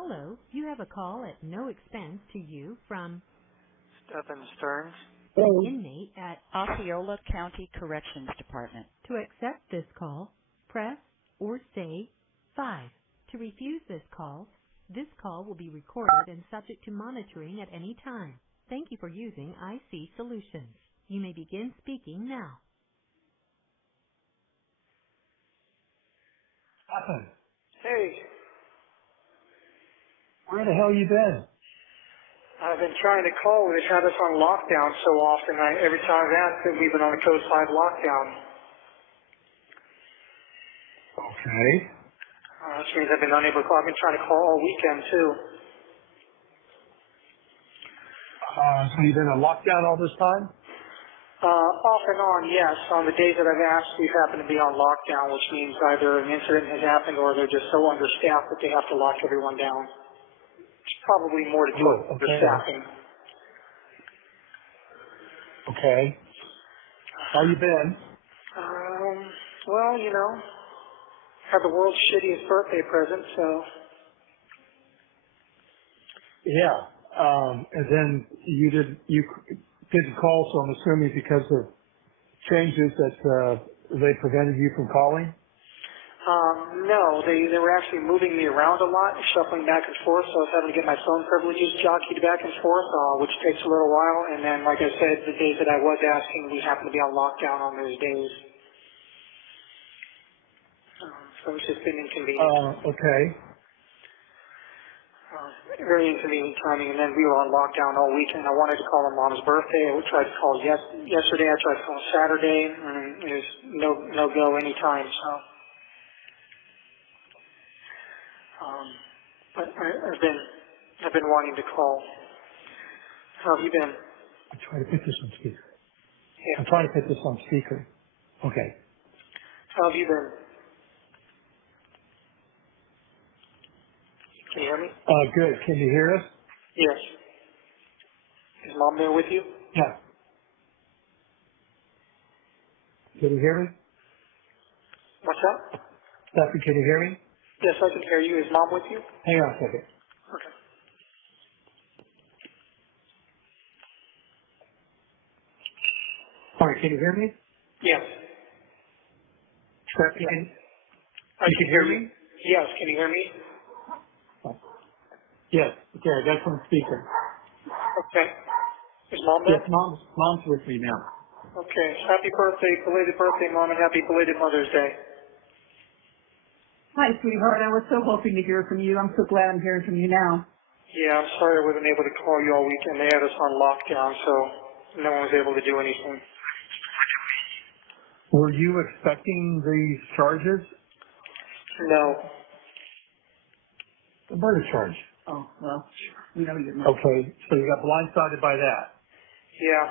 Hello, you have a call at no expense to you from Stephan Sterns. inmate at Osceola County Corrections Department. To accept this call, press or say 5. To refuse this call will be recorded and subject to monitoring at any time. Thank you for using IC Solutions. You may begin speaking now. Stephan, Hey, where the hell you been? I've been trying to call. We've had us on lockdown so often. Every time I've asked it, we've been on a coast-side lockdown. Okay. Which means I've been unable to call. I've been trying to call all weekend, too. So you've been on lockdown all this time? Off and on, yes. On the days that I've asked, we happen to be on lockdown, which means either an incident has happened or they're just so understaffed that they have to lock everyone down. It's probably more to do with understaffing. Okay. How you been? Well, you know, had the world's shittiest birthday present, so. Yeah. And then you didn't call, so I'm assuming because of changes that they prevented you from calling? No, they were actually moving me around a lot, shuffling back and forth, so I was having to get my phone privileges jockeyed back and forth, which takes a little while. And then, like I said, the days that I was asking, we happened to be on lockdown on those days. So it's just been inconvenient. Okay. Very inconvenient timing, and then we were on lockdown all weekend. I wanted to call on Mom's birthday. I tried to call yesterday. I tried to call Saturday, and it was no go anytime. So, but I've been wanting to call. How have you been? I'm trying to put this on speaker. Yeah. I'm trying to put this on speaker. Okay. How have you been? Can you hear me? Good. Can you hear us? Yes. Is Mom there with you? Yeah. Can you hear me? What's that? Stephan, can you hear me? Yes, I can hear you. Is Mom with you? Hang on a second. Okay. All right, can you hear me? Yes. Stephan, I can hear you. Yes, can you hear me? Yes. Okay, that's on speaker. Okay. Is Mom there? Yes, mom's with me now. Okay. Happy birthday, belated birthday, Mom, and happy belated Mother's Day. Hi, sweetheart. I was so hoping to hear from you. I'm so glad I'm hearing from you now. Yeah, I'm sorry I wasn't able to call you all weekend. They had us on lockdown, so no one was able to do anything. Were you expecting these charges? No. The murder charge. Oh, well, you know you're not. Okay, so you got blindsided by that. Yeah.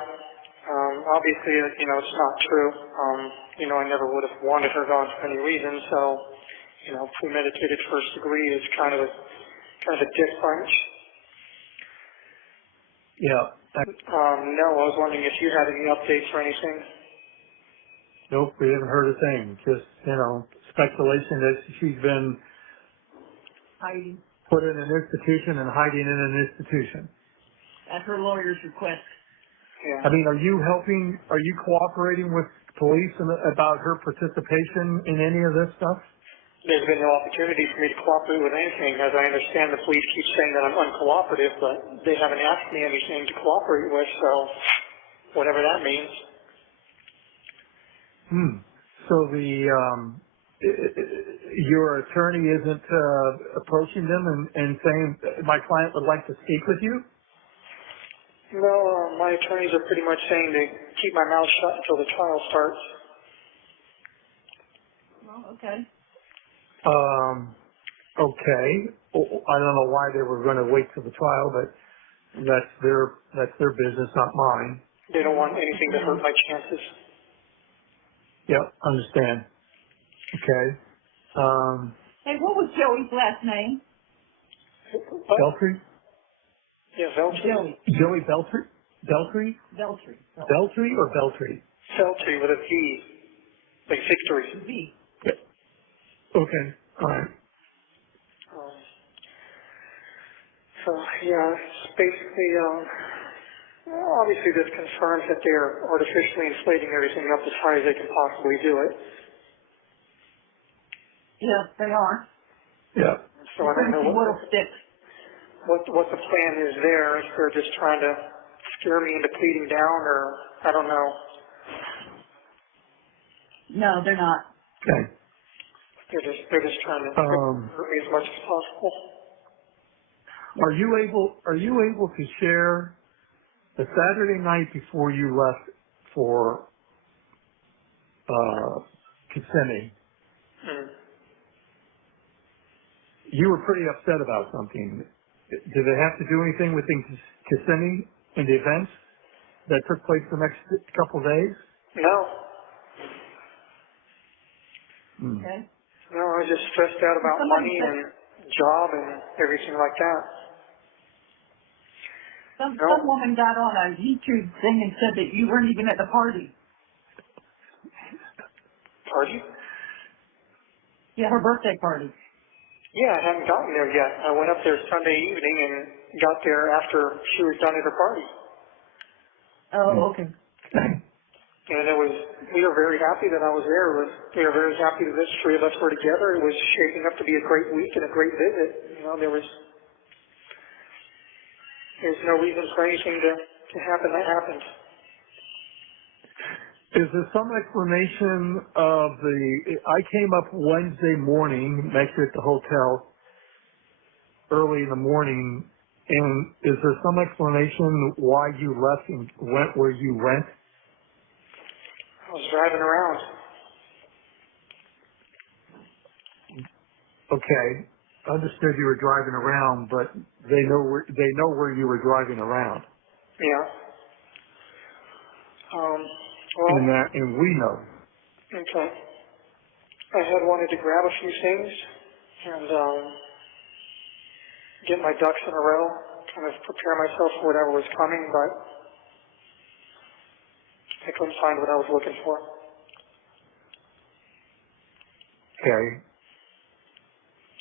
Obviously, it's not true. I never would have wanted her gone for any reason, so, premeditated first degree is kind of a dick punch. Yeah. No, I was wondering if you had any updates or anything. Nope, we haven't heard a thing. Just, speculation that she's been Hiding put in an institution and hiding in an institution. at her lawyer's request. Yeah. I mean, are you cooperating with police about her participation in any of this stuff? There's been no opportunity for me to cooperate with anything. As I understand, the police keep saying that I'm uncooperative, but they haven't asked me anything to cooperate with, so whatever that means. So your attorney isn't approaching them and saying, my client would like to speak with you? No, my attorneys are pretty much saying to keep my mouth shut until the trial starts. Well, okay. Okay. I don't know why they were going to wait till the trial, but that's their business, not mine. They don't want anything to hurt my chances. Yep, understand. Okay. Hey, what was Joey's last name? What? Beltry? Yeah, Veltri. Joey Beltry? Beltry? Beltry. Beltry or Beltry? Veltri with a V, like victory. V. Okay. All right. So, yeah, it's basically, obviously this confirms that they're artificially inflating everything up as high as they can possibly do it. Yes, they are. Yeah. So I don't know What'll stick. what the plan is there, if they're just trying to scare me into pleading down, or I don't know. No, they're not. Okay. They're just trying to hurt me as much as possible. Are you able to share the Saturday night before you left for Kissimmee? You were pretty upset about something. Did it have to do anything with Kissimmee and the events that took place the next couple of days? No. Okay. No, I was just stressed out about money and job and everything like that. Some woman got on a YouTube thing and said that you weren't even at the party. Party? Yeah, her birthday party. Yeah, I haven't gotten there yet. I went up there Sunday evening and got there after she was done at her party. Oh, okay. And we were very happy that I was there. We were very happy that the three of us were together. It was shaping up to be a great week and a great visit. You know, there's no reason for anything to happen that happened. Is there some explanation of I came up Wednesday morning, met you at the hotel early in the morning, and is there some explanation why you left and went where you went? I was driving around. Okay, understood you were driving around, but they know where you were driving around. Yeah. And we know. Okay. I had wanted to grab a few things and get my ducks in a row, kind of prepare myself for whatever was coming, but I couldn't find what I was looking for. Okay.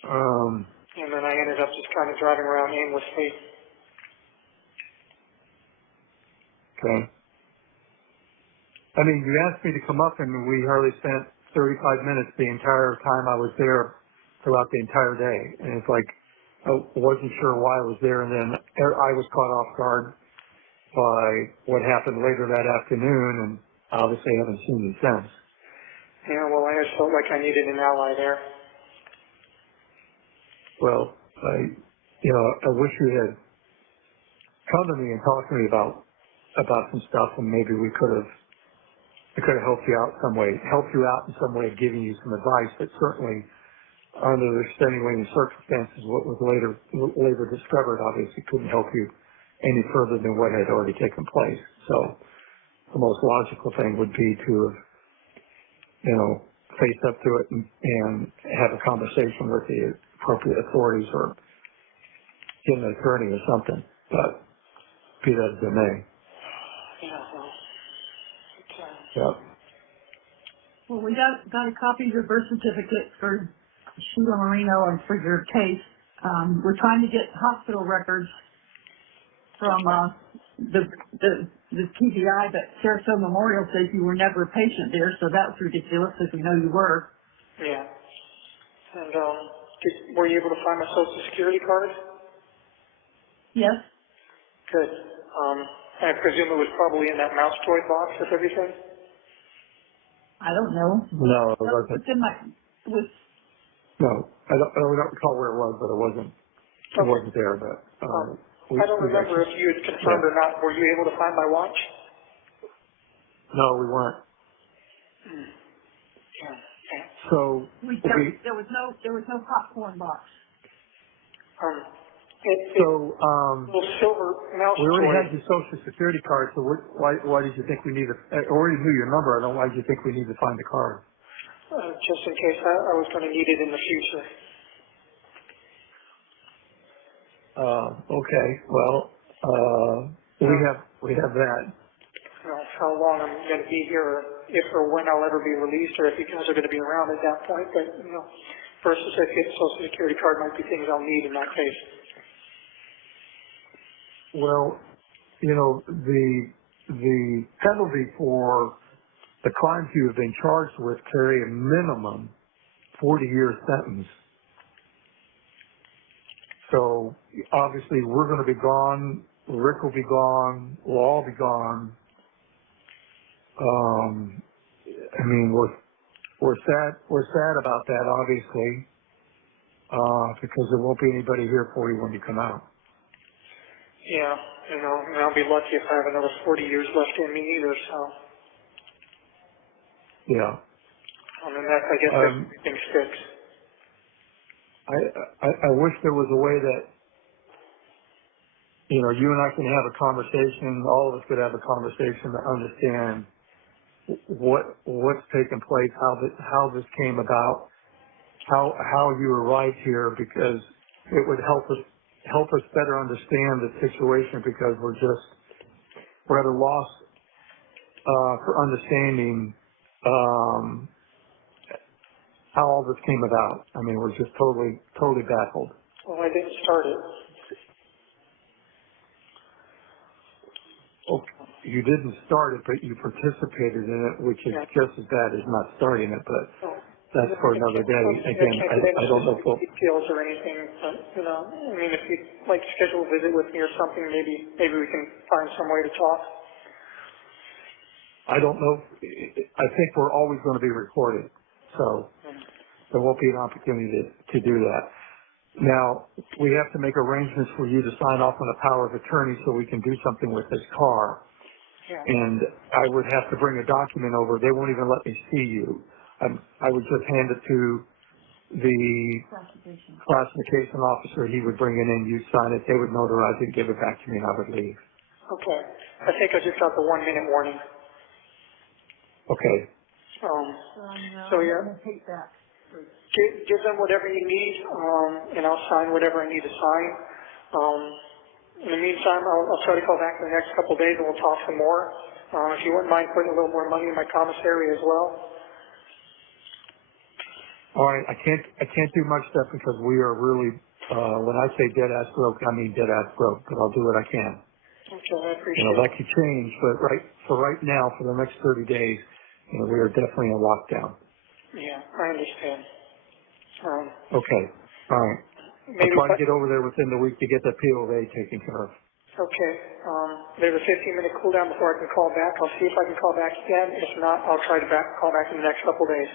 And then I ended up just kind of driving around aimlessly. Okay. I mean, you asked me to come up, and we hardly spent 35 minutes the entire time I was there throughout the entire day. And it's like, I wasn't sure why I was there, and then I was caught off guard by what happened later that afternoon, and obviously haven't seen you since. Yeah, well, I just felt like I needed an ally there. Well, I wish you had come to me and talked to me about some stuff, and maybe I could have helped you out in some way, giving you some advice. But certainly, under the extenuating circumstances, what was later discovered obviously couldn't help you any further than what had already taken place. So the most logical thing would be to have, face up to it and have a conversation with the appropriate authorities or get an attorney or something. But be that as it may. Yeah, well, Yep. Well, we got a copy of your birth certificate for Sheila Marino and for your case. We're trying to get hospital records from the TBI, but Sarasota Memorial says you were never a patient there, so that's ridiculous because we know you were. yeah. And were you able to find my Social Security card? Yes. Good. I presume it was probably in that mouse toy box with everything? I don't know. No, it wasn't. It's in my. No, I don't recall where it was, but it wasn't. It wasn't there. But I don't remember if you had confirmed or not. Were you able to find my watch? No, we weren't. Yeah. Okay. So There was no popcorn box. Little silver mouse we already toy. had your Social Security card. So why did you think we need I already knew your number. I don't know why did you think we need to find the card. Just in case I was going to need it in the future. Okay. Well, we have that. How long I'm going to be here, or if or when I'll ever be released, or if you guys are going to be around at that point. But birth certificate, Social Security card might be things I'll need in that case. Well, the penalty for the crimes you have been charged with carry a minimum 40-year sentence. So obviously we're going to be gone. Rick will be gone. We'll all be gone. I mean, we're sad about that, obviously, because there won't be anybody here for you when you come out. Yeah, and I'll be lucky if I have another 40 years left in me either, so. Yeah. I mean, I guess everything sticks. I wish there was a way that, you and I can have a conversation, all of us could have a conversation to understand what's taken place, how this came about, how you arrived here, because it would help us better understand the situation, because we're at a loss for understanding how all this came about. I mean, we're just totally baffled. Well, I didn't start it. Oh, you didn't start it, but you participated in it, which is just as bad as not starting it, but that's for another day. Again, I don't know if details or anything, but, I mean, if you'd like to schedule a visit with me or something, maybe we can find some way to talk. I don't know. I think we're always going to be recorded, so there won't be an opportunity to do that. Now, we have to make arrangements for you to sign off on a power of attorney so we can do something with this car. Yeah. And I would have to bring a document over. They won't even let me see you. I would just hand it to the classification officer. He would bring it in. You'd sign it. They would notarize it, give it back to me, and I would leave. Okay. I think I just got the 1-minute warning. Okay. So yeah. Give them whatever you need, and I'll sign whatever I need to sign. In the meantime, I'll try to call back in the next couple of days and we'll talk some more. If you wouldn't mind putting a little more money in my commissary as well. All right. I can't do much stuff because we are really, when I say dead ass broke, I mean dead ass broke, but I'll do what I can. Okay, I appreciate it. That could change, but right now, for the next 30 days, we are definitely in lockdown. Yeah, I understand. Okay. All right. I'll try to get over there within the week to get that POA taken care of. Okay. There's a 15-minute cooldown before I can call back. I'll see if I can call back again. If not, I'll try to call back in the next couple of days.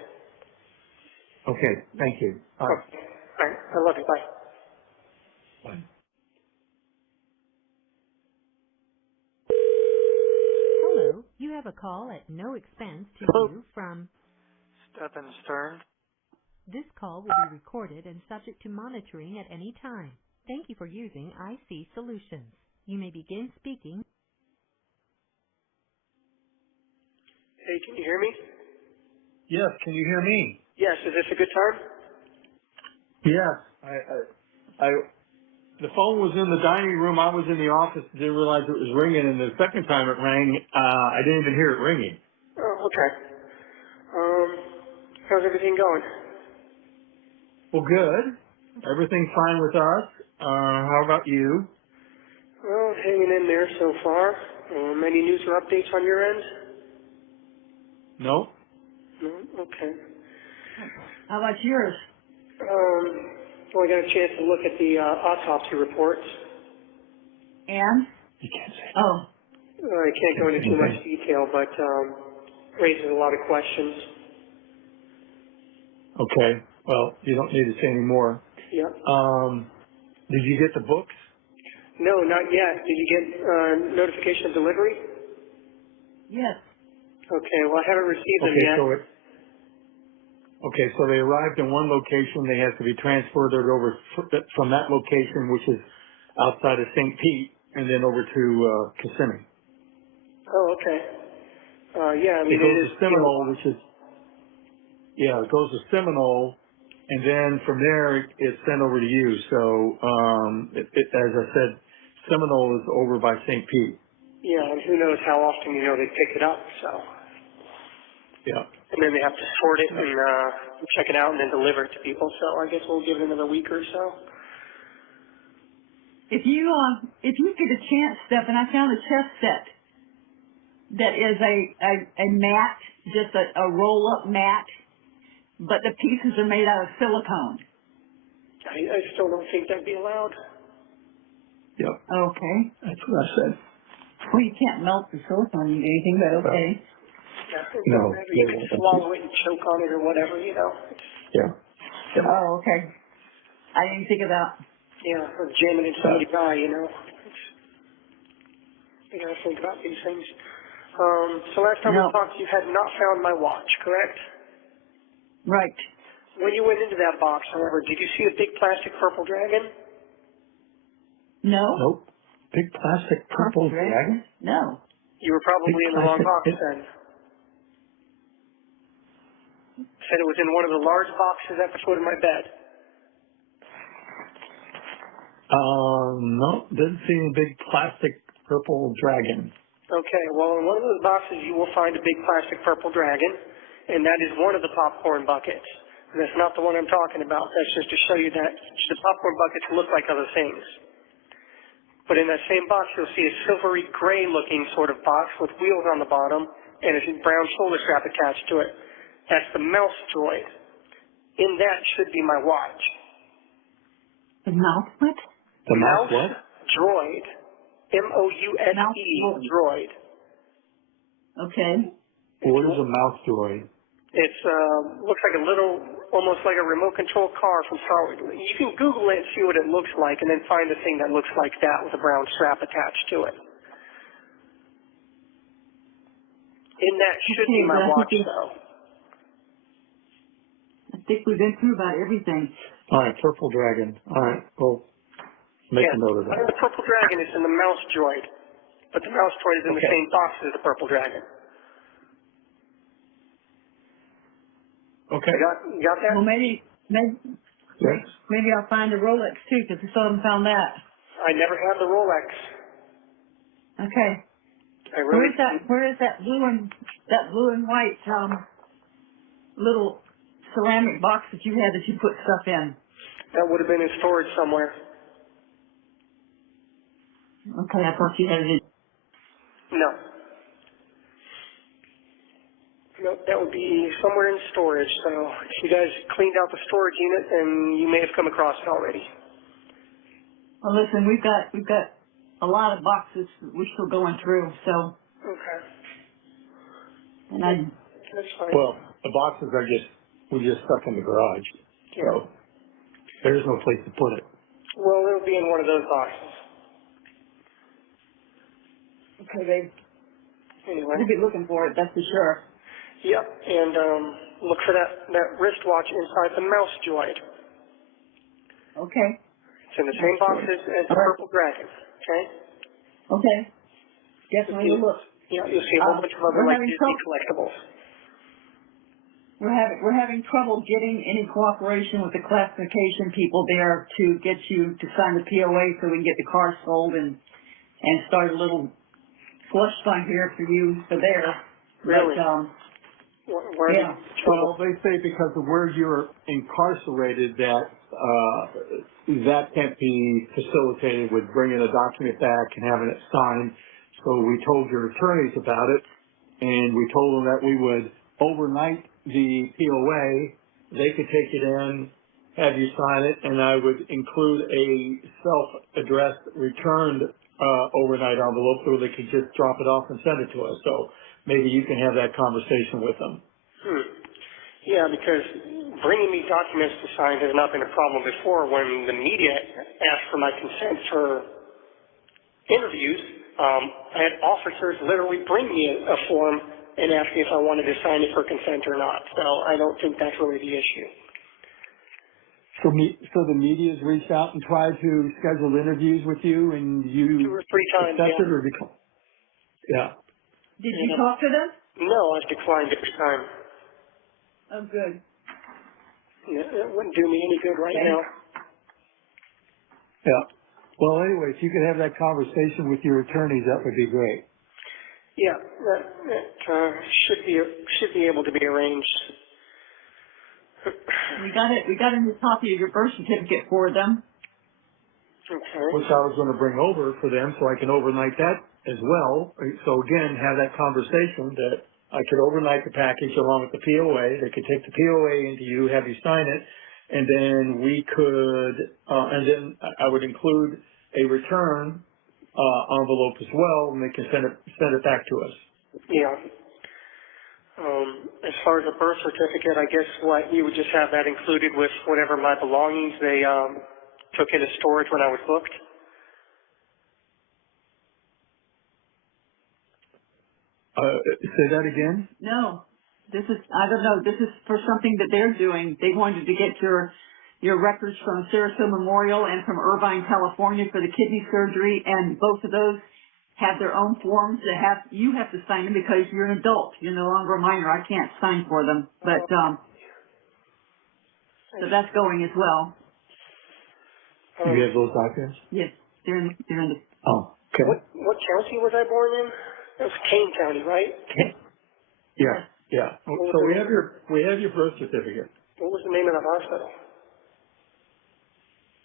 Okay. Thank you. All right. Okay. All right. I love you. Bye. Bye. Hello, you have a call at no expense to you from Stephan Sterns. This call will be recorded and subject to monitoring at any time. Thank you for using IC Solutions. You may begin speaking. Hey, can you hear me? Yes. Can you hear me? Yes. Is this a good time? Yes. The phone was in the dining room. I was in the office. Didn't realize it was ringing. And the second time it rang, I didn't even hear it ringing. Oh, okay. How's everything going? Well, good. Everything's fine with us. How about you? Well, hanging in there so far. Any news or updates on your end? No. No? Okay. How about yours? Well, I got a chance to look at the autopsy reports. And? You can't say. Oh. I can't go into too much detail, but raises a lot of questions. Okay. Well, you don't need to say any more. Yep. Did you get the books? No, not yet. Did you get notification of delivery? Yes. Okay, well, I haven't received them yet. So they arrived in one location. They have to be transported over from that location, which is outside of St. Pete, and then over to Kissimmee. Oh, okay. Yeah, I mean, it goes to Seminole, it goes to Seminole, and then from there it's sent over to you. So, as I said, Seminole is over by St. Pete. Yeah, and who knows how often, they pick it up, so. Yeah. And then they have to sort it and check it out and then deliver it to people. So I guess we'll give it another week or so. if you get a chance, Stephan, I found a chess set that is a mat, just a roll-up mat, but the pieces are made out of silicone. I still don't think that'd be allowed. Yep. Okay. That's what I said. Well, you can't melt the silicone into anything, but okay. No. You can swallow it and choke on it or whatever, you know. Yeah. Yep. Oh, okay. I didn't think of that. Yeah, or jam it in somebody's eye, you know. You gotta think about these things. So last time we talked, you had not found my watch, correct? Right. When you went into that box, however, did you see a big plastic purple dragon? No. Nope. Big plastic purple dragon? No. You were probably in the wrong box then. Said it was in one of the large boxes at the foot of my bed. No, didn't see any big plastic purple dragon. Okay, well, in one of those boxes you will find a big plastic purple dragon, and that is one of the popcorn buckets. And that's not the one I'm talking about. That's just to show you that the popcorn buckets look like other things. But in that same box, you'll see a silvery gray looking sort of box with wheels on the bottom and a brown shoulder strap attached to it. That's the mouse droid. In that should be my watch. The mouse what? The mouse what? Droid. M-O-U-S-E, droid. Okay. What is a mouse droid? It's looks like a little, almost like a remote control car from Star Wars. You can Google it and see what it looks like, and then find a thing that looks like that with a brown strap attached to it. In that should be my watch, though. I think we've been through about everything. All right, purple dragon. All right, well, make a note of that. The purple dragon is in the mouse droid, but the mouse droid is in the same box as the purple dragon. Okay. You got that? Well, maybe I'll find a Rolex too, because I still haven't found that. I never had the Rolex. Okay. Where is that blue and white little ceramic box that you had that you put stuff in? That would have been in storage somewhere. Okay, I thought you had it. No. No, that would be somewhere in storage. So if you guys cleaned out the storage unit, then you may have come across it already. Well, listen, we've got a lot of boxes that we're still going through. So. Okay. And that's fine. Well, the boxes are we're just stuck in the garage. Yeah. So there's no place to put it. Well, it'll be in one of those boxes. Okay, babe. Anyway. We'll be looking for it, that's for sure. Yep, and look for that wristwatch inside the mouse droid. Okay. It's in the same box as the purple dragon. Okay. Okay. Definitely will look. Yeah, you'll see a whole bunch of other like Disney collectibles. We're having trouble getting any cooperation with the classification people there to get you to sign the POA so we can get the car sold and start a little slush fund here for you for there. Really? But, yeah. Well, they say because of where you're incarcerated that that can't be facilitated with bringing a document back and having it signed. So we told your attorneys about it, and we told them that we would overnight the POA. They could take it in, have you sign it, and I would include a self-addressed returned overnight envelope so they could just drop it off and send it to us. So maybe you can have that conversation with them. Yeah, because bringing me documents to sign has not been a problem before. When the media asked for my consent for interviews, I had officers literally bring me a form and ask me if I wanted to sign it for consent or not. So I don't think that's really the issue. So the media's reached out and tried to schedule interviews with you, and you 2 or 3 times, accepted or declined? Yeah. did you talk to them? No, I've declined every time. Oh, good. Yeah, it wouldn't do me any good right now. Yeah. Well, anyway, if you could have that conversation with your attorneys, that would be great. Yeah, that should be able to be arranged. We got a new copy of your birth certificate for them. Okay. which I was going to bring over for them so I can overnight that as well. So again, have that conversation that I could overnight the package along with the POA. They could take the POA into you, have you sign it, and then we could, and then I would include a return envelope as well, and they can send it back to us. Yeah. As far as a birth certificate, I guess you would just have that included with whatever my belongings they took into storage when I was booked. Say that again? No, I don't know, this is for something that they're doing. They wanted to get your records from Sarasota Memorial and from Irvine, California for the kidney surgery, and both of those have their own forms that you have to sign them because you're an adult. You're no longer a minor. I can't sign for them. But, so that's going as well. You have those documents? Yes, they're in the. Oh, okay. What county was I born in? It was Kane County, right? Yeah, yeah. So we have your birth certificate. What was the name of the hospital?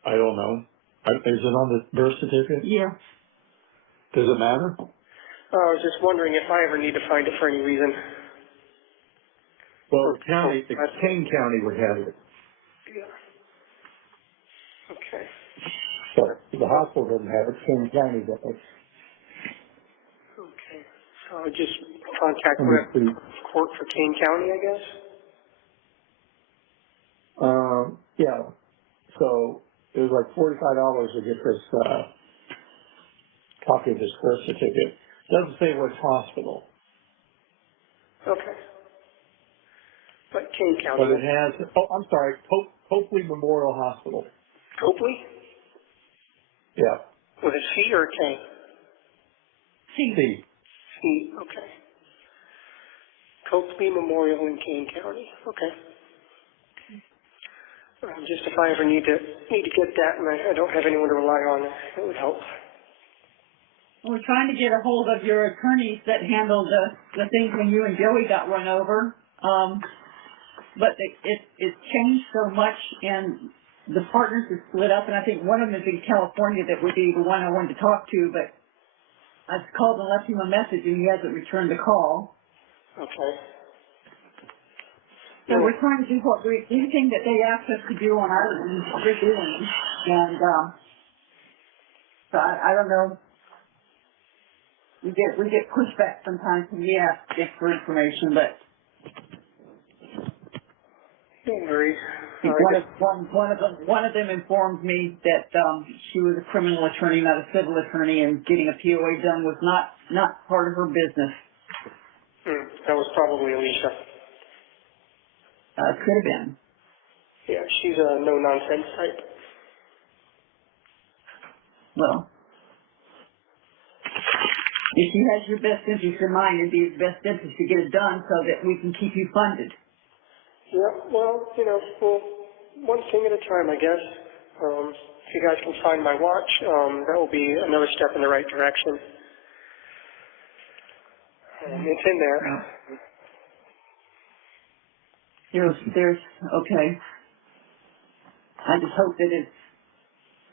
I don't know. Is it on the birth certificate? Yeah. Does it matter? I was just wondering if I ever need to find it for any reason. Well, Kane County would have it. Yeah. Okay. But the hospital doesn't have it. Kane County does. Okay. So I'll just contact the court for Kane County, I guess? Yeah. So it was like $45 to get this copy of this birth certificate. It doesn't say which hospital. Okay. But Kane County. But it has, I'm sorry, Copley Memorial Hospital. Copley? Yeah. With a C or a K? C. C, okay. Copley Memorial in Kane County. Okay. Just if I ever need to get that and I don't have anyone to rely on, it would help. We're trying to get a hold of your attorneys that handled the things when you and Joey got run over. But it's changed so much, and the partners are split up, and I think one of them is in California that would be the one I wanted to talk to, but I've called and left him a message, and he hasn't returned the call. Okay. So we're trying to do anything that they asked us to do on our end, we're doing. And so I don't know. We get pushback sometimes when we ask for information, but no worries. One of them informed me that she was a criminal attorney, not a civil attorney, and getting a POA done was not part of her business. That was probably Alicia. Could have been. Yeah, she's a no-nonsense type. Well, if she has your best interest in mind, it'd be his best interest to get it done so that we can keep you funded. Yeah, well, one thing at a time, I guess. If you guys can find my watch, that will be another step in the right direction. It's in there. There's okay. I just hope that it's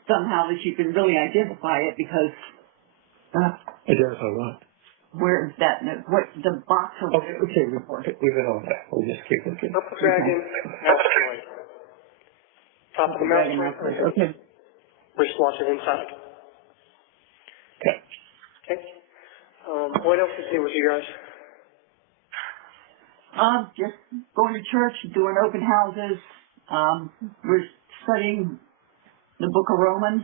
somehow that you can really identify it because. Identify what? Where is that? What the box of? Okay, we've been on that. We'll just keep looking. Upper dragon, mouse joint. Top of the mouse joint. Okay. Wristwatch is inside. Okay. Okay. What else is new with you guys? Just going to church, doing open houses. We're studying the book of Romans.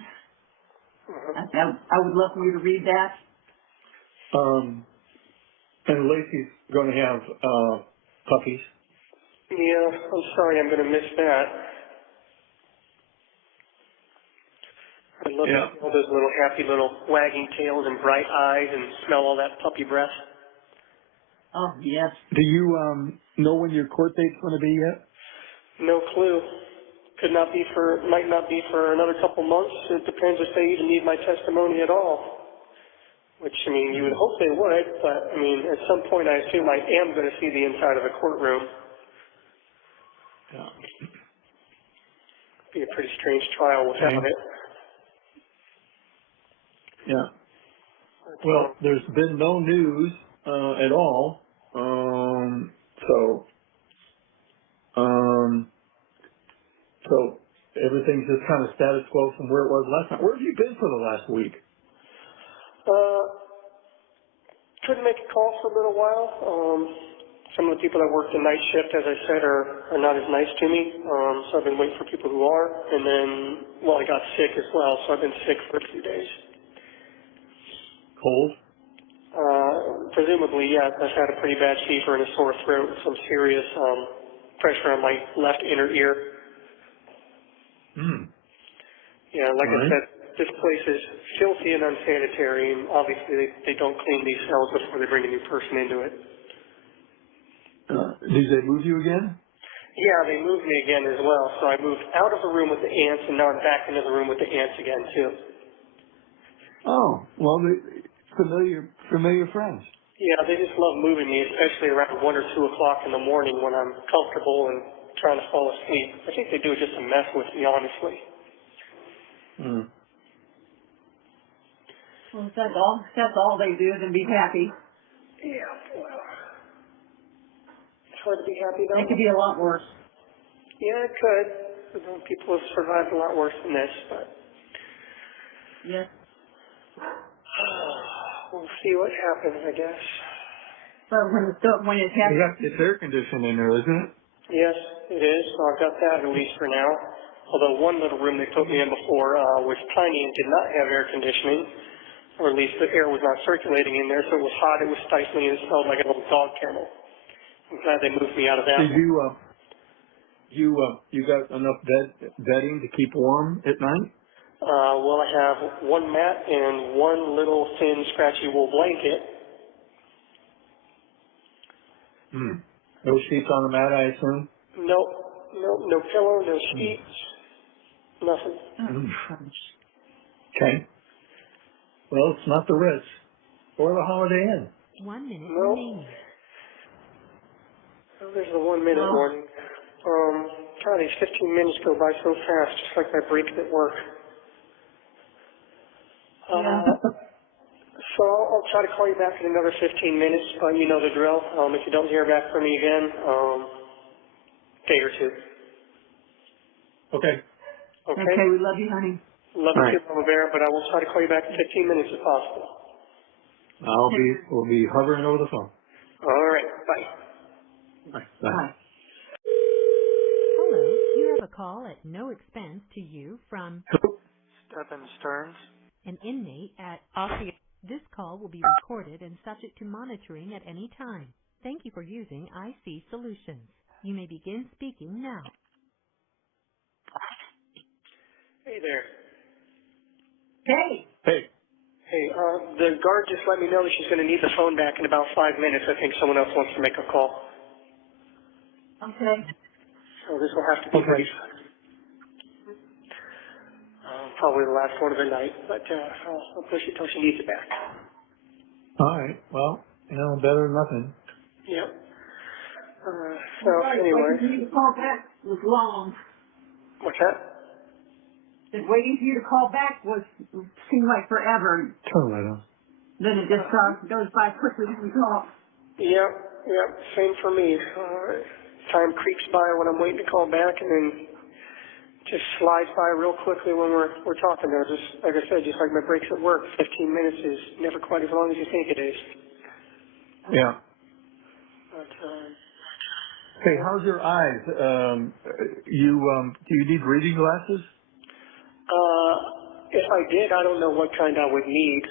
I would love for you to read that. And Lacey's going to have puppies. Yeah, I'm sorry, I'm going to miss that. I'd love to see all those little happy little wagging tails and bright eyes and smell all that puppy breath. Oh, yes. Do you know when your court date's going to be yet? No clue. Might not be for another couple months. It depends if they even need my testimony at all. Which, you would hope they would, but, at some point I assume I am going to see the inside of a courtroom. Yeah. Be a pretty strange trial without it. Yeah. Well, there's been no news at all. So everything's just kind of status quo from where it was last time. Where have you been for the last week? Couldn't make a call for a little while. Some of the people that work the night shift, as I said, are not as nice to me. So I've been waiting for people who are. And then, well, I got sick as well, so I've been sick for a few days. Cold? Presumably, yeah. I've had a pretty bad fever and a sore throat and some serious pressure on my left inner ear. Yeah, like I said, this place is filthy and unsanitary, and obviously they don't clean these cells before they bring a new person into it. Did they move you again? Yeah, they moved me again as well. So I moved out of the room with the ants, and now I'm back into the room with the ants again, too. Oh, well, familiar friends. Yeah, they just love moving me, especially around 1 or 2 o'clock in the morning when I'm comfortable and trying to fall asleep. I think they do it just to mess with me, honestly. Well, if that's all they do, then be happy. Yeah, well, it's hard to be happy, though. It could be a lot worse. Yeah, it could. People have survived a lot worse than this, but Yes. we'll see what happens, I guess. But when it happens, It's air conditioning in there, isn't it? Yes, it is. So I've got that at least for now. Although one little room they put me in before was tiny and did not have air conditioning, or at least the air was not circulating in there, so it was hot, it was stifling, and it smelled like a little dog kennel. I'm glad they moved me out of that. Did you got enough bedding to keep warm at night? Well, I have one mat and one little thin, scratchy wool blanket. No sheets on the mat, I assume? No pillow, no sheets, nothing. Okay. Well, it's not the Ritz or the Holiday Inn. 1 minute No. remaining. Oh, there's the 1 minute warning. God, these 15 minutes go by so fast, just like my break at work. So I'll try to call you back in another 15 minutes, but you know the drill. If you don't hear back from me again, day or two. Okay. okay, we love you, honey. Love you too, Mama Bear, but I will try to call you back in 15 minutes if possible. We'll be hovering over the phone. All right, bye. Bye. Bye. Hello, you have a call at no expense to you from Stephan Sterns. an inmate at This call will be recorded and subject to monitoring at any time. Thank you for using IC Solutions. You may begin speaking now. Hey there. Hey. Hey. Hey, the guard just let me know that she's going to need the phone back in about 5 minutes. I think someone else wants to make a call. Okay. So this will have to be brief. Probably the last one of the night, but I'll push it till she needs it back. All right. Well, better than nothing. Yep. So anyway. Waiting for you to call back was long. What's that? That waiting for you to call back seemed like forever. Turn the light on. Then it just goes by quickly when we talk. Yep. Same for me. Time creeps by when I'm waiting to call back, and then just slides by real quickly when we're talking there. Just like I said, just like my breaks at work, 15 minutes is never quite as long as you think it is. Yeah. But, hey, how's your eyes? Do you need reading glasses? if I did, I don't know what kind I would need.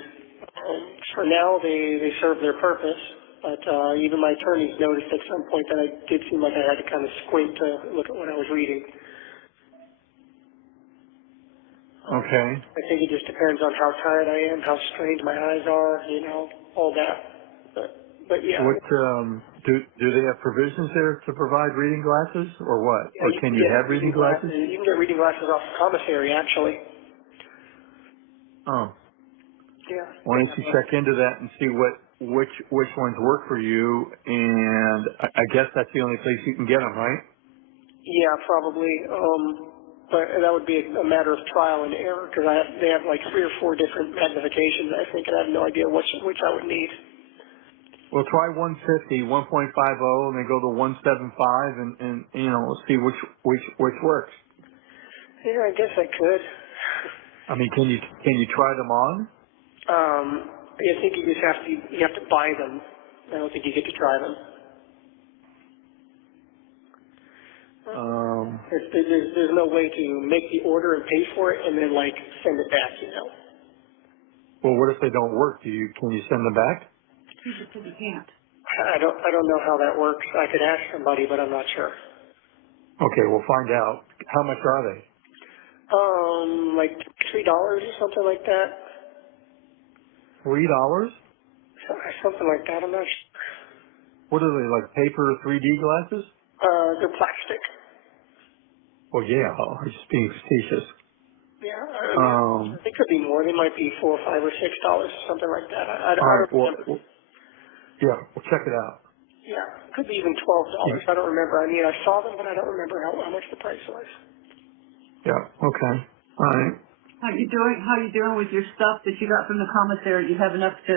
For now, they serve their purpose. But even my attorneys noticed at some point that I did seem like I had to kind of squint to look at what I was reading. Okay. I think it just depends on how tired I am, how strained my eyes are, all that. But yeah. What do they have provisions there to provide reading glasses, or what? Yeah, Or can you have reading glasses? You can get reading glasses off the commissary, actually. Oh. Yeah. Why don't you check into that and see which ones work for you? And I guess that's the only place you can get them, right? Yeah, probably. But that would be a matter of trial and error because they have like 3 or 4 different magnifications, I think, and I have no idea which I would need. Well, try 150, 1.50, and then go to 175, and let's see which works. Yeah, I guess I could. I mean, can you try them on? I think you have to buy them. I don't think you get to try them. There's no way to make the order and pay for it and then like send it back, Well, what if they don't work? Can you send them back? He just said he can't. I don't know how that works. I could ask somebody, but I'm not sure. Okay, we'll find out. How much are they? Like $3 or something like that. $3? Something like that. I'm not sure. What are they, like paper 3D glasses? They're plastic. Well, yeah, I'm just being facetious. Yeah, I mean, it could be more. They might be $4 or $5 or $6, something like that. I don't remember. We'll check it out. Yeah, it could be even $12. I don't remember. I mean, I saw them, but I don't remember how much the price was. Yeah. Okay. All right. How you doing with your stuff that you got from the commissary? You have enough to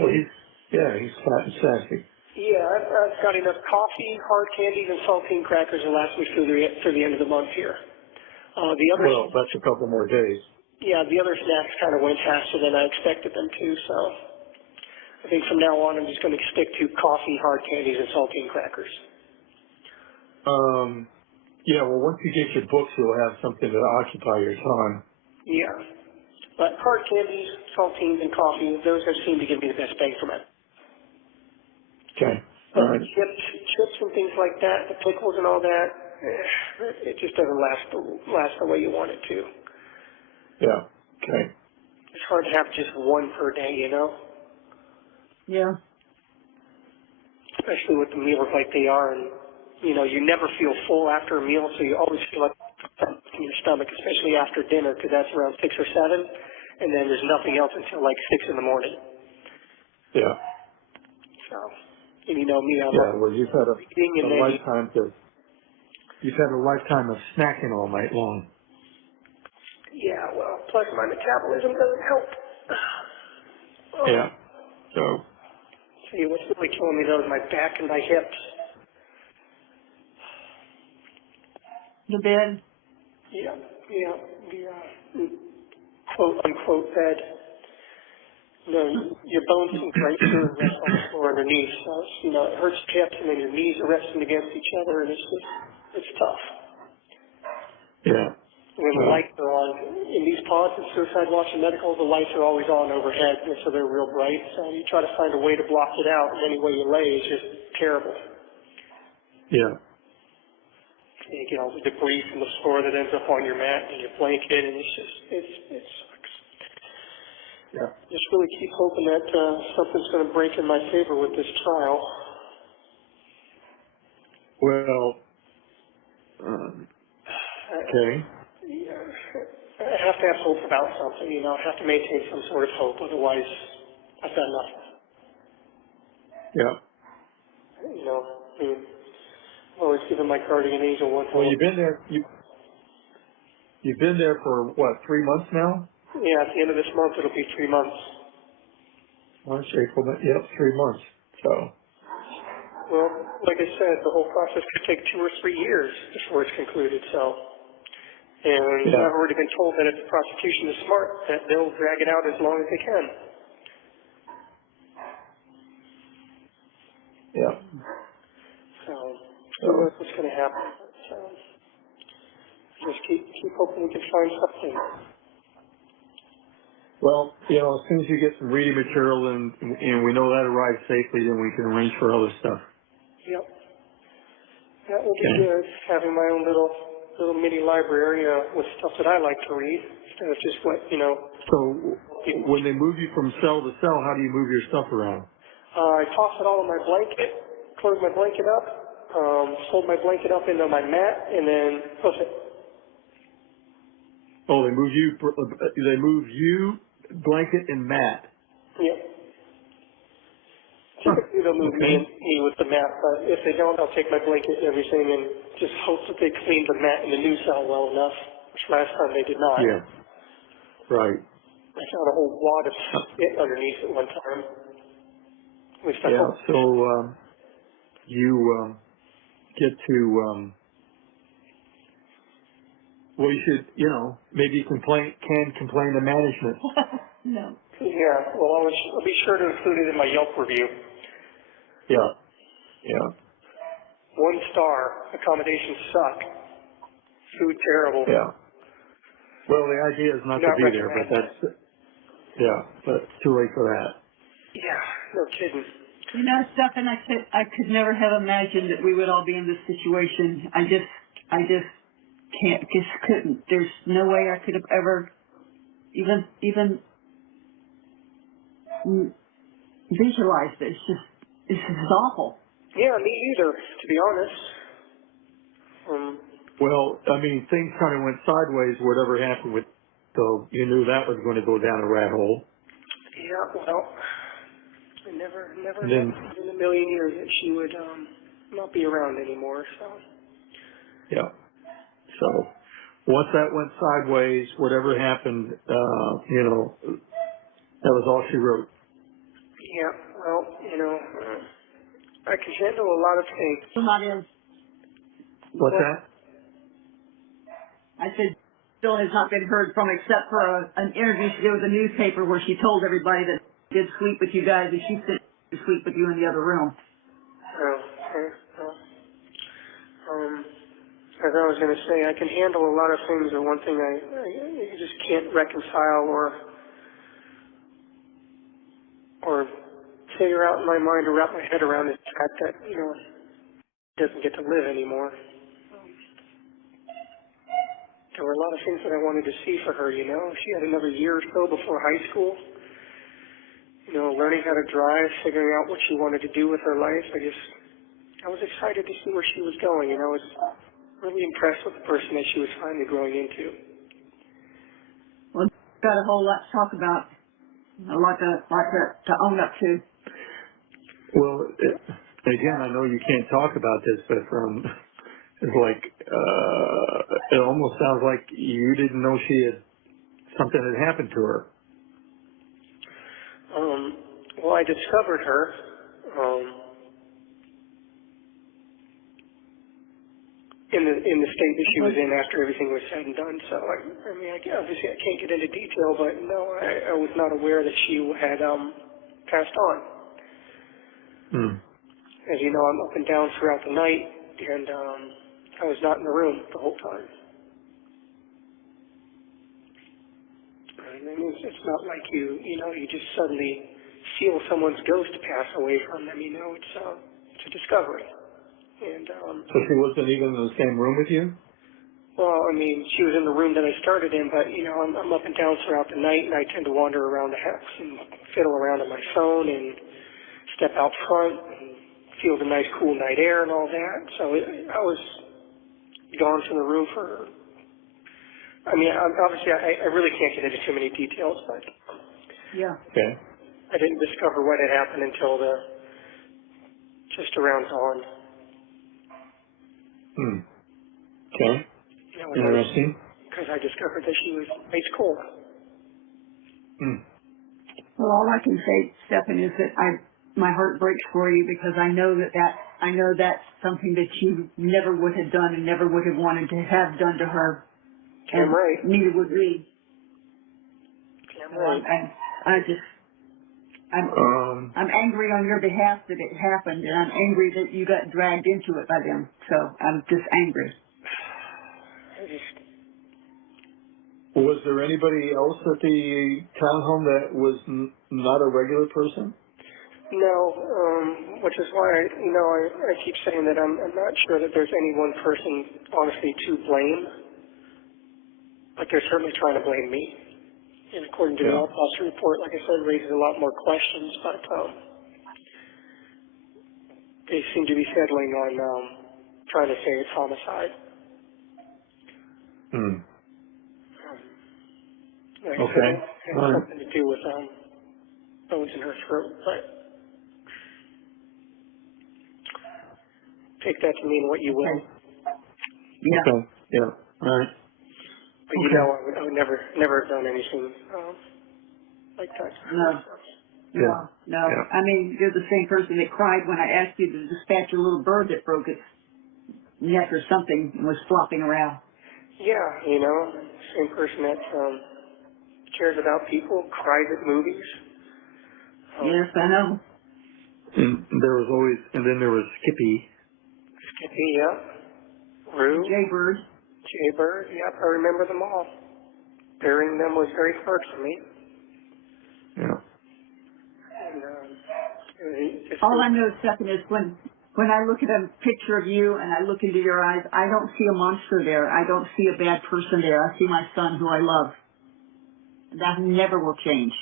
Well, eat? he's fat and sassy. Yeah, I've got enough coffee, hard candies, and saltine crackers to last me through the end of the month here. That's a couple more days. Yeah, the other snacks kind of went faster than I expected them to, so I think from now on I'm just going to stick to coffee, hard candies, and saltine crackers. Yeah, well, once you get your books, you'll have something to occupy your time. Yeah, but hard candies, saltines, and coffee, those have seemed to give me the best bang for my. Okay. All right. Chips and things like that, the pickles and all that, it just doesn't last the way you want it to. Yeah. Okay. It's hard to have just one per day, Yeah. Especially with the meals like they are, and you never feel full after a meal, so you always feel like in your stomach, especially after dinner, because that's around 6 or 7, and then there's nothing else until like 6 in the morning. Yeah. So, and you know me, I'm well, you've had eating and you've had a lifetime of snacking all night long. Yeah, well, plus my metabolism doesn't help. Yeah. So. See, what's really killing me though is my back and my hips. The bed? Yeah, the quote unquote bed. Your bones sink right through and rest on the floor underneath. So it hurts your hips, and then your knees are resting against each other, and it's tough. Yeah. When the lights are on in these pods in Suicide Watch and Medical, the lights are always on overhead, and so they're real bright. So you try to find a way to block it out, and any way you lay is just terrible. Yeah. And you get all the debris from the floor that ends up on your mat and your blanket, and it sucks. Yeah. Just really keep hoping that something's going to break in my favor with this trial. Well. Okay. I have to have hope about something, I have to maintain some sort of hope, otherwise I've done nothing. Yeah. I've always given my guardian angel one hope. Well, you've been there. You've been there for what, 3 months now? Yeah, at the end of this month it'll be 3 months. March, April, yep, 3 months. So. Well, like I said, the whole process could take 2 or 3 years before it's concluded, And I've already been told that if the prosecution is smart, that they'll drag it out as long as they can. Yeah. So, who knows what's going to happen. But, just keep hoping we can find something. Well, as soon as you get some reading material and we know that arrives safely, then we can arrange for other stuff. Yep. That will be good, having my own little mini library with stuff that I like to read, instead of just So, when they move you from cell to cell, how do you move your stuff around? I toss it all in my blanket, close my blanket up, fold my blanket up into my mat, and then push it. Oh, they move you, blanket and mat. Yep. They'll move Okay. me with the mat, but if they don't, I'll take my blanket and everything and just hope that they clean the mat in the new cell well enough, which last time they did not. Yeah. Right. I found a whole wad of spit underneath at one time. At least I Yeah. hope. So you get to well, you should, maybe you can complain to management. No. Yeah, well, I'll be sure to include it in my Yelp review. Yeah. Yeah. 1 star, accommodations suck. Food terrible. Yeah. Well, the idea is not to Not be there, but recommended. but too late for that. Yeah, no kidding. You know, Stephan, I could never have imagined that we would all be in this situation. I just couldn't. There's no way I could have ever even visualized this. This is awful. Yeah, me either, to be honest. Well, I mean, things kind of went sideways, whatever happened with, so you knew that was going to go down a rat hole. Yeah, well, I never And then, imagined in a million years that she would not be around anymore, so. yeah. So once that went sideways, whatever happened, that was all she wrote. Yeah, well, I can handle a lot of things. Still not in. What's that? I said, still has not been heard from except for an interview she did with the newspaper where she told everybody that she did sleep with you guys and she said to sleep with you in the other room. Oh, okay. Well, as I was going to say, I can handle a lot of things, but one thing I just can't reconcile or figure out in my mind or wrap my head around is the fact that, he doesn't get to live anymore. There were a lot of things that I wanted to see for her, She had another year or so before high school. Learning how to drive, figuring out what she wanted to do with her life. I was excited to see where she was going, I was really impressed with the person that she was finally growing into. Well, got a whole lot to talk about, a lot to own up to. Well, again, I know you can't talk about this, but it's like, it almost sounds like you didn't know something had happened to her. Well, I discovered her in the state that she was in after everything was said and done. So, obviously I can't get into detail, but no, I was not aware that she had passed on. Hmm. As you know, I'm up and down throughout the night, and I was not in the room the whole time. It's not like you just suddenly feel someone's ghost pass away from them. It's a discovery. And So she wasn't even in the same room with you? well, she was in the room that I started in, but I'm up and down throughout the night, and I tend to wander around the house and fiddle around on my phone and step out front and feel the nice cool night air and all that. So I was gone from the room for. Obviously, I really can't get into too many details, but Yeah. Okay. I didn't discover what had happened until just around dawn. Hmm. Okay. Interesting. Because I discovered that she was ice cold. Hmm. Well, all I can say, Stephan, is that my heart breaks for you because I know that's something that you never would have done and never would have wanted to have done to her. And Damn right. neither would we. Damn right. I'm angry on your behalf that it happened, and I'm angry that you got dragged into it by them. So I'm just angry. Was there anybody else at the townhome that was not a regular person? No, which is why I keep saying that I'm not sure that there's any one person honestly to blame. But they're certainly trying to blame me. And according to the Yeah. autopsy report, like I said, raises a lot more questions, but they seem to be settling on trying to say it's homicide. Hmm. Like I said, Okay. it All has right. something to do with bones in her throat, but take that to mean what you will. Okay. Yeah. Okay. Yeah. All right. But you know, I would never have done anything like that. No. Yeah. No. Yeah. I mean, you're the same person that cried when I asked you to dispatch a little bird that broke its neck or something and was flopping around. Yeah, you know, same person that cares about people, cries at movies. Yes, I know. And there was always, and then there was Skippy. Skippy, yeah. Rue. Jaybird. Jaybird, yep, I remember them all. Burying them was very hard for me. Yeah. And, All I know, Stephan, is when I look at a picture of you and I look into your eyes, I don't see a monster there. I don't see a bad person there. I see my son who I love. That never will change.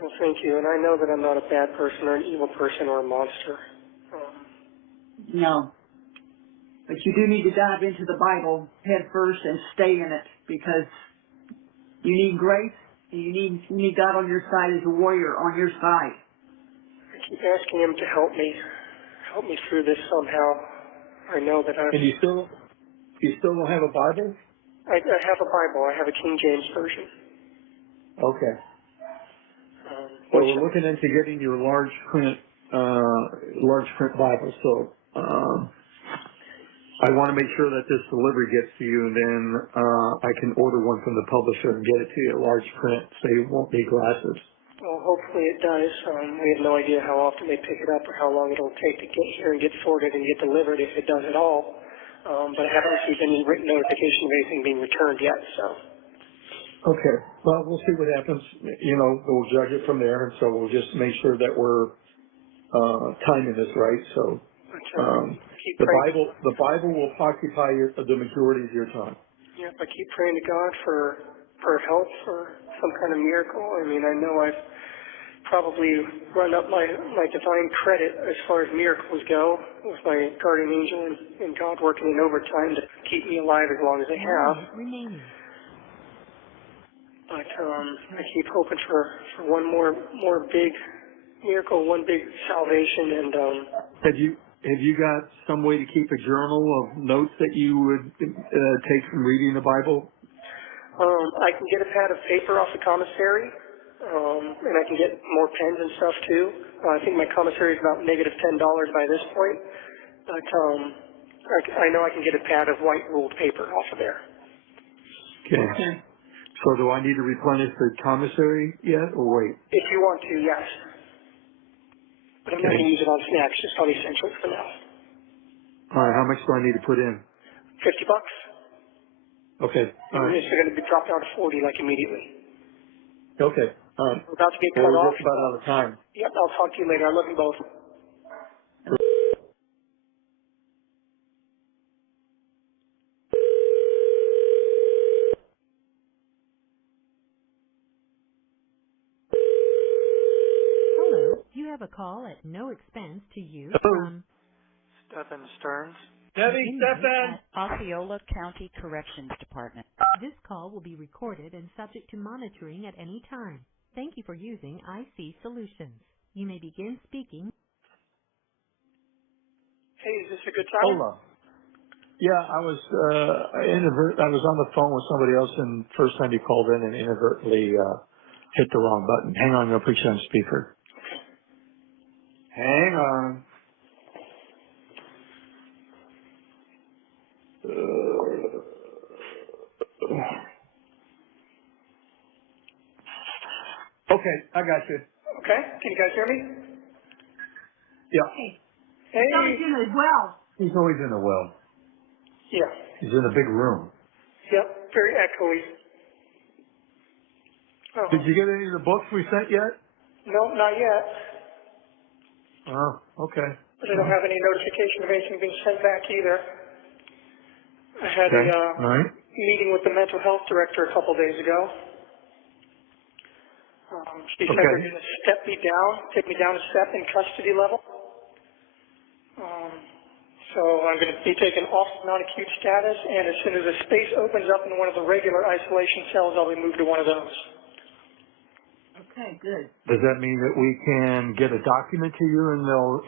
well, thank you. And I know that I'm not a bad person or an evil person or a monster. No. But you do need to dive into the Bible head first and stay in it, because you need grace and you need God on your side as a warrior on your side. I keep asking him to help me through this somehow. I know that And you still don't have a Bible? I have a Bible. I have a King James version. Okay. Well, Which, we're looking into getting your large print Bible. So I want to make sure that this delivery gets to you, and then I can order one from the publisher and get it to you, large print, so you won't need glasses. well, hopefully it does. We have no idea how often they pick it up or how long it'll take to get here and get sorted and get delivered, if it does at all. But I haven't received any written notification of anything being returned yet, so. Okay. Well, we'll see what happens. You know, we'll judge it from there, and so we'll just make sure that we're timing this right. So Keep praying. the Bible will occupy the majority of your time. Yep, I keep praying to God for help, for some kind of miracle. I mean, I know I've probably run up my divine credit as far as miracles go, with my guardian angel and God working in overtime to keep me alive as long as they have. Remaining. But I keep hoping for one more big miracle, one big salvation, and Have you got some way to keep a journal of notes that you would take from reading the Bible? I can get a pad of paper off the commissary, and I can get more pens and stuff too. I think my commissary is about -$10 by this point, but I know I can get a pad of white ruled paper off of there. Okay. So do I need to replenish the commissary yet, or wait? If you want to, yes. But I'm not going to use it on snacks, just on essentials for now. All right. How much do I need to put in? $50. Okay. All right. It's going to be dropped down to 40 like immediately. Okay. All right. We're about to get cut We're off. just about out of time. Yep, I'll talk to you later. I love you both. Hello. You have a call at no expense to you from Stephan Sterns. Stephan. Osceola County Corrections Department. This call will be recorded and subject to monitoring at any time. Thank you for using IC Solutions. You may begin speaking. Hey, is this a good time? Hola. Yeah, I was on the phone with somebody else, and first time you called in and inadvertently hit the wrong button. Hang on, I'll put you on speaker. Hang on. Okay, I got you. Okay, can you guys hear me? Yeah. Hey. Somebody's in as well. He's always in a well. Yeah. He's in a big room. Yep, very echoey. Oh. Did you get any of the books we sent yet? No, not yet. Oh, okay. But I don't have any notification of anything being sent back either. I had Okay. a All right. meeting with the mental health director a couple days ago. She said they're going to step me down, take me down a step in custody level. So I'm going to be taken off non-acute status, and as soon as a space opens up in one of the regular isolation cells, I'll be moved to one of those. Okay, good. Does that mean that we can get a document to you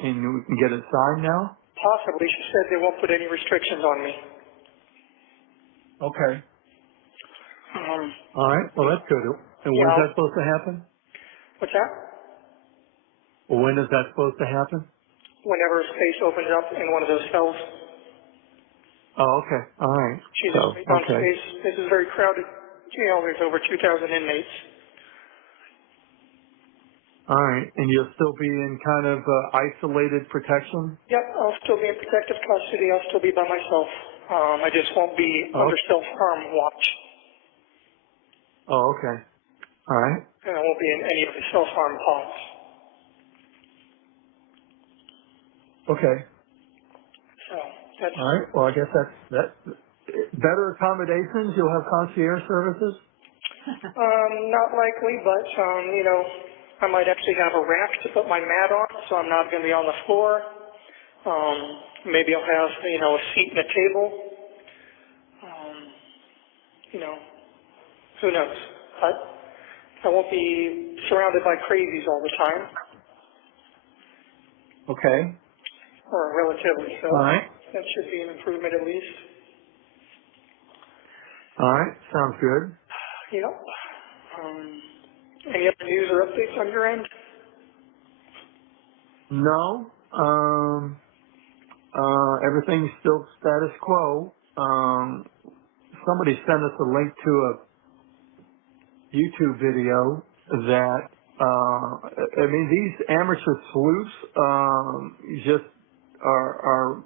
and we can get it signed now? Possibly. She said they won't put any restrictions on me. Okay. All right. Well, that's good. And when is that supposed to happen? What's that? Well, when is that supposed to happen? Whenever space opens up in one of those cells. Oh, okay. All right. She's So, just on okay. space. This is a very crowded jail. There's over 2,000 inmates. All right. And you'll still be in kind of isolated protection? Yep, I'll still be in protective custody. I'll still be by myself. I just won't be under self-harm watch. Oh, okay. All right. And I won't be in any of the self-harm pods. Okay. So that's All right. Well, I guess that's better accommodations. You'll have concierge services. not likely, but you know, I might actually have a rack to put my mat on, so I'm not going to be on the floor. Maybe I'll have a seat and a table. Who knows? But I won't be surrounded by crazies all the time, Okay. or relatively so. All right. That should be an improvement at least. All right. Sounds good. Yep. Any other news or updates on your end? No. Everything's still status quo. Somebody sent us a link to a YouTube video that, I mean, these amateur sleuths, just are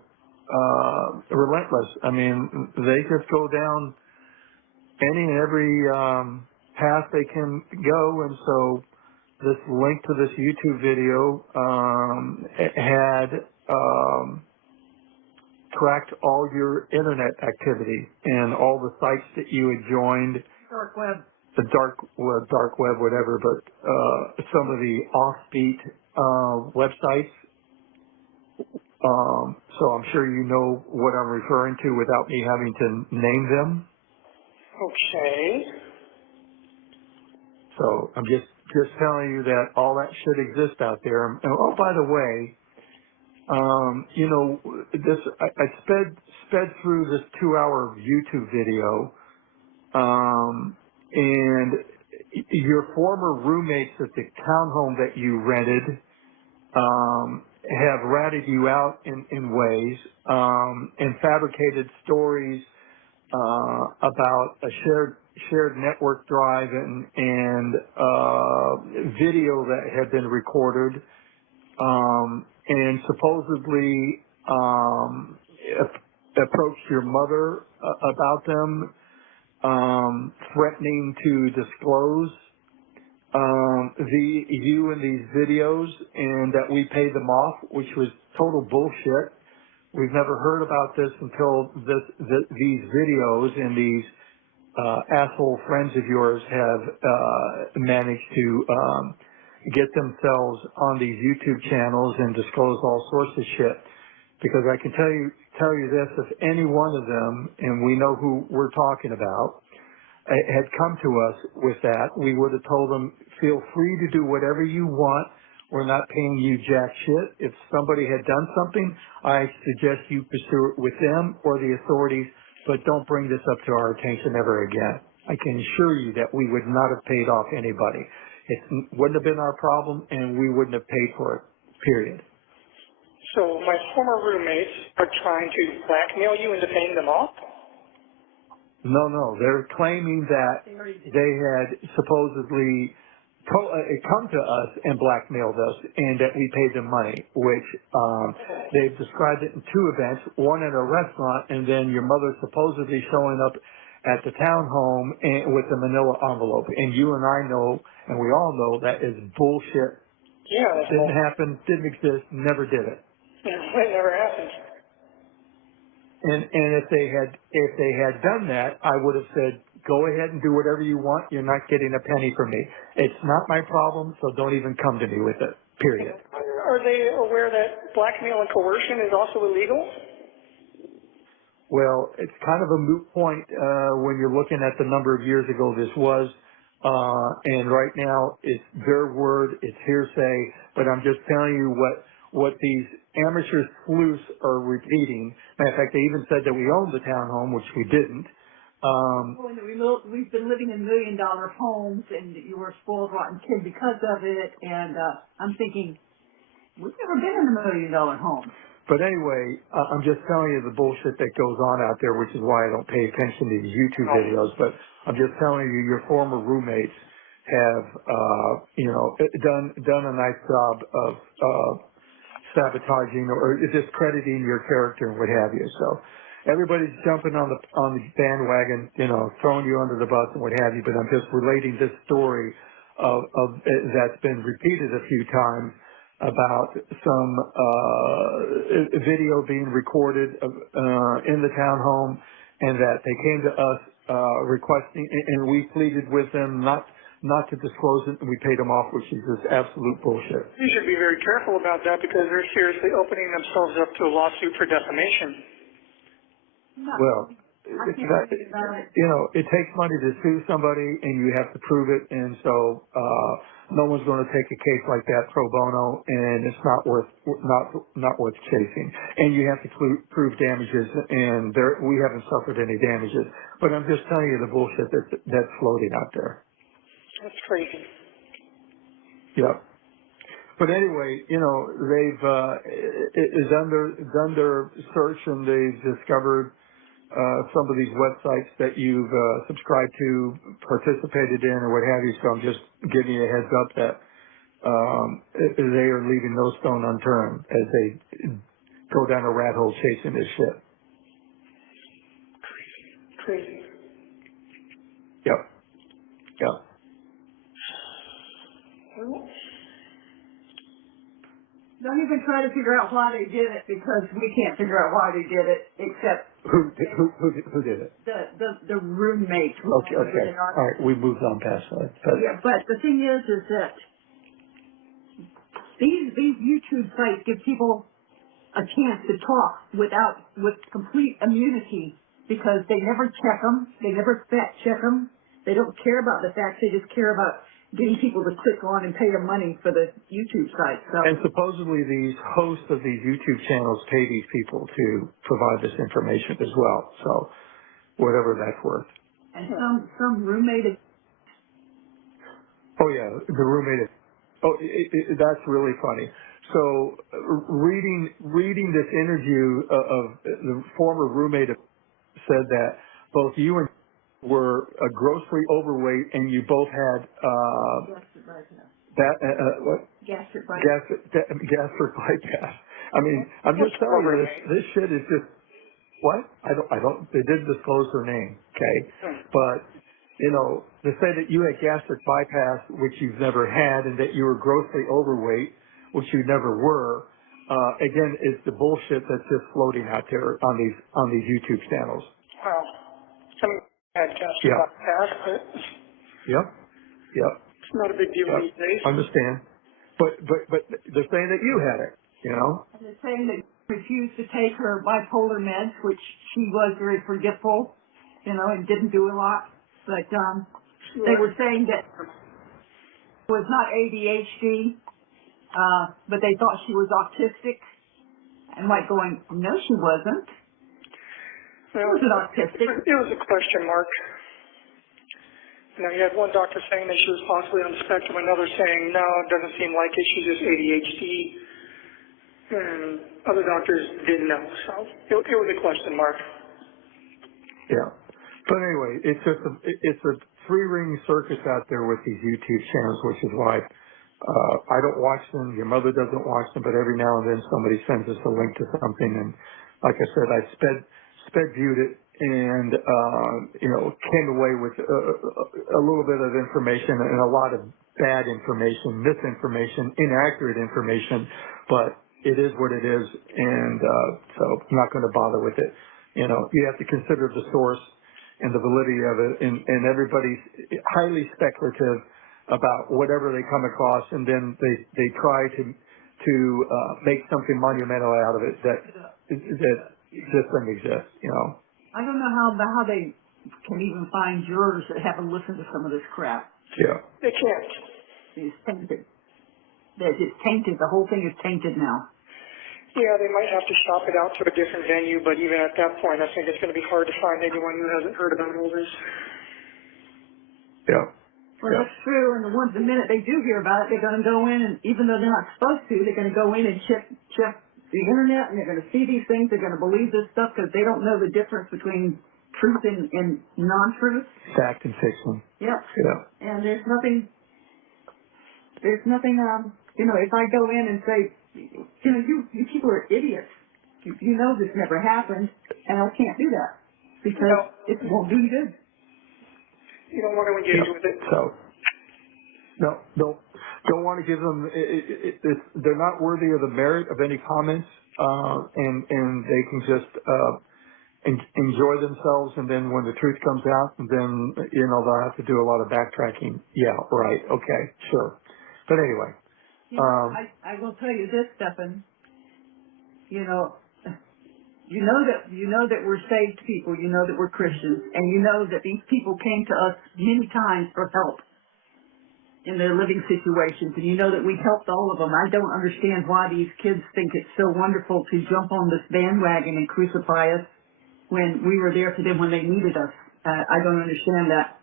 relentless. I mean, they just go down any and every, path they can go. And so this link to this YouTube video, had, tracked all your internet activity and all the sites that you had joined. Dark web. The dark web, whatever, but some of the offbeat websites. So I'm sure you know what I'm referring to without me having to name them. Okay. So I'm just telling you that all that should exist out there. And oh, by the way, I sped through this 2-hour YouTube video, and your former roommates at the townhome that you rented, have ratted you out in ways, and fabricated stories, about a shared network drive and video that had been recorded, and supposedly approached your mother about them, threatening to disclose you in these videos, and that we paid them off, which was total bullshit. We've never heard about this until these videos and these asshole friends of yours have managed to get themselves on these YouTube channels and disclose all sorts of shit. Because I can tell you this, if any one of them, and we know who we're talking about, had come to us with that, we would have told them, feel free to do whatever you want. We're not paying you jack shit. If somebody had done something, I suggest you pursue it with them or the authorities, but don't bring this up to our attention ever again. I can assure you that we would not have paid off anybody. It wouldn't have been our problem, and we wouldn't have paid for it, period. So my former roommates are trying to blackmail you into paying them off? No. They're claiming that they had supposedly come to us and blackmailed us, and that we paid them money, which they've described it in two events, one at a restaurant, and then your mother supposedly showing up at the townhome with a manila envelope. And you and I know, and we all know, that is bullshit. Yeah, that's Didn't happen, didn't exist, never did it. It never happened. And if they had done that, I would have said, go ahead and do whatever you want. You're not getting a penny from me. It's not my problem, so don't even come to me with it, period. Are they aware that blackmail and coercion is also illegal? Well, it's kind of a moot point when you're looking at the number of years ago this was, and right now it's their word, it's hearsay, but I'm just telling you what these amateur sleuths are repeating. Matter of fact, they even said that we owned the townhome, which we didn't. We've been living in $1 million homes, and you were a spoiled, rotten kid because of it. And I'm thinking, we've never been in $1 million home. But anyway, I'm just telling you the bullshit that goes on out there, which is why I don't pay attention to these YouTube videos. But I'm just telling you, your former roommates have, done a nice job of sabotaging or discrediting your character and what have you. So everybody's jumping on the bandwagon, throwing you under the bus and what have you. But I'm just relating this story of that's been repeated a few times about some video being recorded in the townhome, and that they came to us requesting, and we pleaded with them not to disclose it, and we paid them off, which is just absolute bullshit. You should be very careful about that because they're seriously opening themselves up to a lawsuit for defamation. Well, it takes money to sue somebody, and you have to prove it, and so no one's going to take a case like that pro bono, and it's not worth chasing. And you have to prove damages, and we haven't suffered any damages. But I'm just telling you the bullshit that's floating out there. That's crazy. Yep. But anyway, they've done their search, and they've discovered some of these websites that you've subscribed to, participated in, or what have you. So I'm just giving you a heads up that they are leaving no stone unturned as they go down a rat hole chasing this shit. Crazy. Yep. Yep. Don't even try to figure out why they did it, because we can't figure out why they did it, except Who did it? the roommate. Okay. All right, we moved on past that. Yeah, but the thing is that these YouTube sites give people a chance to talk with complete immunity, because they never check them, they never fact check them, they don't care about the facts, they just care about getting people to click on and pay them money for the YouTube site. So. And supposedly these hosts of these YouTube channels pay these people to provide this information as well. So whatever that's worth. And some roommate. Oh yeah, the roommate. That's really funny. So reading this interview of the former roommate said that both you and were grossly overweight, and you both had gastric bypass. I mean, I'm just telling you, this shit is just what? I don't. They didn't disclose her name, okay? But to say that you had gastric bypass, which you've never had, and that you were grossly overweight, which you never were, again, is the bullshit that's just floating out there on these YouTube channels. Wow. Had gastric bypass, but Yep. it's not a big deal these days. Understand. But they're saying that you had it, And they're saying that she refused to take her bipolar meds, which she was very forgetful, and didn't do a lot. But they were saying that it was not ADHD, but they thought she was autistic. And going, no, she wasn't. Well, She wasn't autistic. It was a question mark. You had one doctor saying that she was possibly on the spectrum, another saying, no, it doesn't seem like it, she's just ADHD. And other doctors didn't know, so it was a question mark. Yeah. But anyway, it's a three-ring circus out there with these YouTube channels, which is why I don't watch them. Your mother doesn't watch them, but every now and then somebody sends us a link to something, and like I said, I sped viewed it, and came away with a little bit of information and a lot of bad information, misinformation, inaccurate information, but it is what it is, and so I'm not going to bother with it. You have to consider the source and the validity of it, and everybody's highly speculative about whatever they come across, and then they try to make something monumental out of it that just doesn't exist, I don't know how they can even find jurors that haven't listened to some of this crap. Yeah. They can't. It's tainted. It's tainted. The whole thing is tainted now. Yeah, they might have to shop it out to a different venue, but even at that point, I think it's going to be hard to find anyone who hasn't heard about all this. Yeah. Well, Yeah. that's true, and the minute they do hear about it, they're going to go in, and even though they're not supposed to, they're going to go in and check the internet, and they're going to see these things, they're going to believe this stuff because they don't know the difference between truth and non-truth. Fact and fiction. Yep. Yeah. And there's nothing, if I go in and say, you people are idiots. You know this never happened, and I can't do that because it won't do you good. You don't want to engage with it. So, no, don't want to give them. They're not worthy of the merit of any comments, and they can just enjoy themselves. And then when the truth comes out, then they'll have to do a lot of backtracking. Yeah, right. Okay, sure. But anyway, I will tell you this, Stephan. You know that we're saved people, you know that we're Christians, and you know that these people came to us many times for help in their living situations, and you know that we helped all of them. I don't understand why these kids think it's so wonderful to jump on this bandwagon and crucify us when we were there for them when they needed us. I don't understand that.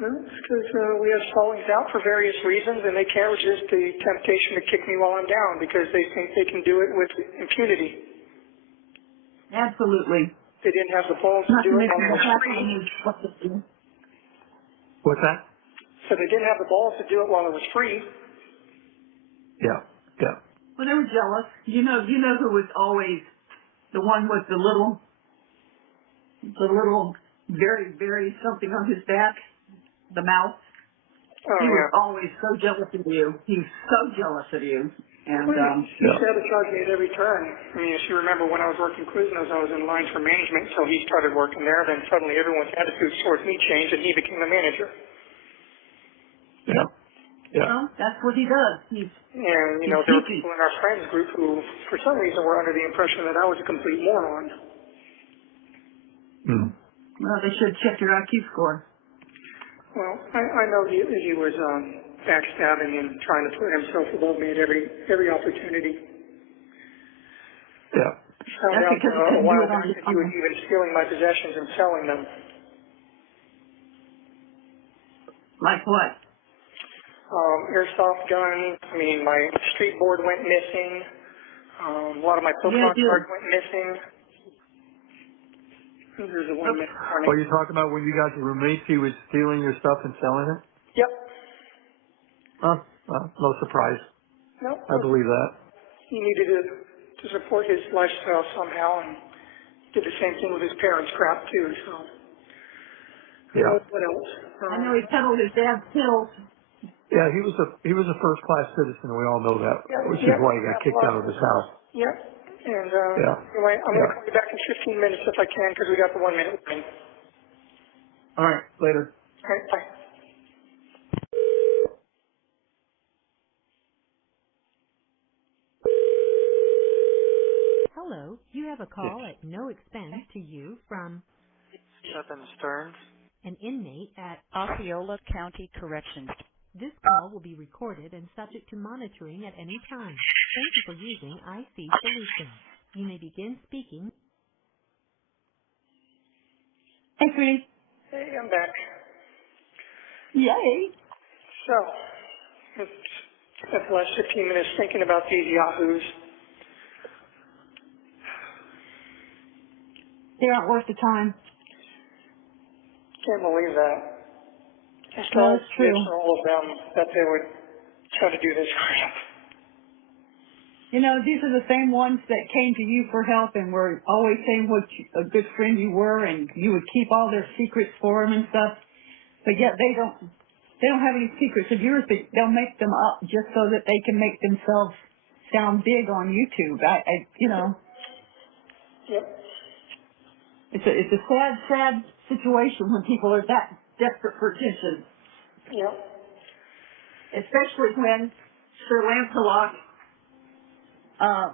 Well, it's because we have fallings out for various reasons, and they can't resist the temptation to kick me while I'm down because they think they can do it with impunity. Absolutely. They didn't have the balls to do it while it was free. what's that? So they didn't have the balls to do it while it was free. Yeah. Yeah. Well, they were jealous. You know who was always the one with the little, very, very something on his back, the mouse. Oh, He was yeah. always so jealous of you. He was so jealous of you. And He sabotaged me at every turn. I mean, if you remember when I was working Quiznos, I was in line for management until he started working there. Then suddenly everyone's attitudes towards me changed, and he became a manager. Yeah. Yeah. well, that's what he does. And, there were people in our friends group who, for some reason, were under the impression that I was a complete moron. Mm. Well, they should check your IQ score. Well, I know he was backstabbing and trying to put himself above me at every opportunity. Yeah. Found out a while back that he was even stealing my possessions and selling them. Like what? Airsoft guns. I mean, my street board went missing. A lot of my Pokemon cards went missing. There's a 1 minute warning. Well, you're talking about when you got your roommates, he was stealing your stuff and selling it? Yep. Oh, well, no surprise. Nope. I believe that. He needed to support his lifestyle somehow, and did the same thing with his parents' crap too. So, Yeah. What else? I know he peddled his dad's pills. Yeah, he was a first class citizen. We all know that, which is why he got kicked out of his house. Yep. And Yeah. anyway, I'm going to call you back in 15 minutes if I can, because we got the 1 minute warning. All right, later. All right, bye. Hello, you have a call at no expense to you from Stephan Sterns. an inmate at Osceola County Corrections. This call will be recorded and subject to monitoring at any time. Thank you for using IC Solutions. You may begin speaking. Hey, sweetie. Hey, I'm back. Yay. So, spent the last 15 minutes thinking about these yahoos. They aren't worth the time. Can't believe that. Just No, it's true. for all of them that they would try to do this crap. These are the same ones that came to you for help and were always saying what a good friend you were, and you would keep all their secrets for them and stuff. But yet they don't have any secrets of yours. They'll make them up just so that they can make themselves sound big on YouTube. Yep. It's a sad situation when people are that desperate for attention. Yep. Especially when Sir Lancelot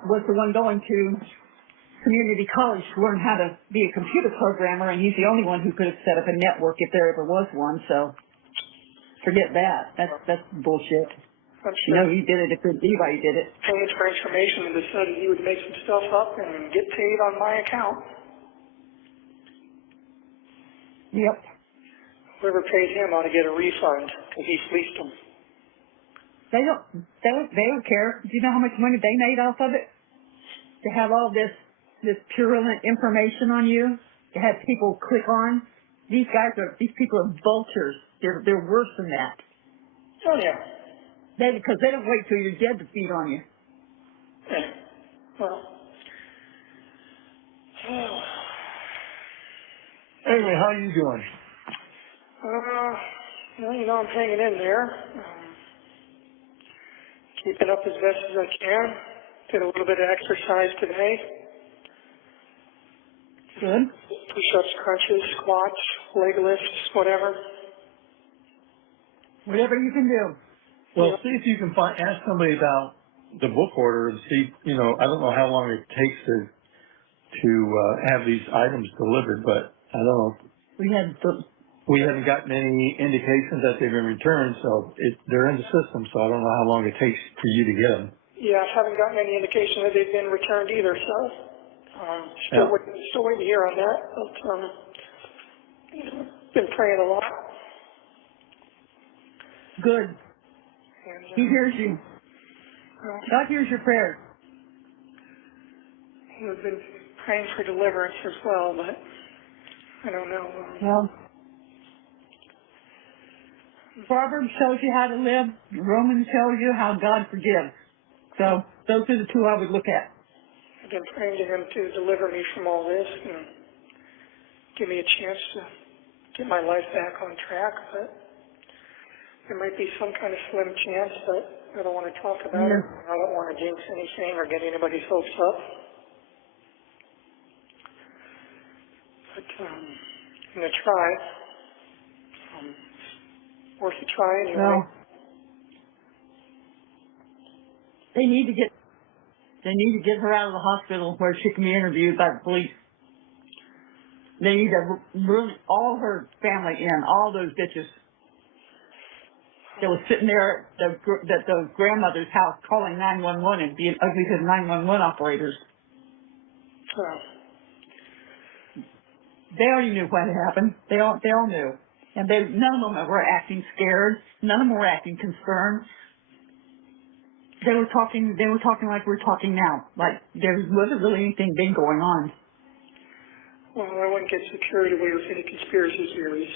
was the one going to community college to learn how to be a computer programmer, and he's the only one who could have set up a network if there ever was one. So forget that. That's bullshit. I'm You sure know, he did it if anybody did it. paid for information and decided he would make some stuff up and get paid on my account. Yep. Whoever paid him ought to get a refund because he fleeced them. They don't care. Do you know how much money they made off of it? To have all this purulent information on you, to have people click on. These people are vultures. They're worse than that. Oh yeah. Because they don't wait till you're dead to feed on you. Yeah. Well. Anyway, how are you doing? Well, you know, I'm hanging in there. Keeping up as best as I can. Did a little bit of exercise today. Good. Push-ups, crunches, squats, leg lifts, whatever. Whatever you can do. Well, see if you can ask somebody about the book order and see, I don't know how long it takes to have these items delivered, but I don't know. We haven't gotten any indications that they've been returned, so they're in the system, so I don't know how long it takes for you to get them. Yeah, I haven't gotten any indication that they've been returned either, so still waiting to hear on that. But been praying a lot. Good. And, He hears you. God hears your prayers. We've been praying for deliverance as well, but I don't know. Well, Proverbs shows you how to live. Romans tells you how God forgives. So those are the two I would look at. I've been praying to Him to deliver me from all this and give me a chance to get my life back on track, but there might be some kind of slim chance, but I don't want to talk about it. I don't want to jinx anything or get anybody's hopes up. But I'm going to try. Worth a try anyway. Well, they need to get her out of the hospital where she can be interviewed by the police. They need to bring all her family in, all those bitches that was sitting there at the grandmother's house calling 911 and being ugly to the 911 operators. They already knew what had happened. They all knew. And none of them were acting scared. None of them were acting concerned. They were talking like we're talking now. Like there wasn't really anything big going on. Well, I wouldn't get so carried away with any conspiracy theories.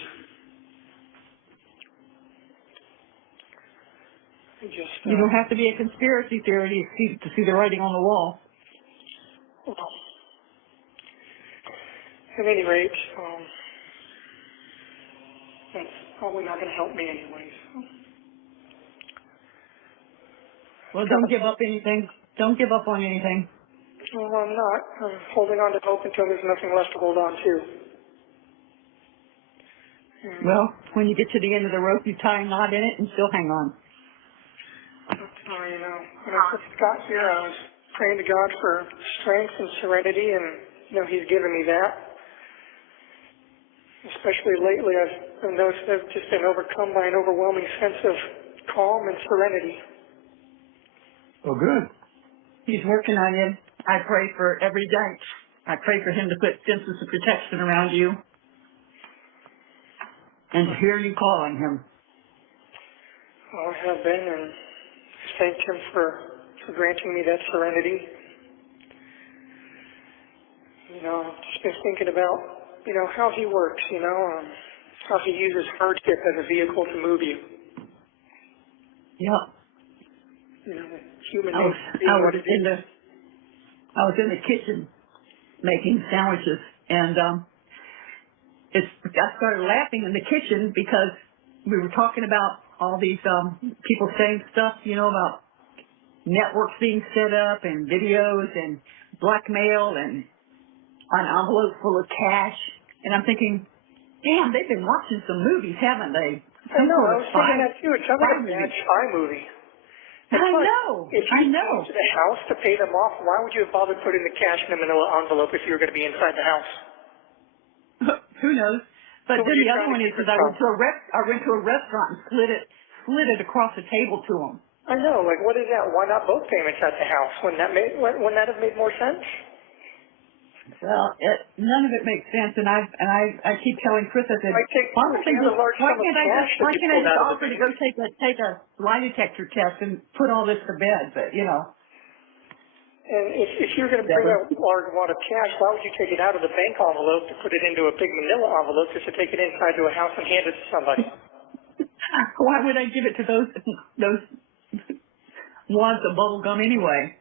You don't have to be a conspiracy theory to see the writing on the wall. Well, at any rate, that's probably not going to help me anyway. So. Well, don't give up anything. Don't give up on anything. Well, I'm not. I'm holding on to hope until there's nothing left to hold on to. Well, when you get to the end of the rope, you tie a knot in it and still hang on. When I first got here, I was praying to God for strength and serenity, and, He's given me that. Especially lately, I've noticed I've just been overcome by an overwhelming sense of calm and serenity. Oh, good. He's working on you. I pray for every day. I pray for Him to put fences of protection around you and to hear you calling Him. Well, I have been, and thank Him for granting me that serenity. I've just been thinking about, how He works, how He uses hardship as a vehicle to move you. Yeah. Human nature being what it is. I was in the kitchen making sandwiches, and I started laughing in the kitchen because we were talking about all these people saying stuff, about networks being set up and videos and blackmail and an envelope full of cash. And I'm thinking, damn, they've been watching some movies, haven't they? I know. I was thinking that too. It sounds like a bad spy movie. I know. If you came to the house to pay them off, why would you have bothered putting the cash in a manila envelope if you were going to be inside the house? Who knows? But then the other one is that I went to a restaurant and slid it across the table to them. I know, like, what is that? Why not both payments at the house? Wouldn't that have made more sense? Well, none of it makes sense, and I keep telling Chris, I said, I take why can't I just offer to go take a lie detector test and put all this to bed? But And if you're going to bring a large wad of cash, why would you take it out of the bank envelope to put it into a big manila envelope just to take it inside to a house and hand it to somebody? Why would I give it to those wads of bubble gum anyway?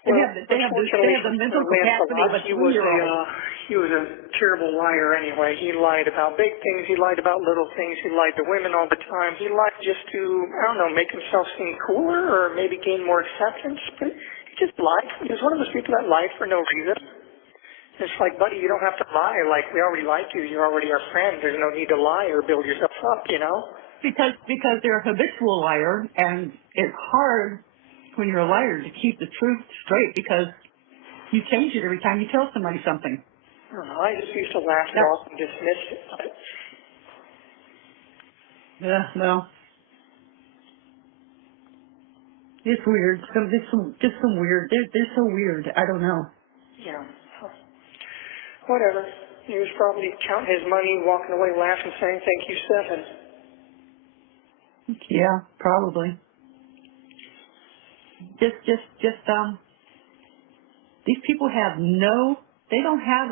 They have the mental capacity of a 2-year-old. He was a terrible liar anyway. He lied about big things. He lied about little things. He lied to women all the time. He lied just to, I don't know, make himself seem cooler or maybe gain more acceptance. But he just lied. He was one of those people that lied for no reason. It's like, buddy, you don't have to lie. Like, we already lied to you. You're already our friend. There's no need to lie or build yourself up, Because they're a habitual liar, and it's hard when you're a liar to keep the truth straight because you change it every time you tell somebody something. I don't know. I just used to laugh it off and dismiss it. Yeah, well, it's weird. Just some weird. They're so weird. I don't know. Yeah. Whatever. He was probably counting his money, walking away laughing, saying, "Thank you, Stephan." Yeah, probably. These people they don't have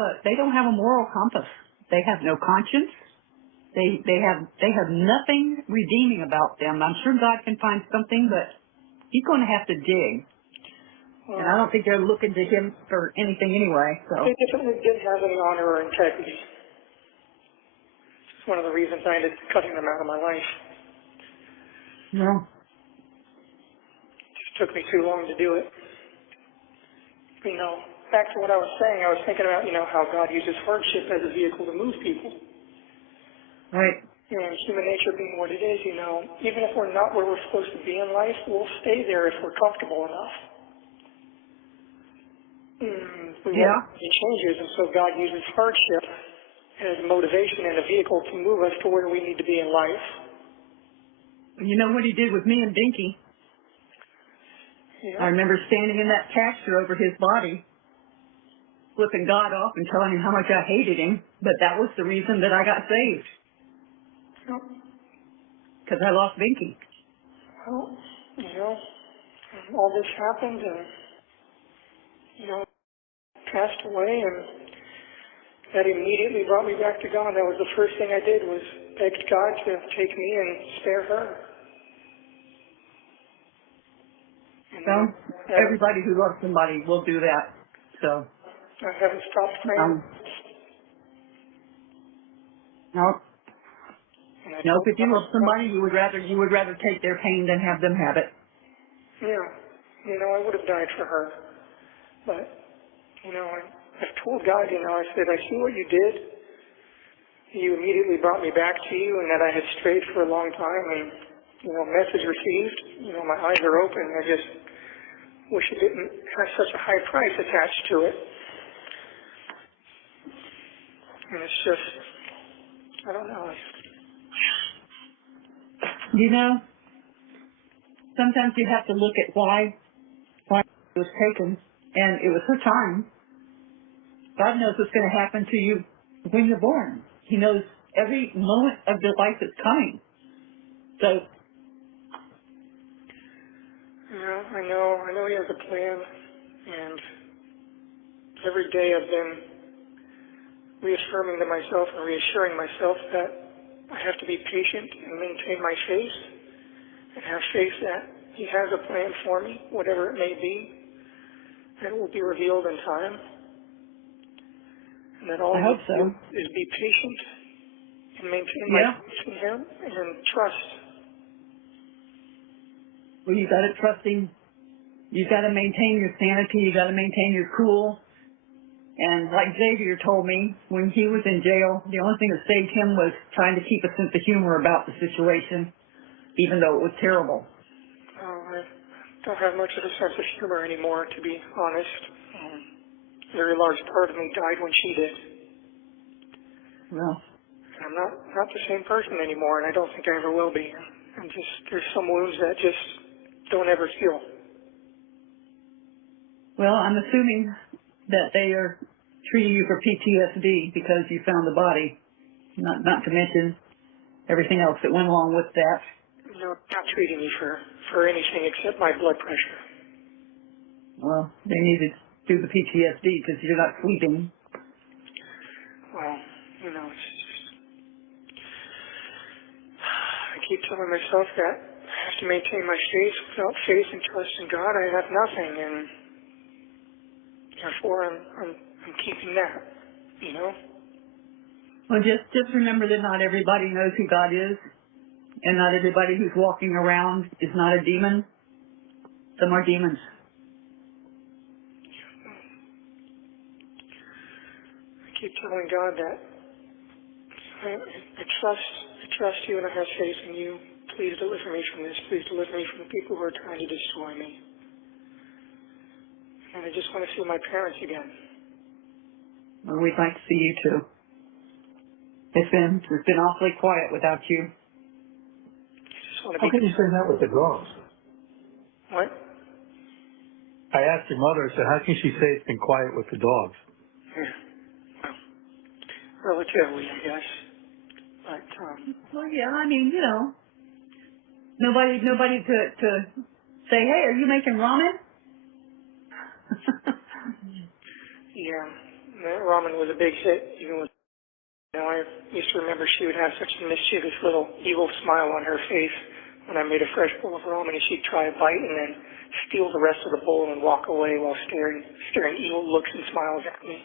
a moral compass. They have no conscience. They have nothing redeeming about them. I'm sure God can find something, but He's going to have to dig. Well, and I don't think they're looking to Him for anything anyway. So they definitely didn't have any honor or integrity. It's one of the reasons I ended up cutting them out of my life. no. Took me too long to do it. Back to what I was saying, I was thinking about, how God uses hardship as a vehicle to move people. Right. Human nature being what it is, even if we're not where we're supposed to be in life, we'll stay there if we're comfortable enough. We won't make any changes, and so God uses hardship as motivation and a vehicle to move us to where we need to be in life. You know what He did with me and Dinky? Yeah. I remember standing in that pasture over his body, flipping God off and telling him how much I hated him, but that was the reason that I got saved. Because I lost Binky. Well, all this happened and, passed away, and that immediately brought me back to God. That was the first thing I did was beg God to take me and spare her. So, everybody who loves somebody will do that. So, I haven't stopped praying. Nope, if you love somebody, you would rather take their pain than have them have it. Yeah. I would have died for her. But, I've told God, I said, I see what you did. You immediately brought me back to you, and that I had strayed for a long time, and, message received. My eyes are open. I just wish it didn't have such a high price attached to it. And it's just, I don't know. Sometimes you have to look at why it was taken, and it was her time. God knows what's going to happen to you when you're born. He knows every moment of your life that's coming. So, Yeah, I know He has a plan, and every day I've been reaffirming to myself and reassuring myself that I have to be patient and maintain my faith, and have faith that He has a plan for me, whatever it may be, and it will be revealed in time. And that all I hope need to do is be patient and maintain my faith in Him and trust. Well, you got to maintain your sanity, you got to maintain your cool. And like Xavier told me, when he was in jail, the only thing that saved him was trying to keep a sense of humor about the situation, even though it was terrible. I don't have much of a sense of humor anymore, to be honest. A very large part of me died when she did. Well, I'm not the same person anymore, and I don't think I ever will be. And just, there's some wounds that just don't ever heal. Well, I'm assuming that they are treating you for PTSD because you found the body, not to mention everything else that went along with that. No, not treating me for anything except my blood pressure. Well, they need to do the PTSD because you're not sleeping. Well, you know, it's just, I keep telling myself that I have to maintain my faith. Without faith and trust in God, I have nothing, and therefore I'm keeping that, you know? Well, just remember that not everybody knows who God is, and not everybody who's walking around is not a demon. Some are demons. I keep telling God that I trust you and I have faith in you. Please deliver me from this. Please deliver me from the people who are trying to destroy me. And I just want to see my parents again. Well, we'd like to see you too. It's been awfully quiet without you. I just want to How be. can you say that with the dogs? What? I asked your mother, I said, how can she say it's been quiet with the dogs? Yeah. Well, relatively, I guess. But Well, yeah, I mean, you know, nobody to say, hey, are you making ramen? yeah, that ramen was a big hit. Even with, you know, I used to remember she would have such a mischievous little evil smile on her face when I made a fresh bowl of ramen, and she'd try a bite and then steal the rest of the bowl and walk away while staring evil looks and smiles at me.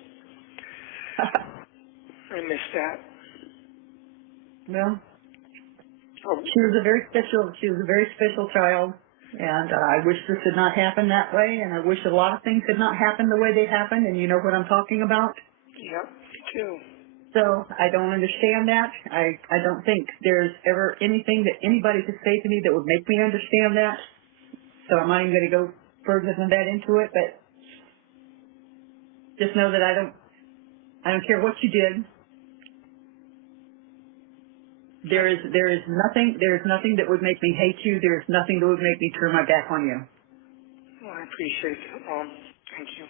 I miss that. Well, Oh, she was a very special child, and I wish this had not happened that way, and I wish a lot of things had not happened the way they happened, and you know what I'm talking about. yeah, me too. So I don't understand that. I don't think there's ever anything that anybody could say to me that would make me understand that. So I'm not even going to go further than that into it, but just know that I don't care what you did. There is nothing that would make me hate you. There is nothing that would make me turn my back on you. Well, I appreciate that, Mom. Thank you.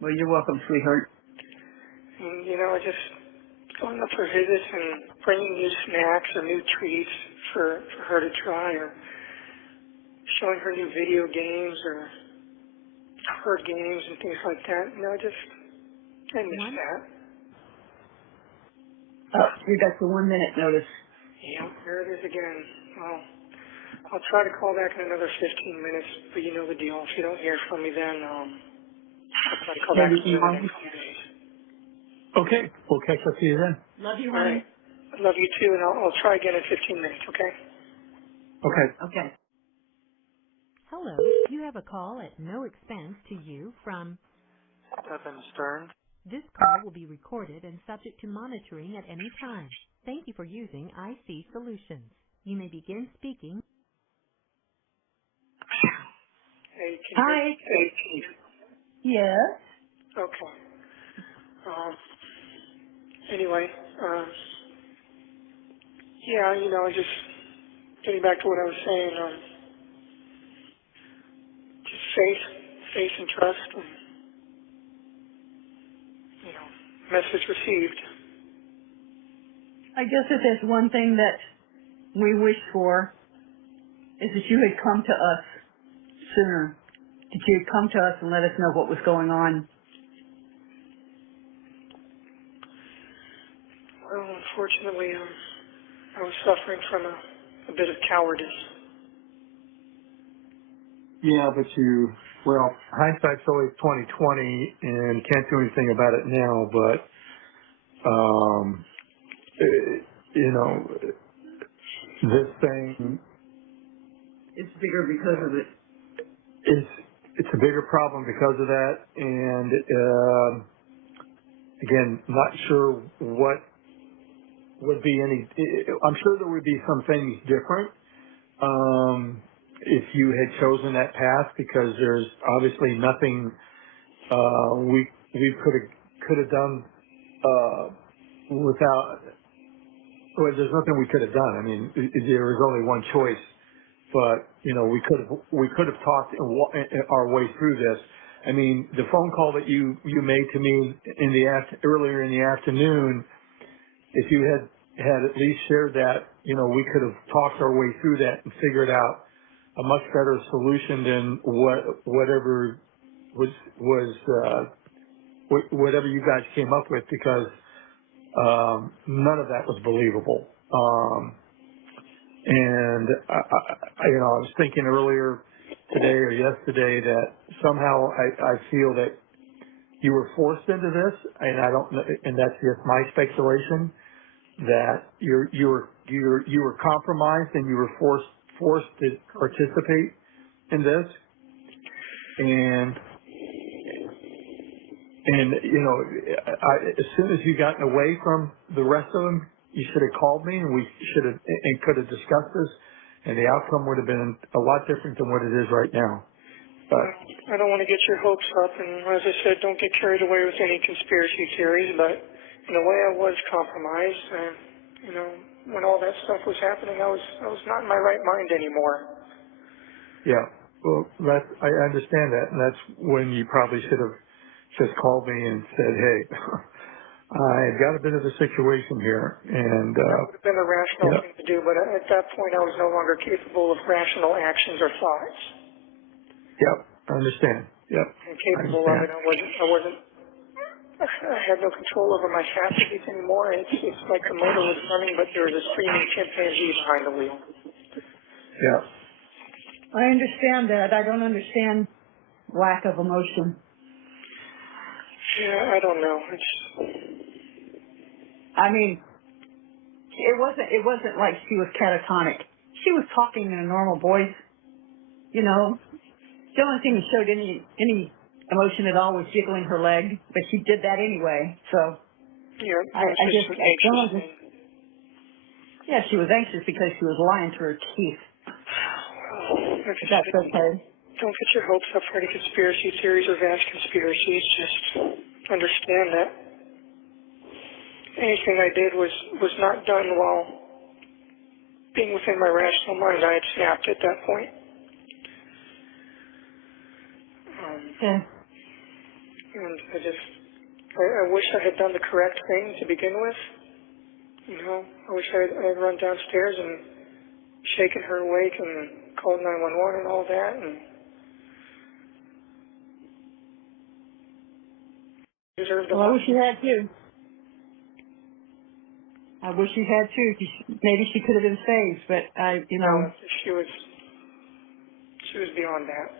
Well, you're welcome, sweetheart. And, you know, I just going up for visits and bringing new snacks or new treats for her to try, or showing her new video games or card games and things like that. You know, I miss that. Oh, you got the 1 minute notice. Yeah, there it is again. Well, I'll try to call back in another 15 minutes, but you know the deal. If you don't hear from me then, I'll try to call back in the next few days. Okay, we'll catch up to you then. Love you, All honey. right. I love you too, and I'll try again in 15 minutes, okay? Okay. Okay. Hello, you have a call at no expense to you from. Stephan Sterns. This call will be recorded and subject to monitoring at any time. Thank you for using IC Solutions. You may begin speaking. Hey, can Hi. you hey, can you- Yes. Okay. Anyway, yeah, you know, just getting back to what I was saying, just faith and trust, and, you know, message received. I guess if there's one thing that we wish for is that you had come to us sooner. That you had come to us and let us know what was going on. Well, unfortunately, I was suffering from a bit of cowardice. Yeah, but hindsight's always 20/20, and can't do anything about it now. But you know, this thing It's bigger because of it. it's a bigger problem because of that, and again, not sure what would be any. I'm sure there would be some things different if you had chosen that path, because there's obviously nothing we could have done without well, there's nothing we could have done. I mean, there was only one choice, but we could have talked our way through this. I mean, the phone call that you made to me earlier in the afternoon, if you had at least shared that, we could have talked our way through that and figured out a much better solution than whatever whatever you guys came up with, because none of that was believable. And I was thinking earlier today or yesterday that somehow I feel that you were forced into this, and I don't know, and that's just my speculation, that you were compromised and you were forced to participate in this, and as soon as you gotten away from the rest of them, you should have called me, and we could have discussed this, and the outcome would have been a lot different than what it is right now. But I don't want to get your hopes up, and as I said, don't get carried away with any conspiracy theories, but in a way I was compromised, and, when all that stuff was happening, I was not in my right mind anymore. yeah, well, I understand that, and that's when you probably should have just called me and said, hey, I've got a bit of a situation here, and That would have been a rational thing to do, but at that point I was no longer capable of rational actions or thoughts. Yep, I understand. Yep, I'm capable of it. I had no control over my faculties anymore. It's like the motor was running, but there was a screaming chimpanzee behind the wheel. Yeah. I understand that. I don't understand lack of emotion. Yeah, I don't know. I mean, it wasn't like she was catatonic. She was talking in a normal voice. The only thing that showed any emotion at all was jiggling her leg, but she did that anyway. So yeah, yeah, she was anxious because she was lying to her teeth. That's okay. Don't get your hopes up for any conspiracy theories or vast conspiracies. Just understand that anything I did was not done while being within my rational mind. I had snapped at that point. Okay. And I wish I had done the correct thing to begin with. I wish I had run downstairs and shaken her awake and called 911 and all that. And deserved a lot. I wish you had too. I wish you had too. Maybe she could have been saved, but No, she was beyond that.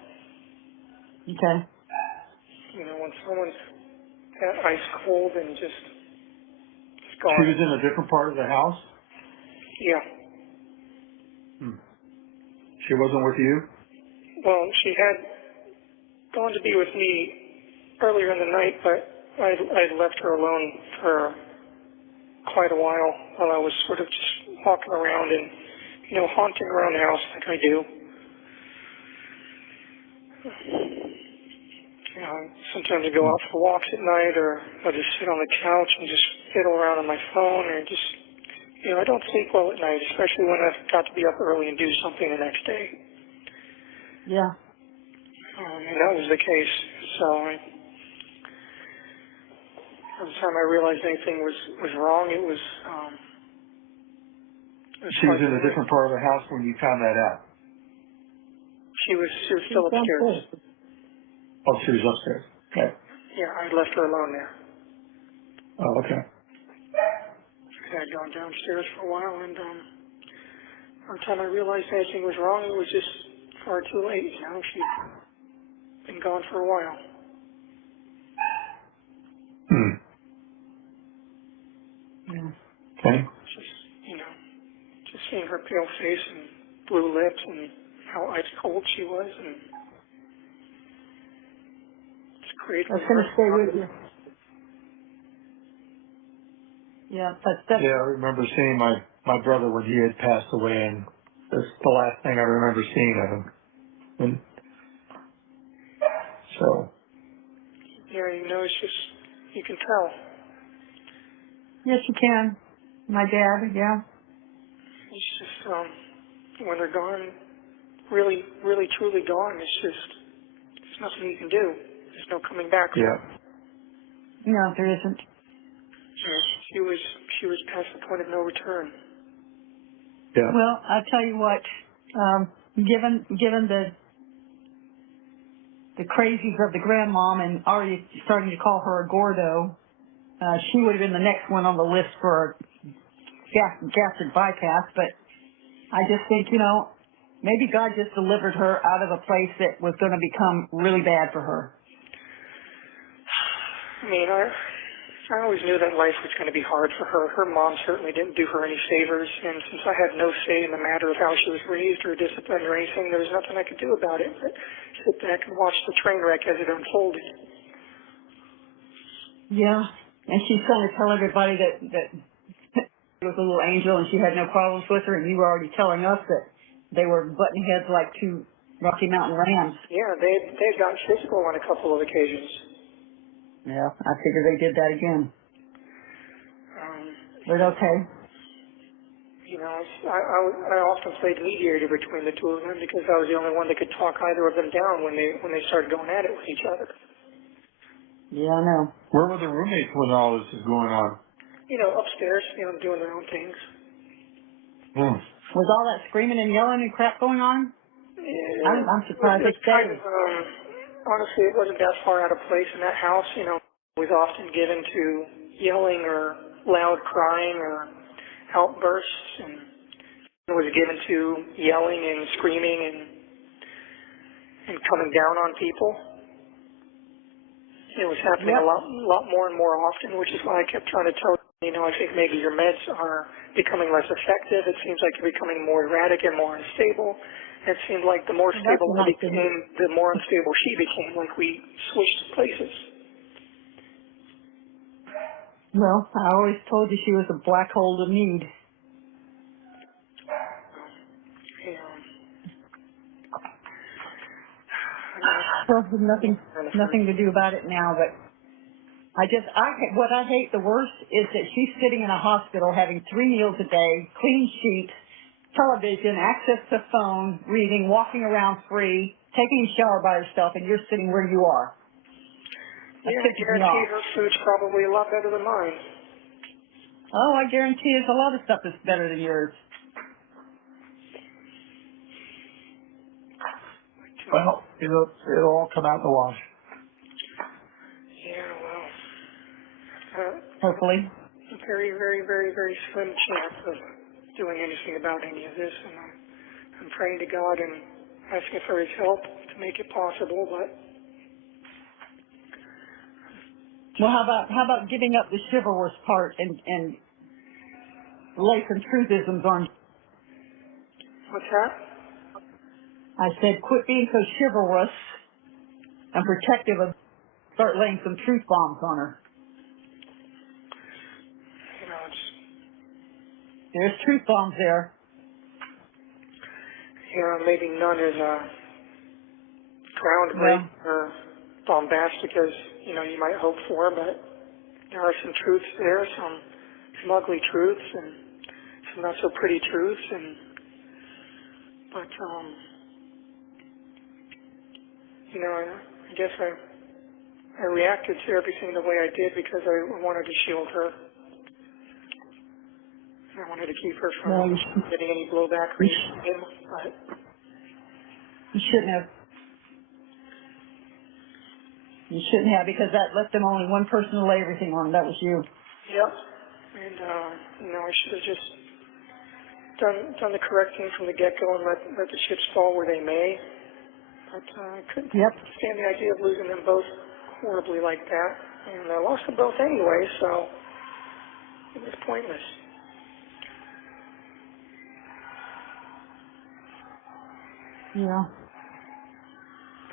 Okay. When someone's that ice cold and just gone. She was in a different part of the house? Yeah. She wasn't with you? Well, she had gone to be with me earlier in the night, but I'd left her alone for quite a while I was sort of just walking around and, haunting around the house like I do. Sometimes I go out for walks at night, or I just sit on the couch and just fiddle around on my phone, or just, I don't sleep well at night, especially when I've got to be up early and do something the next day. Yeah. And that was the case. So every time I realized anything was wrong, it was She was in a different part of the house when you found that out? She was still upstairs. Oh, she was upstairs. Okay. Yeah, I left her alone there. Oh, okay. I had gone downstairs for a while, and by the time I realized anything was wrong, it was just far too late. She'd been gone for a while. Yeah. Okay. Just seeing her pale face and blue lips and how ice cold she was, and That's going to stay with you. Yeah, that's Yeah, I remember seeing my brother when he had passed away, and that's the last thing I remember seeing of him. And so. Yeah, it's just, you can tell. Yes, you can. My dad, yeah. It's just, when they're gone, really, really, truly gone, there's nothing you can do. There's no coming back. Yeah. No, there isn't. She was past the point of no return. Yeah. Well, I'll tell you what, given the crazies of the grandmom and already starting to call her a Gordo, she would have been the next one on the list for gastric bypass, but I just think, maybe God just delivered her out of a place that was going to become really bad for her. I mean, I always knew that life was going to be hard for her. Her mom certainly didn't do her any favors, and since I had no say in the matter of how she was raised or disciplined or anything, there was nothing I could do about it but sit back and watch the train wreck as it unfolded. Yeah, and she's trying to tell everybody that was a little angel and she had no problems with her, and you were already telling us that they were butting heads like two Rocky Mountain rams. Yeah, they got physical on a couple of occasions. Yeah, I figured they did that again. But okay. I often played mediator between the two of them because I was the only one that could talk either of them down when they started going at it with each other. Yeah, I know. Where were the roommates when all this is going on? Upstairs, doing their own things. Was all that screaming and yelling and crap going on? Yeah, I'm surprised they stayed. Honestly, it wasn't that far out of place in that house. Was often given to yelling or loud crying or outbursts, and was given to yelling and screaming and coming down on people. It was happening a lot more and more often, which is why I kept trying to tell I think maybe your meds are becoming less effective. It seems like you're becoming more erratic and more unstable. It seemed like the more stable I became, the more unstable she became, like we switched places. Well, I always told you she was a black hole to need. Well, nothing to do about it now, but what I hate the worst is that she's sitting in a hospital having 3 meals a day, clean sheets, television, access to phone, reading, walking around free, taking a shower by herself, and you're sitting where you are. I guarantee her food's probably a lot better than mine. Oh, I guarantee there's a lot of stuff that's better than yours. Well, it'll all come out in the wash. Yeah, well, hopefully. A very, very, very, very slim chance of doing anything about any of this, and I'm praying to God and asking for His help to make it possible. But well, how about giving up the chivalrous part and lay some truthisms on? What's that? I said, quit being so chivalrous and protective of. Start laying some truth bombs on her. There's truth bombs there. Maybe none as groundbreaking or bombastic as you might hope for, but there are some truths there, some ugly truths and some not so pretty truths, but I guess I reacted to everything the way I did because I wanted to shield her. I wanted to keep her from getting any blowback or anything, but you shouldn't have. You shouldn't have, because that left them only one person to lay everything on. That was you. Yep. And I should have just done the correct thing from the get-go and let the chips fall where they may. But I couldn't stand the idea of losing them both horribly like that. And I lost them both anyway, so it was pointless. Yeah.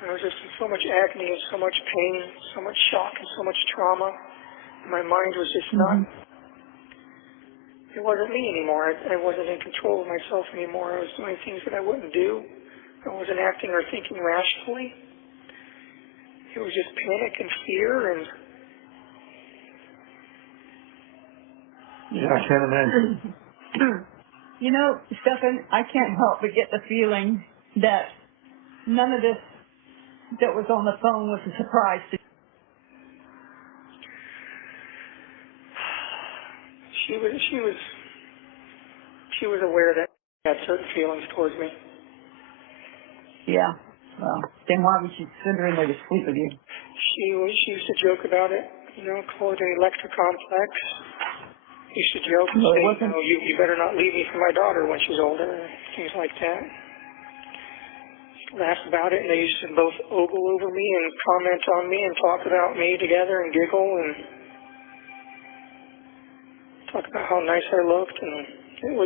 I was just in so much agony and so much pain, so much shock and so much trauma. My mind was just not, it wasn't me anymore. I wasn't in control of myself anymore. I was doing things that I wouldn't do. I wasn't acting or thinking rationally. It was just panic and fear and... Yeah, I can't imagine. You know, Stephan, I can't help but get the feeling that none of this that was on the phone was a surprise to you. She was aware that I had certain feelings towards me. Yeah. Well, then why would she send her in there to sleep with you? She used to joke about it, call it an electrocomplex. Used to joke and No, it say, wasn't. you better not leave me for my daughter when she's older, and things like that. Laugh about it, and they used to both ogle over me and comment on me and talk about me together and giggle and talk about how nice I looked, and it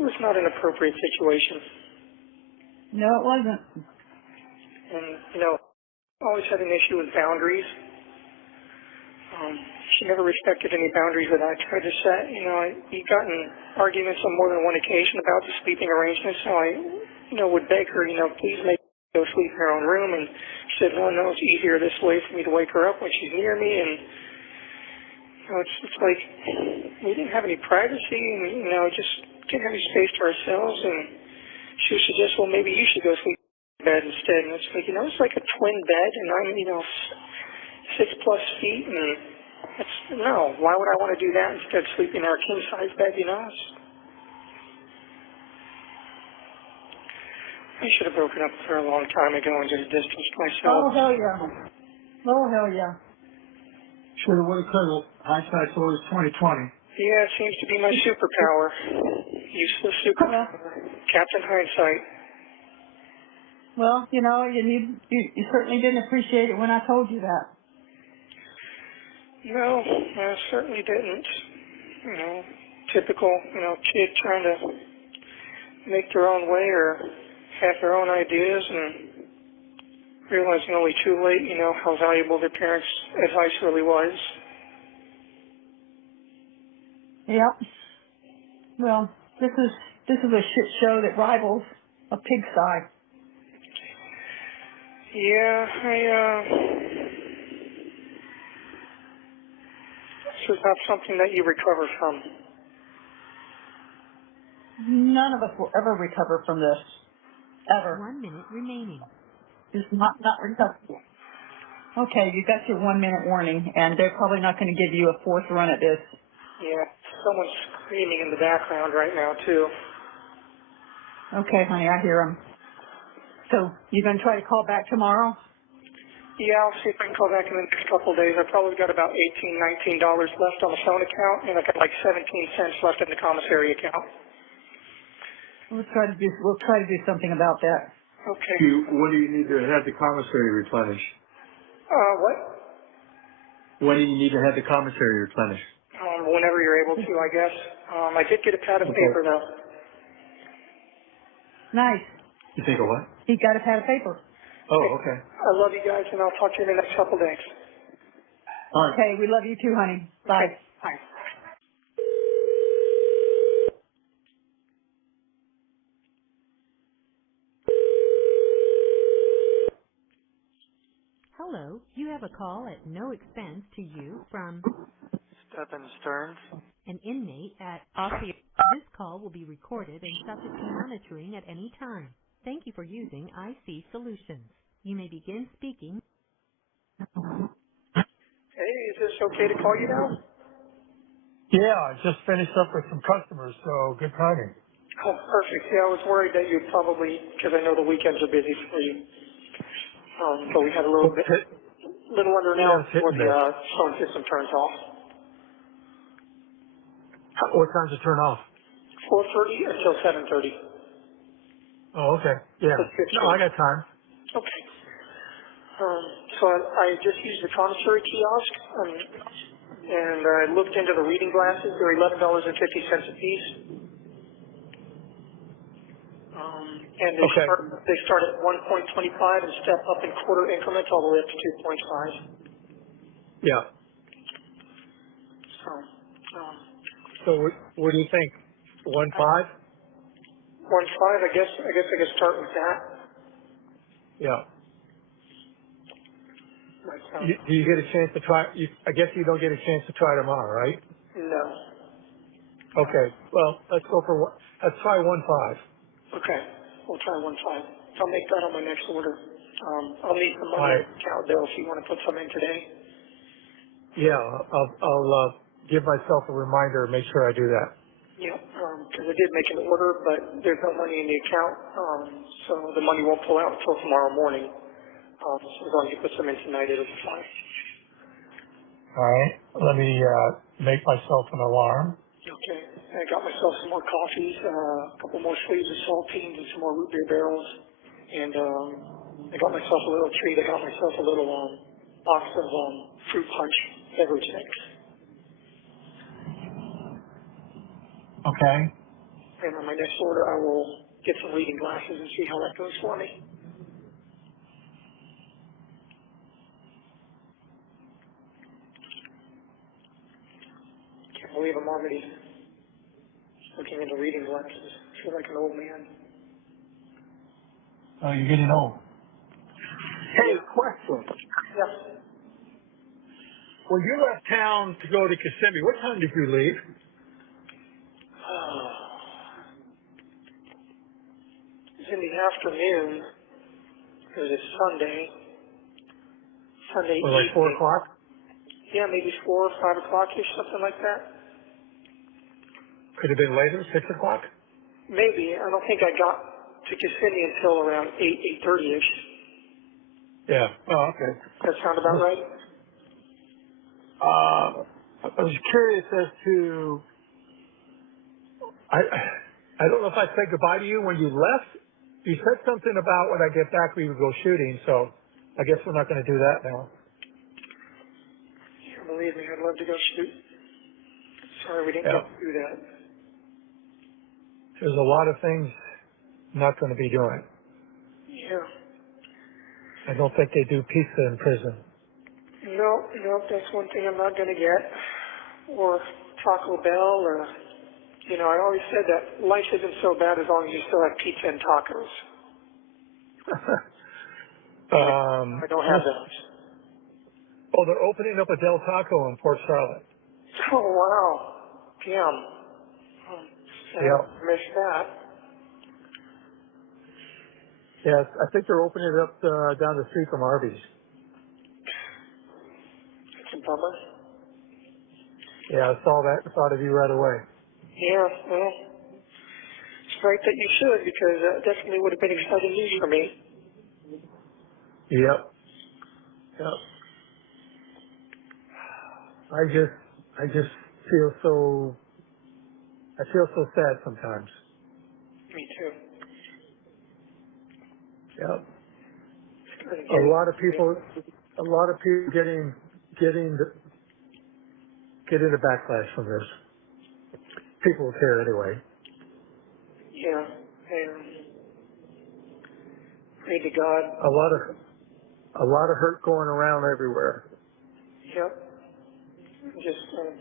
was not an appropriate situation. No, it wasn't. And, always had an issue with boundaries. She never respected any boundaries that I tried to set. We got in arguments on more than one occasion about the sleeping arrangements, so I, would beg her, please make her go sleep in her own room, and she said, no, it's easier this way for me to wake her up when she's near me, and, it's like we didn't have any privacy, and, just didn't have any space to ourselves, and she would suggest, well, maybe you should go sleep in bed instead, and it's like, it's like a twin bed, and I'm, 6+ feet, and no, why would I want to do that instead of sleeping in our king-size bed, I should have broken up with her a long time ago and just distanced myself. Oh, hell yeah. Oh, hell yeah. Should have, would have, could have. Hindsight's always 20/20. Yeah, it seems to be my superpower. Useless superpower. Captain Hindsight. Well, you certainly didn't appreciate it when I told you that. No, I certainly didn't. Typical, kid trying to make their own way or have their own ideas and realizing only too late, how valuable their parents' advice really was. Yep. Well, this is a shit show that rivals a pigsty. Yeah, this is not something that you recover from. None of us will ever recover from this. Ever. 1 minute remaining. It's not recoverable. Okay, you got your 1 minute warning, and they're probably not going to give you a fourth run at this. Yeah, someone's screaming in the background right now, too. Okay, honey, I hear them. So, you going to try to call back tomorrow? Yeah, I'll see if I can call back in the next couple of days. I've probably got about $18, $19 left on the phone account, and I've got like 17 cents left in the commissary account. We'll try to do something about that. Okay. When do you need to have the commissary replenished? What? When do you need to have the commissary replenished? Whenever you're able to, I guess. I did get a pad of paper, though. Nice. You think of what? He got a pad of paper. Oh, okay. I love you guys, and I'll talk to you in the next couple of days. All right. Okay, we love you too, honey. Bye. Okay. Bye. Hello, you have a call at no expense to you from Stephan Sterns. an inmate at Osceola. This call will be recorded and subject to monitoring at any time. Thank you for using IC Solutions. You may begin speaking. Hey, is this okay to call you now? Yeah, I just finished up with some customers, so good timing. Oh, perfect. Yeah, I was worried that you'd probably, because I know the weekends are busy for you. But we had a little under an hour before the phone system turns off. What time's it turn off? 4:30 until 7:30. Oh, okay. Yeah. No, I got time. Okay. So I just used the commissary kiosk, and I looked into the reading glasses. They're $11.50 a piece. And they start at 1.25 and step up in quarter increments all the way up to 2.5. Yeah. So what do you think? 1.5? 1.5. I guess I could start with that. Yeah. But, Do you get a chance to try? I guess you don't get a chance to try tomorrow, right? No. Okay. Well, let's go for one. Let's try 1.5. Okay. We'll try 1.5. I'll make that on my next order. I'll need some All money on right. the account bill if you want to put some in today. Yeah, I'll give myself a reminder and make sure I do that. Yeah, because I did make an order, but there's no money in the account, so the money won't pull out until tomorrow morning. So as long as you put some in tonight, it'll be fine. All right. Let me make myself an alarm. Okay. I got myself some more coffees, a couple more sleeves of saltines, and some more root beer barrels. And I got myself a little treat. I got myself a little box of fruit punch beverage mix. Okay. And on my next order, I will get some reading glasses and see how that goes for me. Can't believe I'm already looking into reading glasses. I feel like an old man. Oh, you're getting old. Hey, question. Yeah. When you left town to go to Kissimmee, what time did you leave? It was in the afternoon. It was a Sunday. Sunday Or like evening. 4 o'clock? Yeah, maybe 4 or 5 o'clock-ish, something like that. Could have been later, 6 o'clock? Maybe. I don't think I got to Kissimmee until around 8:30-ish. Yeah. Oh, okay. That sound about right? I was curious as to, I don't know if I said goodbye to you when you left. You said something about when I get back we would go shooting, so I guess we're not going to do that now. Yeah, believe me, I'd love to go shoot. Sorry we didn't Yeah. get to do that. There's a lot of things I'm not going to be doing. Yeah. I don't think they do pizza in prison. No, that's one thing I'm not going to get. Or Taco Bell, or, I always said that life isn't so bad as long as you still have pizza and tacos. I don't have those. Oh, they're opening up a Del Taco in Port Charlotte. Oh, wow. Damn. Yeah. I missed that. Yes, I think they're opening it up down the street from Arby's. It's a bummer. Yeah, I saw that and thought of you right away. Yeah, well, it's right that you should, because that definitely would have been exciting news for me. Yep. Yep. I just feel so sad sometimes. Me too. Yep. It's kind of A getting lot of people getting the backlash from this. People who care anyway. Yeah, and pray to God. A lot of hurt going around everywhere. Yep. Just, one of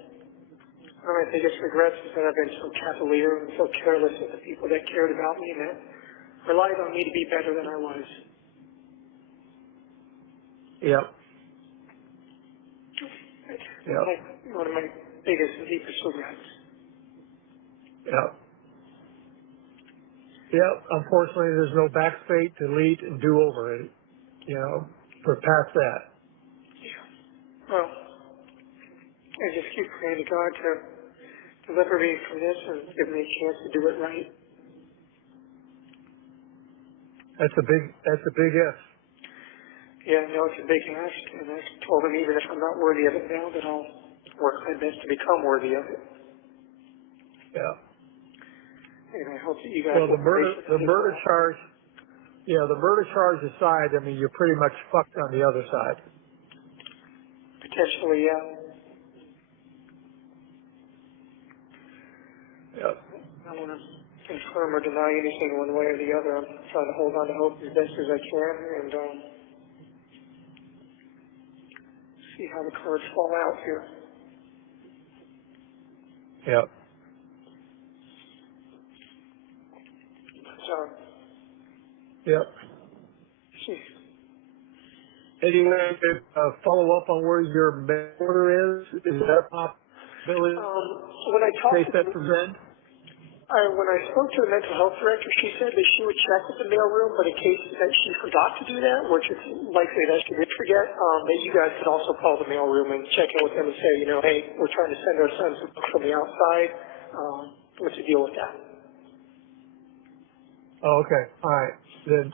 my biggest regrets is that I've been so cavalier and so careless with the people that cared about me and that relied on me to be better than I was. Yep. It's Yep. one of my biggest and deepest regrets. Yep. Yep. Unfortunately, there's no backspace, delete, and do over it. We're past that. Yeah. Well, I just keep praying to God to deliver me from this and give me a chance to do it right. That's a big if. Yeah, I know it's a big ask, and I told him even if I'm not worthy of it now, that I'll work my best to become worthy of it. Yeah. And I hope that you guys Well, will pray for the that as murder well. charge, the murder charge aside, I mean, you're pretty much fucked on the other side. Potentially, yeah. Yep. I don't want to confirm or deny anything one way or the other. I'm trying to hold on to hope as best as I can and see how the cards fall out here. Yep. So, Yep. geez. Anyway, follow up on where your order is. Is that up? Billy, When I talked take to that from Ben. when I spoke to the mental health director, she said that she would check with the mailroom, but in case that she forgot to do that, which is likely that she did forget, that you guys could also call the mailroom and check in with them and say, hey, we're trying to send our son some books from the outside. What's the deal with that? Oh, okay. All right. Then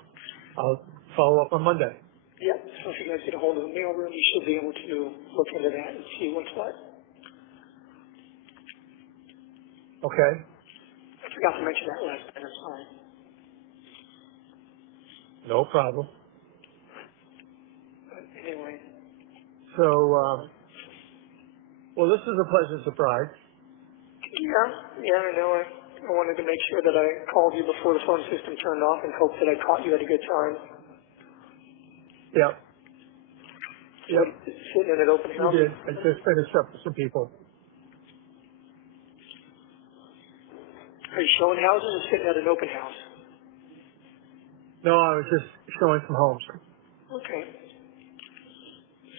I'll follow up on Monday. Yeah. So if you guys get a hold of the mailroom, you should be able to look into that and see what's what. Okay. I forgot to mention that last time. I'm sorry. No problem. But anyway. So, well, this is a pleasant surprise. Yeah, I know. I wanted to make sure that I called you before the phone system turned off and hoped that I caught you at a good time. Yep. Yep. Sitting in an open You house. did. I just finished up with some people. Are you showing houses or sitting at an open house? No, I was just showing some homes. Okay.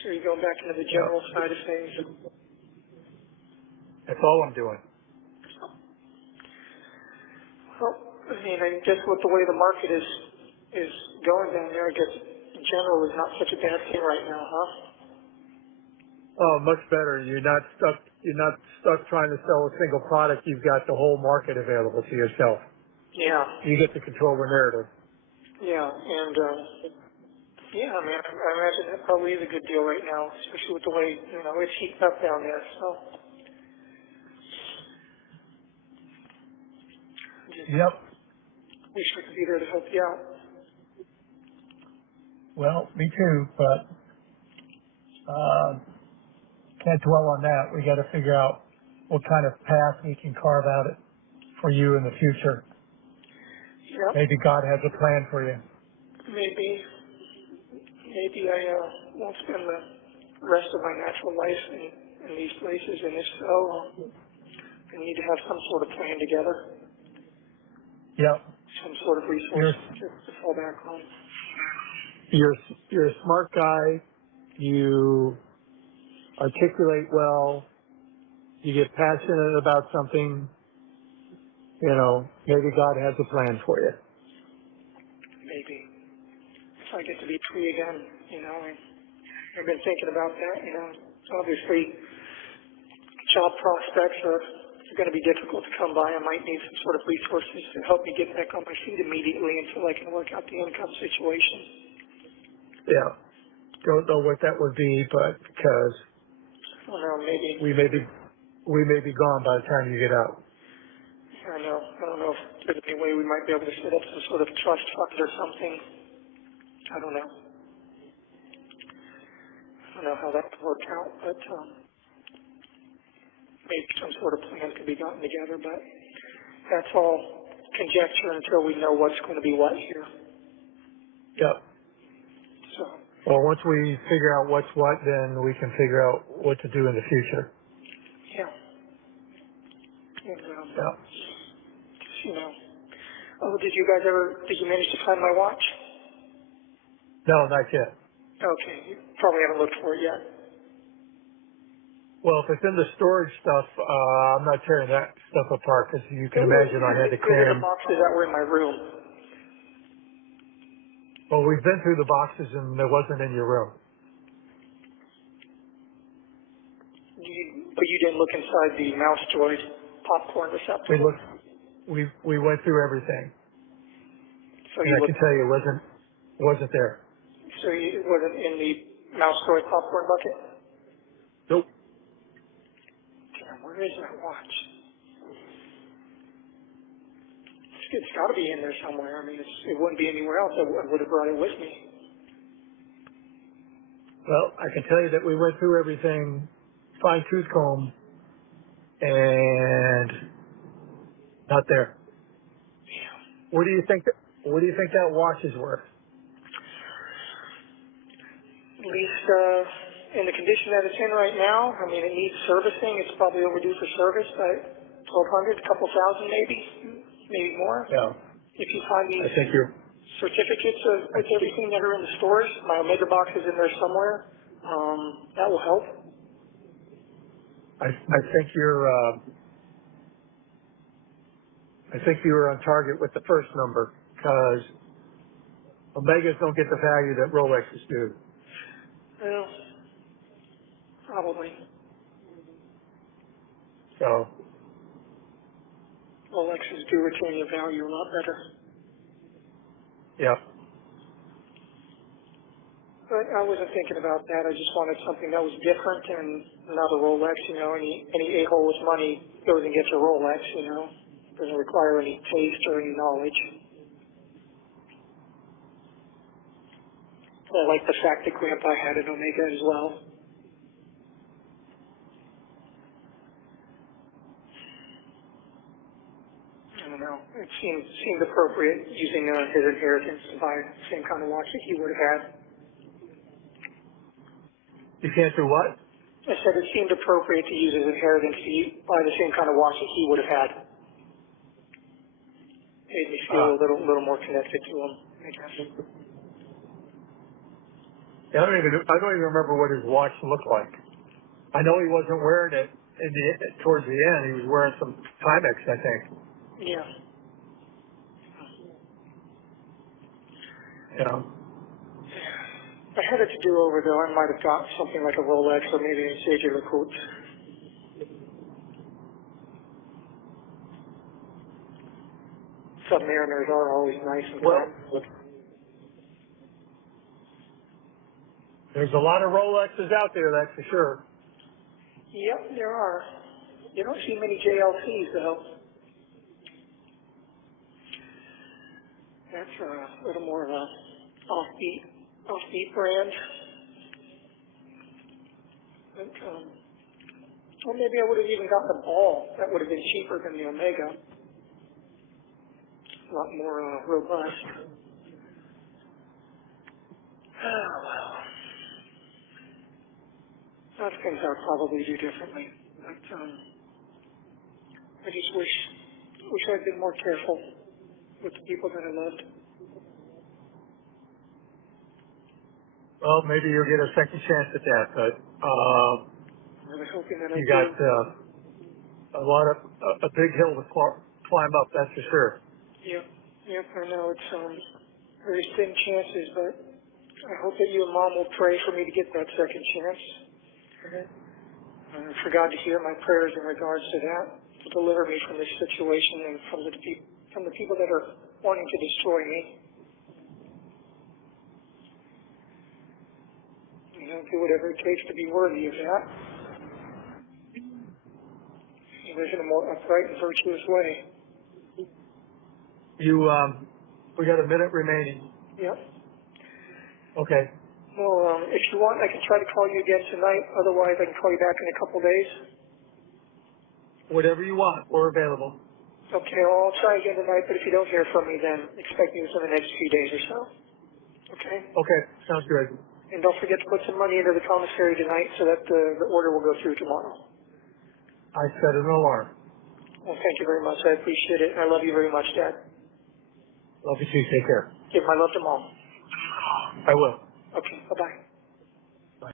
So you're going back into the general side of things. That's all I'm doing. Well, I guess with the way the market is going down there, I guess general is not such a bad thing right now, huh? Oh, much better. You're not stuck trying to sell a single product. You've got the whole market available to yourself. Yeah. You get to control the narrative. Yeah, and I imagine that probably is a good deal right now, especially with the way it's heating up down there. So. Yep. Wish we could be there to help you out. Well, me too, but can't dwell on that. We got to figure out what kind of path we can carve out it for you in the future. Yep. Maybe God has a plan for you. Maybe I won't spend the rest of my natural life in these places, and if so, I need to have some sort of plan together. Yep. Some sort of resource to fall back on. You're a smart guy. You articulate well. You get passionate about something. Maybe God has a plan for you. Maybe. If I get to be free again, I've been thinking about that, Obviously, job prospects are going to be difficult to come by. I might need some sort of resources to help me get back on my feet immediately until I can work out the income situation. Yeah. Don't know what that would be, but because I don't know, maybe. we may be gone by the time you get out. I don't know if there's any way we might be able to set up some sort of trust fund or something. I don't know. I don't know how that would work out, but maybe some sort of plan could be gotten together, but that's all conjecture until we know what's going to be what here. Yep. So. Well, once we figure out what's what, then we can figure out what to do in the future. Yeah. And, Yeah. did you manage to find my watch? No, not yet. Okay, you probably haven't looked for it yet. Well, if it's in the storage stuff, I'm not tearing that stuff apart because you can imagine I had to It was in the cram. boxes that were in my room. Well, we've been through the boxes and it wasn't in your room. But you didn't look inside the mouse droid popcorn receptacle. We went through everything. So And I can tell you it wasn't there. So it wasn't in the mouse droid popcorn bucket? Nope. Damn, where is that watch? It's got to be in there somewhere. It wouldn't be anywhere else. I would have brought it with me. Well, I can tell you that we went through everything, fine-tooth comb, and not there. Damn. What do you think that watch is worth? At least in the condition that it's in right now, it needs servicing. It's probably overdue for service, but $1,200, a couple thousand maybe more. Yeah. If you find these certificates with everything that are in the stores, my Omega box is in there somewhere. That will help. I think you were on target with the first number because Omegas don't get the value that Rolexes do. Well, probably. So, Rolexes do retain your value a lot better. yeah. But I wasn't thinking about that. I just wanted something that was different and not a Rolex. You know, any a-hole with money goes and gets a Rolex. You know, doesn't require any taste or any knowledge. I like the fact that Grandpa had an Omega as well. I don't know. It seemed appropriate using his inheritance to buy the same kind of watch that he would have had. You can't do what? I said it seemed appropriate to use his inheritance to buy the same kind of watch that he would have had. Made me feel a little more connected to him, I guess. I don't even remember what his watch looked like. I know he wasn't wearing it towards the end. He was wearing some Timex, I think. Yeah. You know. If I had it to do over, though, I might have got something like a Rolex or maybe a Sage LeCoultre. Submariners are always nice and fun. There's a lot of Rolexes out there, that's for sure. Yep, there are. You don't see many JLCs, though. That's a little more of a offbeat brand. But, well, maybe I would have even gotten the Ball. That would have been cheaper than the Omega. A lot more robust. Oh, well. A lot of things I would probably do differently. But I just wish I'd been more careful with the people that I loved. Well, maybe you'll get a second chance at that, but I'm really hoping that you got a big hill to climb up, that's for sure. Yep, I know it's very thin chances, but I hope that you and Mom will pray for me to get that second chance. For God to hear my prayers in regards to that, to deliver me from this situation and from the people that are wanting to destroy me. You know, do whatever it takes to be worthy of that. Live in a more upright and virtuous way. We got a minute remaining. Yep. Okay. Well, if you want, I can try to call you again tonight. Otherwise, I can call you back in a couple days. Whatever you want, we're available. Okay, well, I'll try again tonight, but if you don't hear from me, then expect me within the next few days or so. Okay? Okay, sounds good. And don't forget to put some money into the commissary tonight so that the order will go through tomorrow. I set an alarm. Well, thank you very much. I appreciate it. I love you very much, Dad. Love you too. Take care. Give my love to Mom. I will. Okay, bye-bye. Bye.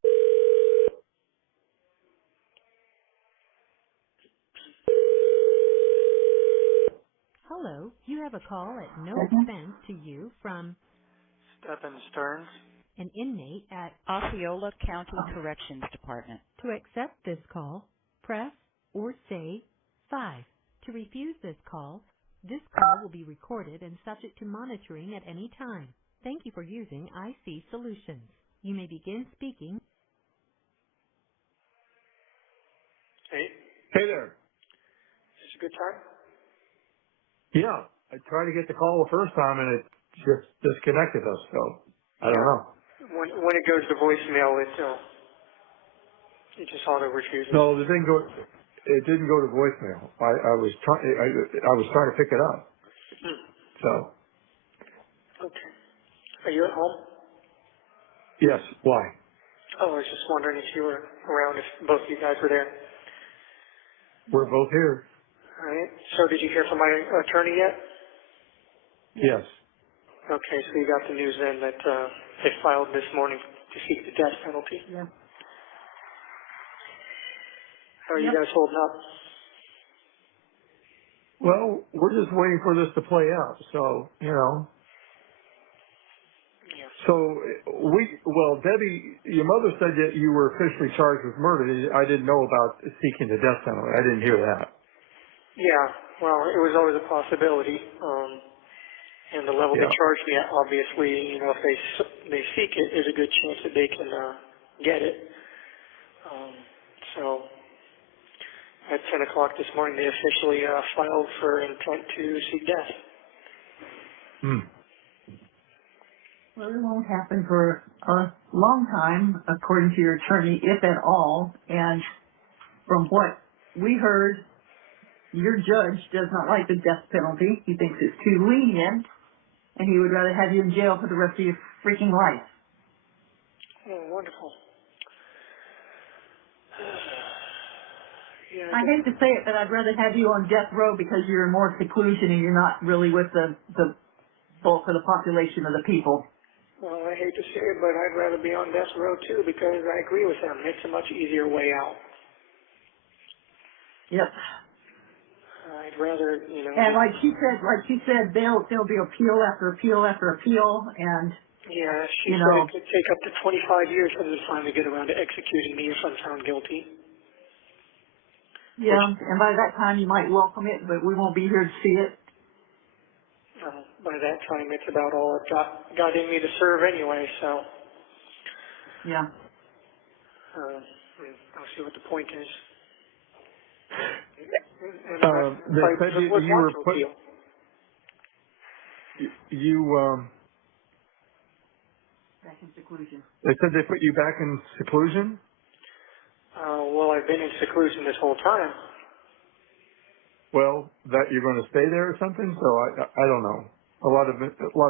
Hello, you have a call at no expense to you from Stephan Sterns. an inmate at Osceola County Corrections Department. To accept this call, press or say 5. To refuse this call will be recorded and subject to monitoring at any time. Thank you for using IC Solutions. You may begin speaking. Hey, Hey there. is this a good time? Yeah, I tried to get the call the first time and it just disconnected us, so I don't know. When it goes to voicemail, it just auto refuses. No, it didn't go to voicemail. I was trying to pick it up. So, Okay. Are you at home? yes, why? Oh, I was just wondering if you were around, if both of you guys were there. We're both here. All right. So did you hear from my attorney yet? Yes. Okay, so you got the news then that they filed this morning to seek the death penalty. Yeah. How are you guys holding up? Well, we're just waiting for this to play out. So, you know. Yeah. So Debbie, your mother said that you were officially charged with murder. I didn't know about seeking the death penalty. I didn't hear that. Yeah. Well, it was always a possibility. And the level they Yeah. charge me at, obviously, you know, if they seek it, there's a good chance that they can get it. So at 10 o'clock this morning, they officially filed for intent to seek death. Hmm. Well, it won't happen for a long time, according to your attorney, if at all. And from what we heard, your judge does not like the death penalty. He thinks it's too lenient, and he would rather have you in jail for the rest of your freaking life. Oh, wonderful. Yeah, I hate to say it, but I'd rather have you on death row because you're in more seclusion and you're not really with the bulk of the population of the people. well, I hate to say it, but I'd rather be on death row too because I agree with them. It's a much easier way out. Yep. I'd rather, you know. And like she said, there'll be appeal after appeal after appeal, and Yeah, she said it could take up to 25 years for them to finally get around to executing me if I'm found guilty. yeah, and by that time you might welcome it, but we won't be here to see it. By that time, it's about all I've got in me to serve anyway. So, Yeah. I'll see what the point is. And They said you were put. Back in seclusion. They said they put you back in seclusion. Well, I've been in seclusion this whole time. Well, that you're going to stay there or something. So I don't know. A lot of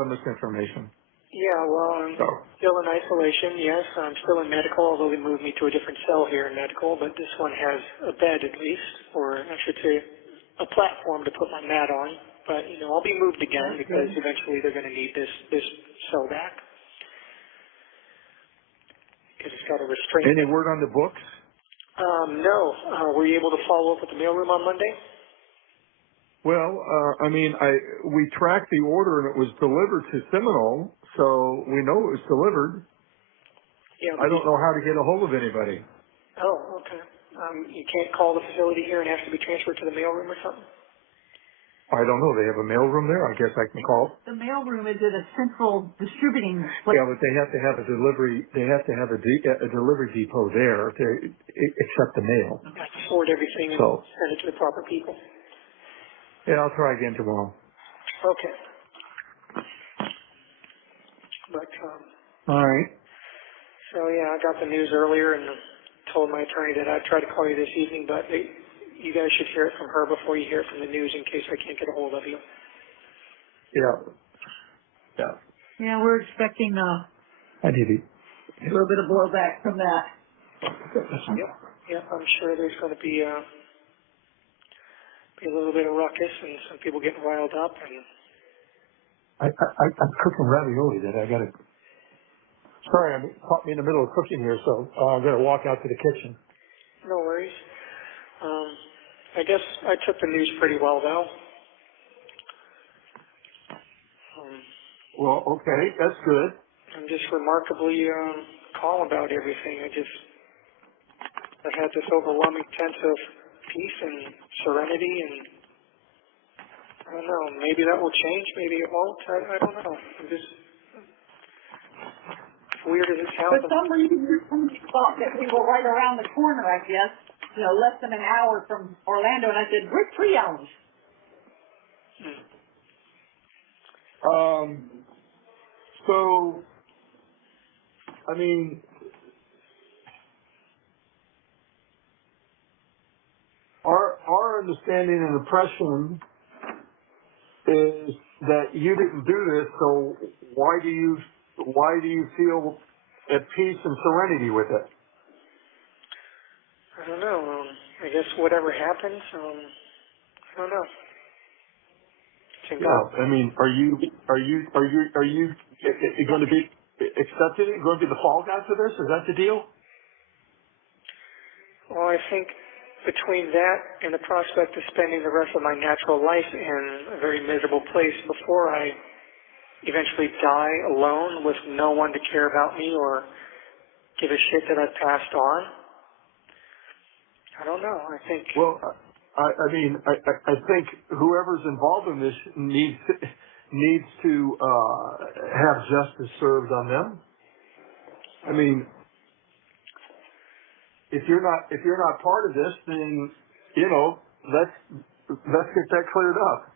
misinformation. Yeah, well, I'm still in isolation, yes. I'm still in medical, although they moved me to a different cell here in medical, but this one has a bed at least, or I should say a platform to put my mat on. But, you know, I'll be moved again because eventually they're going to need this cell back. Because it's got a restraint. Any word on the books? No. Were you able to follow up with the mailroom on Monday? Well, we tracked the order and it was delivered to Seminole, so we know it was delivered. Yeah. I don't know how to get a hold of anybody. Oh, okay. You can't call the facility here and ask to be transferred to the mailroom or something? I don't know. They have a mailroom there. I guess I can call. The mailroom is at a central distributing place. Yeah, but they have to have a delivery. They have to have a delivery depot there to accept the mail. I have to forward everything and send it to the proper people. Yeah, I'll try again tomorrow. Okay. But, all right. So, yeah, I got the news earlier and told my attorney that I'd try to call you this evening, but you guys should hear it from her before you hear it from the news in case I can't get a hold of you. Yeah. Yeah, we're expecting I did it. a little bit of blowback from that. Yep, I'm sure there's going to be a little bit of ruckus and some people getting riled up. And I'm cooking ravioli that I got to. Sorry, caught me in the middle of cooking here, so I'm going to walk out to the kitchen. No worries. I guess I took the news pretty well, though. Well, okay, that's good. I'm just remarkably calm about everything. I've had this overwhelming sense of peace and serenity, and I don't know, maybe that will change, maybe it won't. I don't know. I'm just, weird as it sounds. For some reason, somebody thought that we were right around the corner, I guess. You know, less than an hour from Orlando, and I said, we're 3 hours. So, I mean, our understanding and impression is that you didn't do this, so why do you feel at peace and serenity with it? I don't know. I guess whatever happens, I don't know. Yeah, I mean, are you going to be accepted? Going to be the fall guy for this? Is that the deal? Well, I think between that and the prospect of spending the rest of my natural life in a very miserable place before I eventually die alone with no one to care about me or give a shit that I've passed on, I don't know. I think. Well, I think whoever's involved in this needs to have justice served on them. I mean, if you're not part of this, then let's get that cleared up.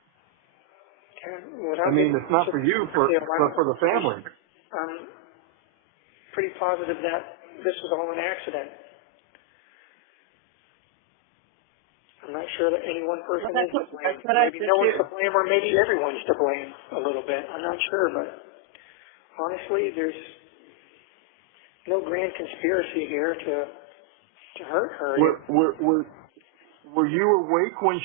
I mean, it's not for you, but for the family. I'm pretty positive that this was all an accident. I'm not sure that any one person is to blame. Maybe no one's to blame, or maybe everyone's to blame a little bit. I'm not sure, but honestly, there's no grand conspiracy here to hurt her. Were you awake when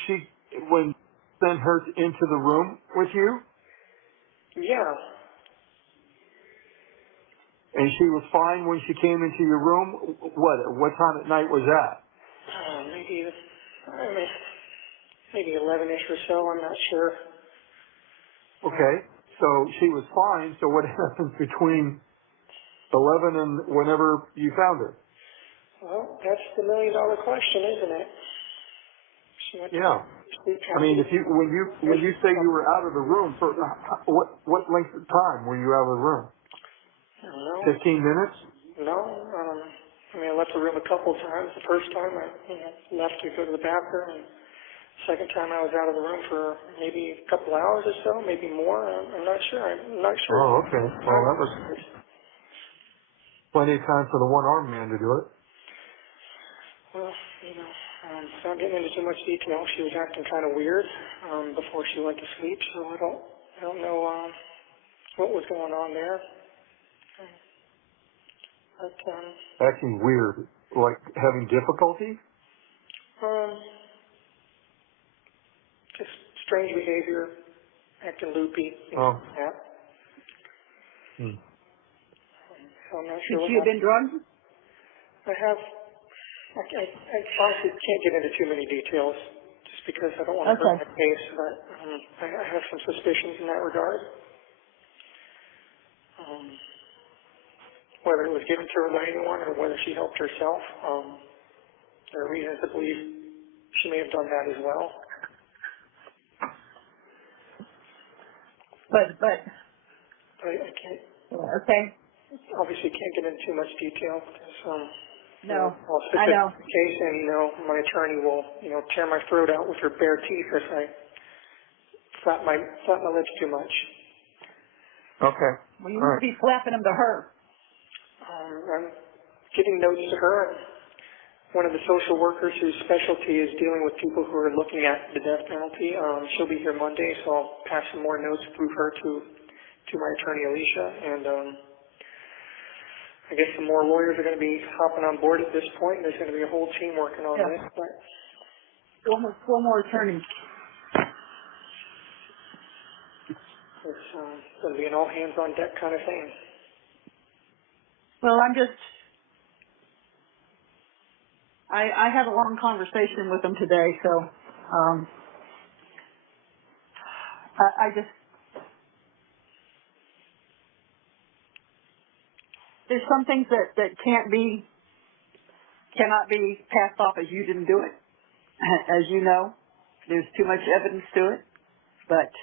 sent her into the room with you? Yeah. And she was fine when she came into your room? What time at night was that? Maybe 11-ish or so, I'm not sure. Okay, so she was fine, so what happens between 11 and whenever you found her? Well, that's the million-dollar question, isn't it? Yeah. I mean, when you say you were out of the room, for what length of time were you out of the room? I don't know. 15 minutes? No. I left the room a couple of times. The first time I left to go to the bathroom, and the second time I was out of the room for maybe a couple hours or so, maybe more. I'm not sure. Oh, okay. Well, that was plenty of time for the one-armed man to do it. Well, without getting into too much detail, she was acting kind of weird before she went to sleep, so I don't know what was going on there. But, acting weird, like having difficulty? Just strange behavior, acting loopy. Oh. Yeah. So I'm not sure. Should she have been drugged? I honestly can't get into too many details just because I don't want to hurt my case, but I have some suspicions in that regard. Whether it was given to her by anyone or whether she helped herself, there are reasons to believe she may have done that as well. But I can't. Okay. Obviously, can't get into too much detail because No, I'll I know. the case, and my attorney will tear my throat out with her bare teeth if I flap my lips too much. Okay. Well, you need to be flapping them to her. I'm giving notes to her. One of the social workers whose specialty is dealing with people who are looking at the death penalty, she'll be here Monday, so I'll pass some more notes through her to my attorney, Alicia, and I guess some more lawyers are going to be hopping on board at this point. There's going to be a whole team working on this. But Four more attorneys. it's going to be an all-hands-on-deck kind of thing. Well, I had a long conversation with them today, so there's some things that cannot be passed off as you didn't do it. As you know, there's too much evidence to it. But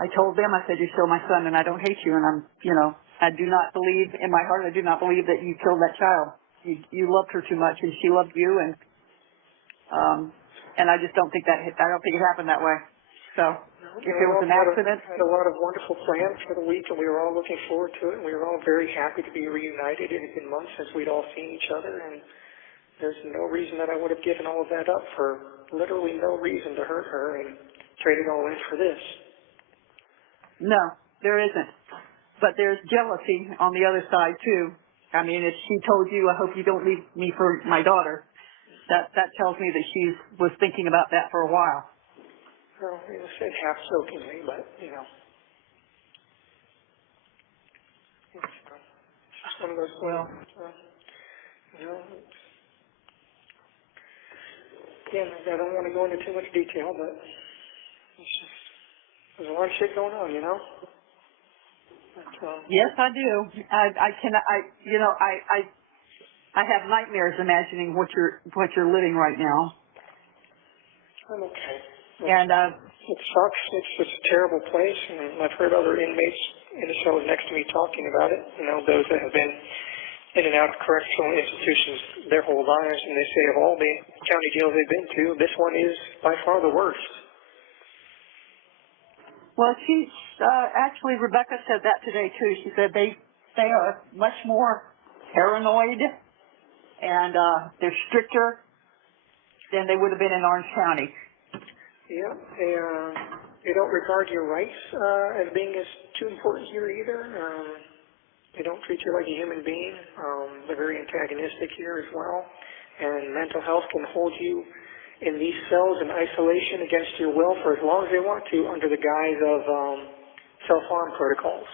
I told them, I said, you're still my son and I don't hate you, and I do not believe, in my heart, I do not believe that you killed that child. You loved her too much and she loved you, and I just don't think it happened that way. So if it was an accident. We had a lot of wonderful plans for the week, and we were all looking forward to it, and we were all very happy to be reunited. It had been months since we'd all seen each other, and there's no reason that I would have given all of that up for literally no reason to hurt her and trade it all in for this. No, there isn't. But there's jealousy on the other side, too. I mean, if she told you, I hope you don't leave me for my daughter, that tells me that she was thinking about that for a while. Well, said half jokingly, but, it's just one of those things. again, I don't want to go into too much detail, but it's just, there's a lot of shit going on, you know? But, Yes, I do. I have nightmares imagining what you're living right now. I'm okay. And it sucks. It's just a terrible place, and I've heard other inmates in the cells next to me talking about it. You know, those that have been in and out of correctional institutions their whole lives, and they say of all the county jails they've been to, this one is by far the worst. well, actually Rebecca said that today too. She said they are much more paranoid and they're stricter than they would have been in Orange County. Yeah, they don't regard your rights as being as too important here either. They don't treat you like a human being. They're very antagonistic here as well. And mental health can hold you in these cells in isolation against your will for as long as they want to under the guise of self-harm protocols.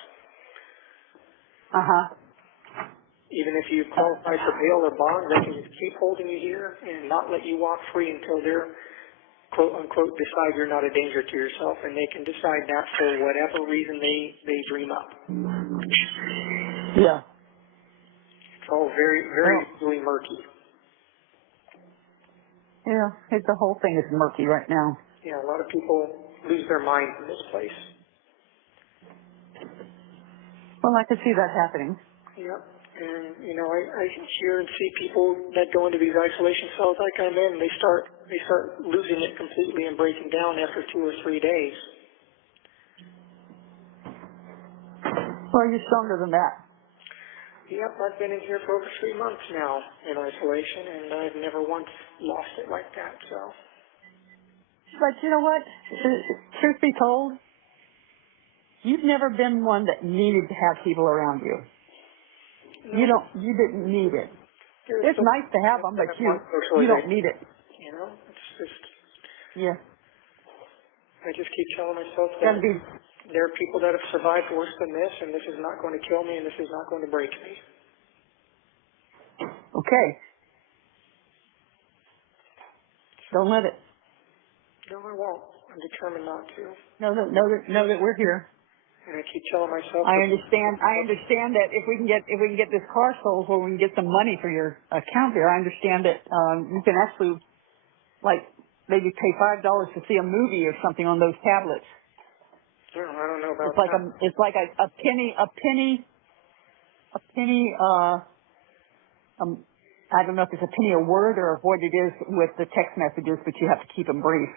Uh-huh. Even if you qualify for bail or bond, they can just keep holding you here and not let you walk free until they're quote-unquote decide you're not a danger to yourself, and they can decide that for whatever reason they dream up. Yeah. It's all very, really murky. Yeah, the whole thing is murky right now. Yeah, a lot of people lose their minds in this place. Well, I could see that happening. Yep. And, you know, I hear and see people that go into these isolation cells like I'm in, they start losing it completely and breaking down after 2 or 3 days. Well, you're stronger than that. Yep, I've been in here for over 3 months now in isolation, and I've never once lost it like that, so. But you know what? Truth be told, you've never been one that needed to have people around you. No. You didn't need it. It's nice to have them, but you don't need it. You know, it's just. Yeah. I just keep telling myself that there are people that have survived worse than this, and this is not going to kill me, and this is not going to break me. Okay. Don't let it. No, I won't. I'm determined not to. Know that we're here. And I keep telling myself. I understand that if we can get this car sold, or we can get some money for your account there, I understand that you can actually, like, maybe pay $5 to see a movie or something on those tablets. No, I don't know about that. It's like a penny. I don't know if it's a penny a word or what it is with the text messages, but you have to keep them brief.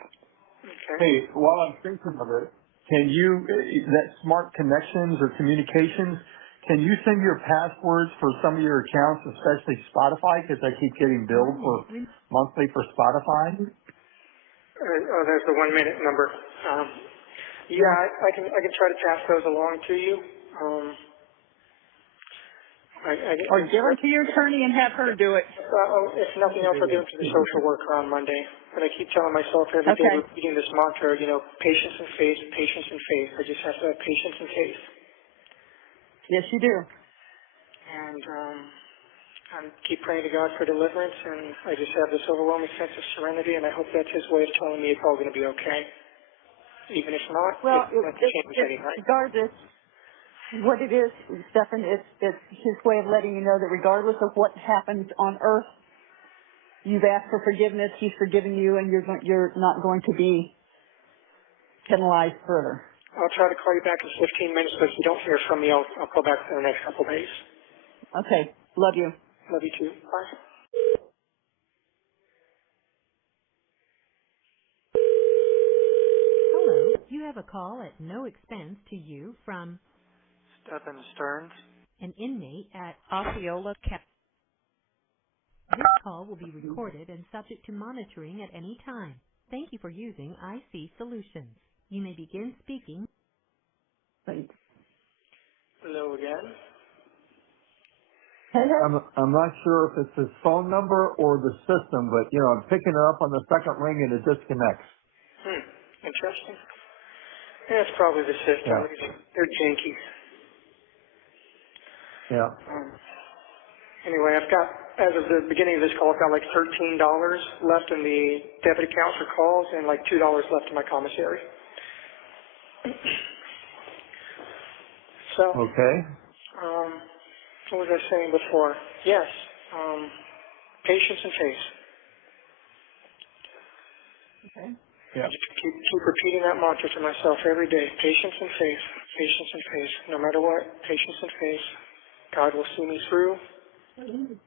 Okay. Hey, while I'm thinking of it, can you, that smart connections or communications, can you send your passwords for some of your accounts, especially Spotify, because I keep getting billed for monthly for Spotify? There's the 1 minute number. Yeah, I can try to pass those along to you. Or give them to your attorney and have her do it. If nothing else, I'll do it to the social worker on Monday. But I keep telling myself every day, repeating this mantra, you know, patience and faith, patience and faith. I just have to have patience and faith. Yes, you do. And I keep praying to God for deliverance, and I just have this overwhelming sense of serenity, and I hope that's His way of telling me it's all going to be okay. Even if not, well, it's not to change anything. Regardless, what it is, Stephan, it's His way of letting you know that regardless of what happens on earth, you've asked for forgiveness, He's forgiven you, and you're not going to be penalized further. I'll try to call you back in 15 minutes, but if you don't hear from me, I'll call back in the next couple of days. Okay. Love you. Love you too. Bye. Hello, you have a call at no expense to you from Stephan Sterns. an inmate at Osceola County. This call will be recorded and subject to monitoring at any time. Thank you for using IC Solutions. You may begin speaking. Hello again. I'm not sure if it's his phone number or the system, but you know, I'm picking it up on the second ring and it disconnects. Interesting. Yeah, it's probably the system. Yeah. They're janky. Yeah. Anyway, I've got, as of the beginning of this call, I've got like $13 left in the debit account for calls and like $2 left in my commissary. So, Okay. what was I saying before? Yes, patience and faith. Okay. Yeah. Keep repeating that mantra to myself every day. Patience and faith. Patience and faith. No matter what, patience and faith. God will see me through. And,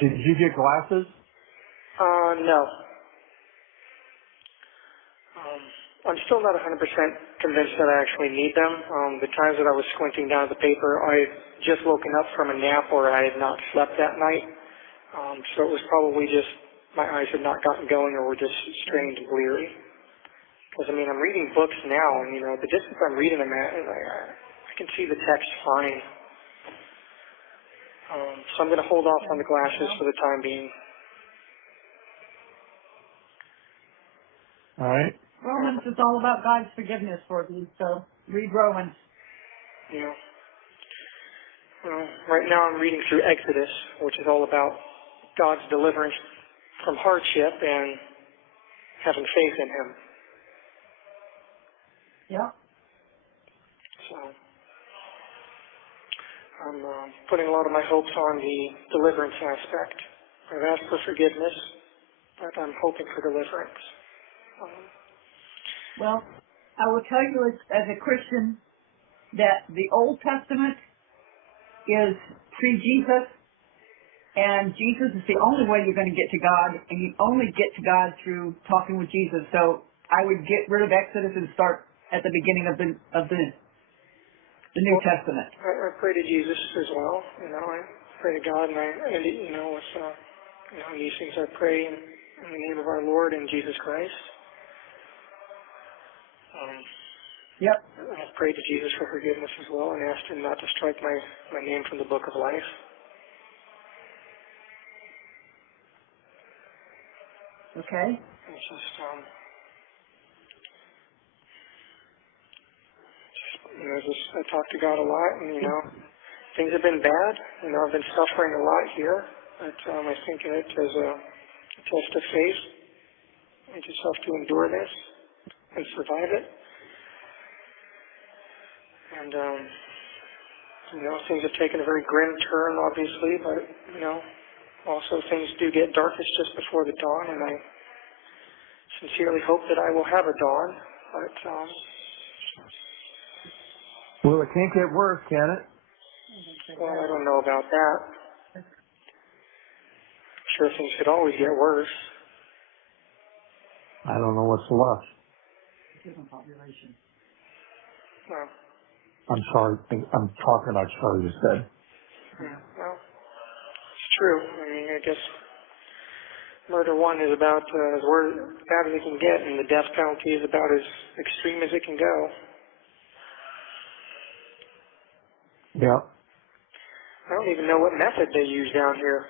Did you get glasses? no. I'm still not 100% convinced that I actually need them. The times that I was squinting down at the paper, I had just woken up from a nap or I had not slept that night. So it was probably just my eyes had not gotten going or were just strained and bleary. Because, I mean, I'm reading books now, and, you know, the distance I'm reading them at, and I can see the text fine. So I'm going to hold off on the glasses for the time being. All right. Romans is all about God's forgiveness for you, so read Romans. Yeah. Well, right now I'm reading through Exodus, which is all about God's deliverance from hardship and having faith in Him. Yep. So I'm putting a lot of my hopes on the deliverance aspect. I've asked for forgiveness, but I'm hoping for deliverance. Well, I will tell you as a Christian that the Old Testament is pre-Jesus, and Jesus is the only way you're going to get to God, and you only get to God through talking with Jesus. So I would get rid of Exodus and start at the beginning of the New Testament. I pray to Jesus as well. You know, I pray to God, and I end it, you know, with these things I pray in the name of our Lord and Jesus Christ. Yep. I've prayed to Jesus for forgiveness as well and asked Him not to strike my name from the book of life. Okay. It's just, I talk to God a lot, and, you know, things have been bad. You know, I've been suffering a lot here, but I think of it as a test of faith. I just have to endure this and survive it. And, you know, things have taken a very grim turn, obviously, but, you know, also things do get darkest just before the dawn, and I sincerely hope that I will have a dawn, but, Well, it can't get worse, can it? well, I don't know about that. I'm sure things could always get worse. I don't know what's left. Well, I'm sorry. I'm talking about Charlie you said. yeah, well, it's true. I mean, I guess murder one is about as bad as it can get, and the death penalty is about as extreme as it can go. Yeah. I don't even know what method they use down here.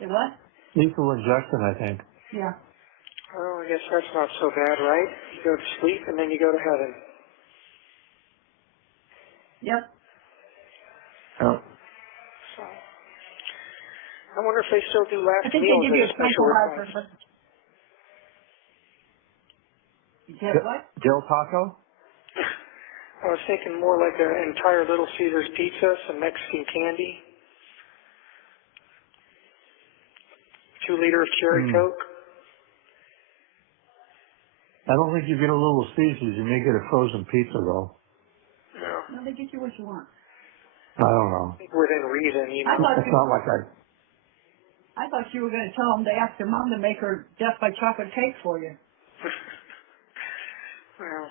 The what? Lethal injection, I think. Yeah. Oh, I guess that's not so bad, right? You go to sleep and then you go to heaven. Yep. Oh. So, I wonder if they still do last I think they meals give as you a a special request. tranquilizer. You get what? Del Taco? I was thinking more like an entire Little Caesars pizza, some Mexican candy, 2 liter of cherry Coke. I don't think you get a Little Caesars. You may get a frozen pizza, though. No, No, they get you what you want. I don't know. within reason, you know. It's not like I thought you were going to tell them they asked their mom to make her death by chocolate cake for you. Well,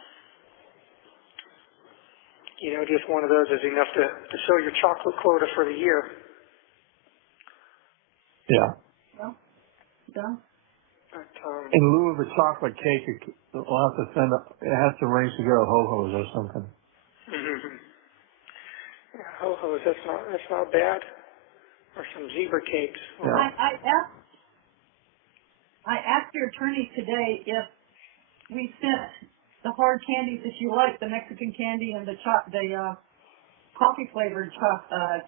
you know, just one of those is enough to fill your chocolate quota for the year. Yeah. Well, done. But, In lieu of a chocolate cake, we'll have to send it has to arrange to go ho-hos or something. yeah, ho-hos, that's not bad. Or some zebra cakes. Yeah. I asked your attorney today if we sent the hard candies that you like, the Mexican candy and the coffee flavored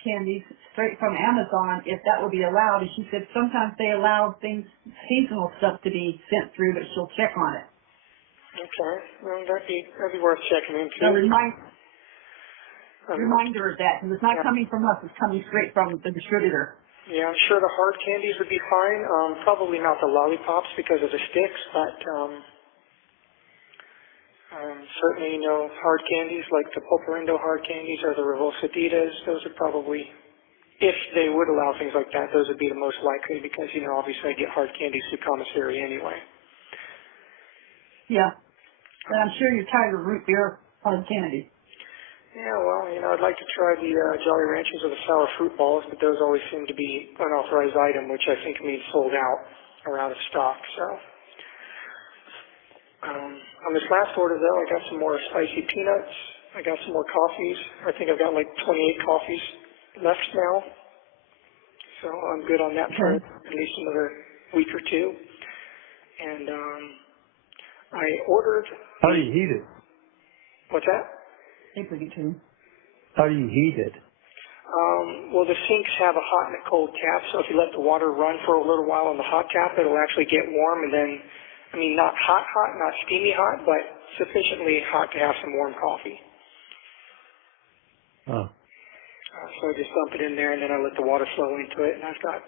candies straight from Amazon, if that would be allowed. And she said sometimes they allow things, seasonal stuff to be sent through, but she'll check on it. Okay. Well, that'd be worth checking into. So reminder of that, because it's not coming from us, it's coming straight from the distributor. Yeah, I'm sure the hard candies would be fine. Probably not the lollipops because of the sticks, but certainly, hard candies like the Pulparindo hard candies or the Revolsaditas, those are probably, if they would allow things like that, those would be the most likely because, obviously I get hard candies through commissary anyway. Yeah. But I'm sure you're tired of root beer hard candy. Yeah, well, I'd like to try the Jolly Ranchers or the sour fruit balls, but those always seem to be unauthorized item, which I think means sold out or out of stock. So, on this last order, though, I got some more spicy peanuts. I got some more coffees. I think I've got like 28 coffees left now. So I'm good on that for at least another week or two. And I ordered... How do you heat it? What's that? How do you heat it? Well, the sinks have a hot and a cold tap, so if you let the water run for a little while on the hot tap, it'll actually get warm, and then, not hot, not steamy hot, but sufficiently hot to have some warm coffee. Oh. So I just dump it in there, and then I let the water flow into it, and I've got,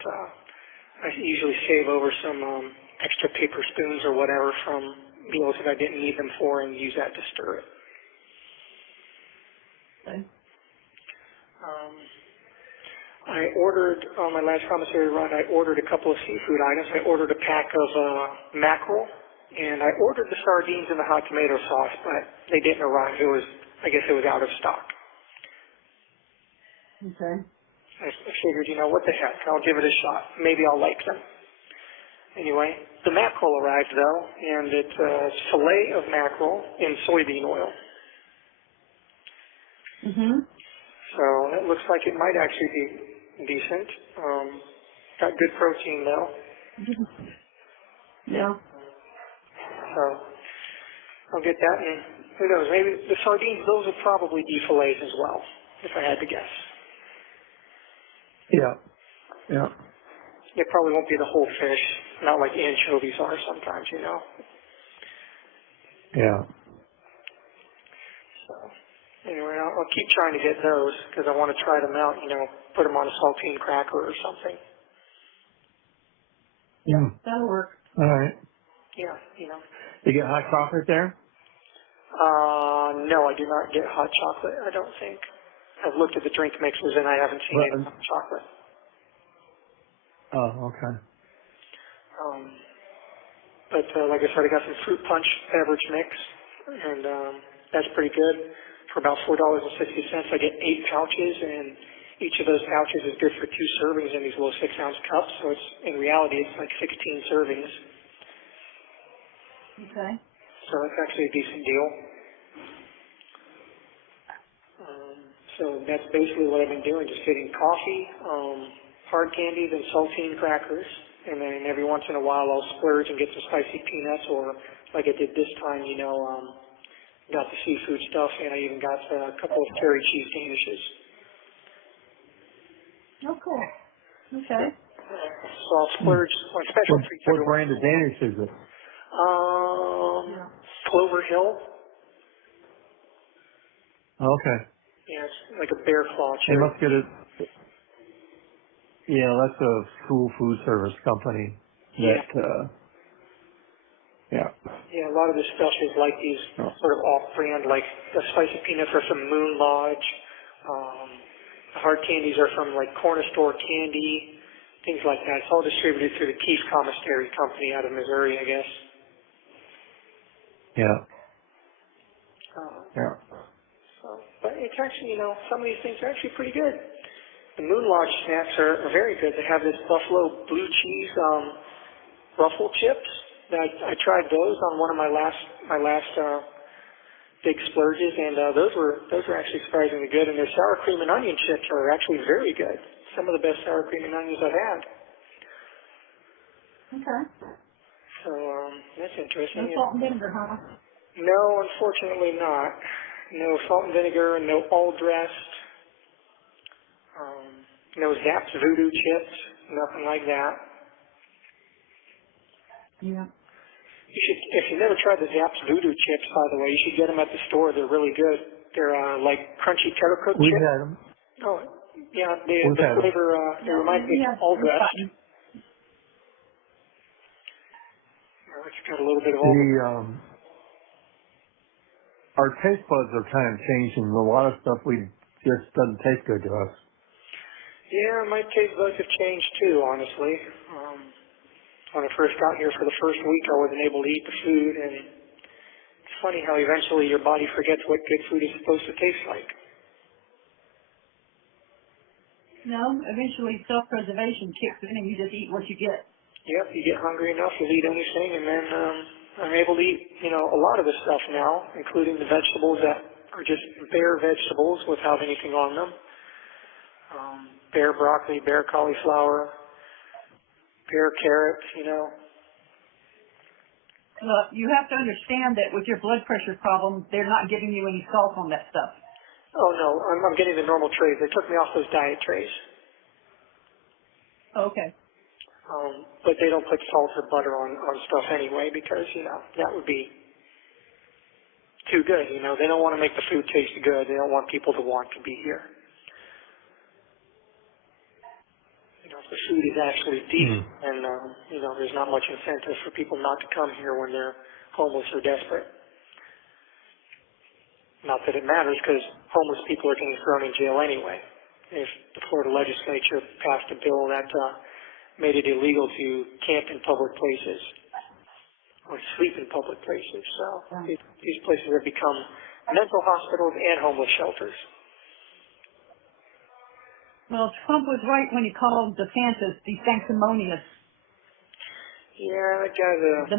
I usually save over some extra paper spoons or whatever from meals that I didn't need them for and use that to stir it. Okay. I ordered, on my last commissary run, I ordered a couple of seafood items. I ordered a pack of mackerel, and I ordered the sardines and the hot tomato sauce, but they didn't arrive. I guess it was out of stock. Okay. I figured, what the heck, I'll give it a shot. Maybe I'll like them. Anyway, the mackerel arrived, though, and it's a fillet of mackerel in soybean oil. Mm-hmm. So it looks like it might actually be decent. Got good protein, though. Yeah. So I'll get that, and who knows, maybe the sardines, those would probably be fillets as well, if I had to guess. Yeah. Yeah. It probably won't be the whole fish, not like anchovies are sometimes, Yeah. So anyway, I'll keep trying to get those because I want to try them out, put them on a saltine cracker or something. Yeah, that'll work. All right. Yeah, You get hot chocolate there? No, I do not get hot chocolate, I don't think. I've looked at the drink mixes and I haven't seen any hot chocolate. Oh, okay. But like I said, I got some fruit punch beverage mix, and that's pretty good. For about $4.60, I get 8 pouches, and each of those pouches is good for 2 servings in these little 6-ounce cups. So in reality, it's like 16 servings. Okay. So that's actually a decent deal. So that's basically what I've been doing, just getting coffee, hard candies, and saltine crackers. And then every once in a while I'll splurge and get some spicy peanuts, or like I did this time, got the seafood stuff, and I even got a couple of curry cheese danishes. Oh, cool. Okay. So I'll splurge on special treats every What brand of Danish is it? Clover Hill. Okay. Yeah, it's like a bear claw They cherry. must get it. Yeah, that's a school food service company. That, Yeah, a lot of this stuff is like these sort of off-brand, like the spicy peanuts are from Moon Lodge. The hard candies are from like Corner Store Candy, things like that. It's all distributed through the Keith Commissary Company out of Missouri, I guess. Yeah. But it's actually, some of these things are actually pretty good. The Moon Lodge snacks are very good. They have this buffalo blue cheese ruffle chips. I tried those on one of my last big splurges, and those were actually surprisingly good. And their sour cream and onion chips are actually very good. Some of the best sour cream and onions I've had. Okay. So that's interesting. No salt and vinegar, huh? No, unfortunately not. No salt and vinegar, no all dressed. No Zapp's voodoo chips, nothing like that. Yeah. You should, if you've never tried the Zapp's voodoo chips, by the way, you should get them at the store. They're really good. They're like crunchy terra cook We've chips. had them. Oh, yeah, We've the had them. flavor, it reminds me of all dressed. It's got a little bit of all. Our taste buds are kind of changing. A lot of stuff we just doesn't taste good to us. Yeah, my taste buds have changed too, honestly. When I first got here for the first week, I wasn't able to eat the food, and it's funny how eventually your body forgets what good food is supposed to taste like. No, eventually self-preservation kicks in and you just eat what you get. Yep, you get hungry enough, you'll eat anything, and then I'm able to eat, a lot of the stuff now, including the vegetables that are just bare vegetables without anything on them. Bare broccoli, bare cauliflower, bare carrots, You have to understand that with your blood pressure problem, they're not giving you any salt on that stuff. Oh, no, I'm getting the normal trays. They took me off those diet trays. Okay. But they don't put salt or butter on stuff anyway because, that would be too good. They don't want to make the food taste good. They don't want people to want to be here. If the food is actually decent and, there's not much incentive for people not to come here when they're homeless or desperate. Not that it matters because homeless people are getting thrown in jail anyway. If the Florida legislature passed a bill that made it illegal to camp in public places or sleep in public places. So these places have become mental hospitals and homeless shelters. Well, Trump was right when he called DeSantis the sanctimonious. Yeah, that guy's The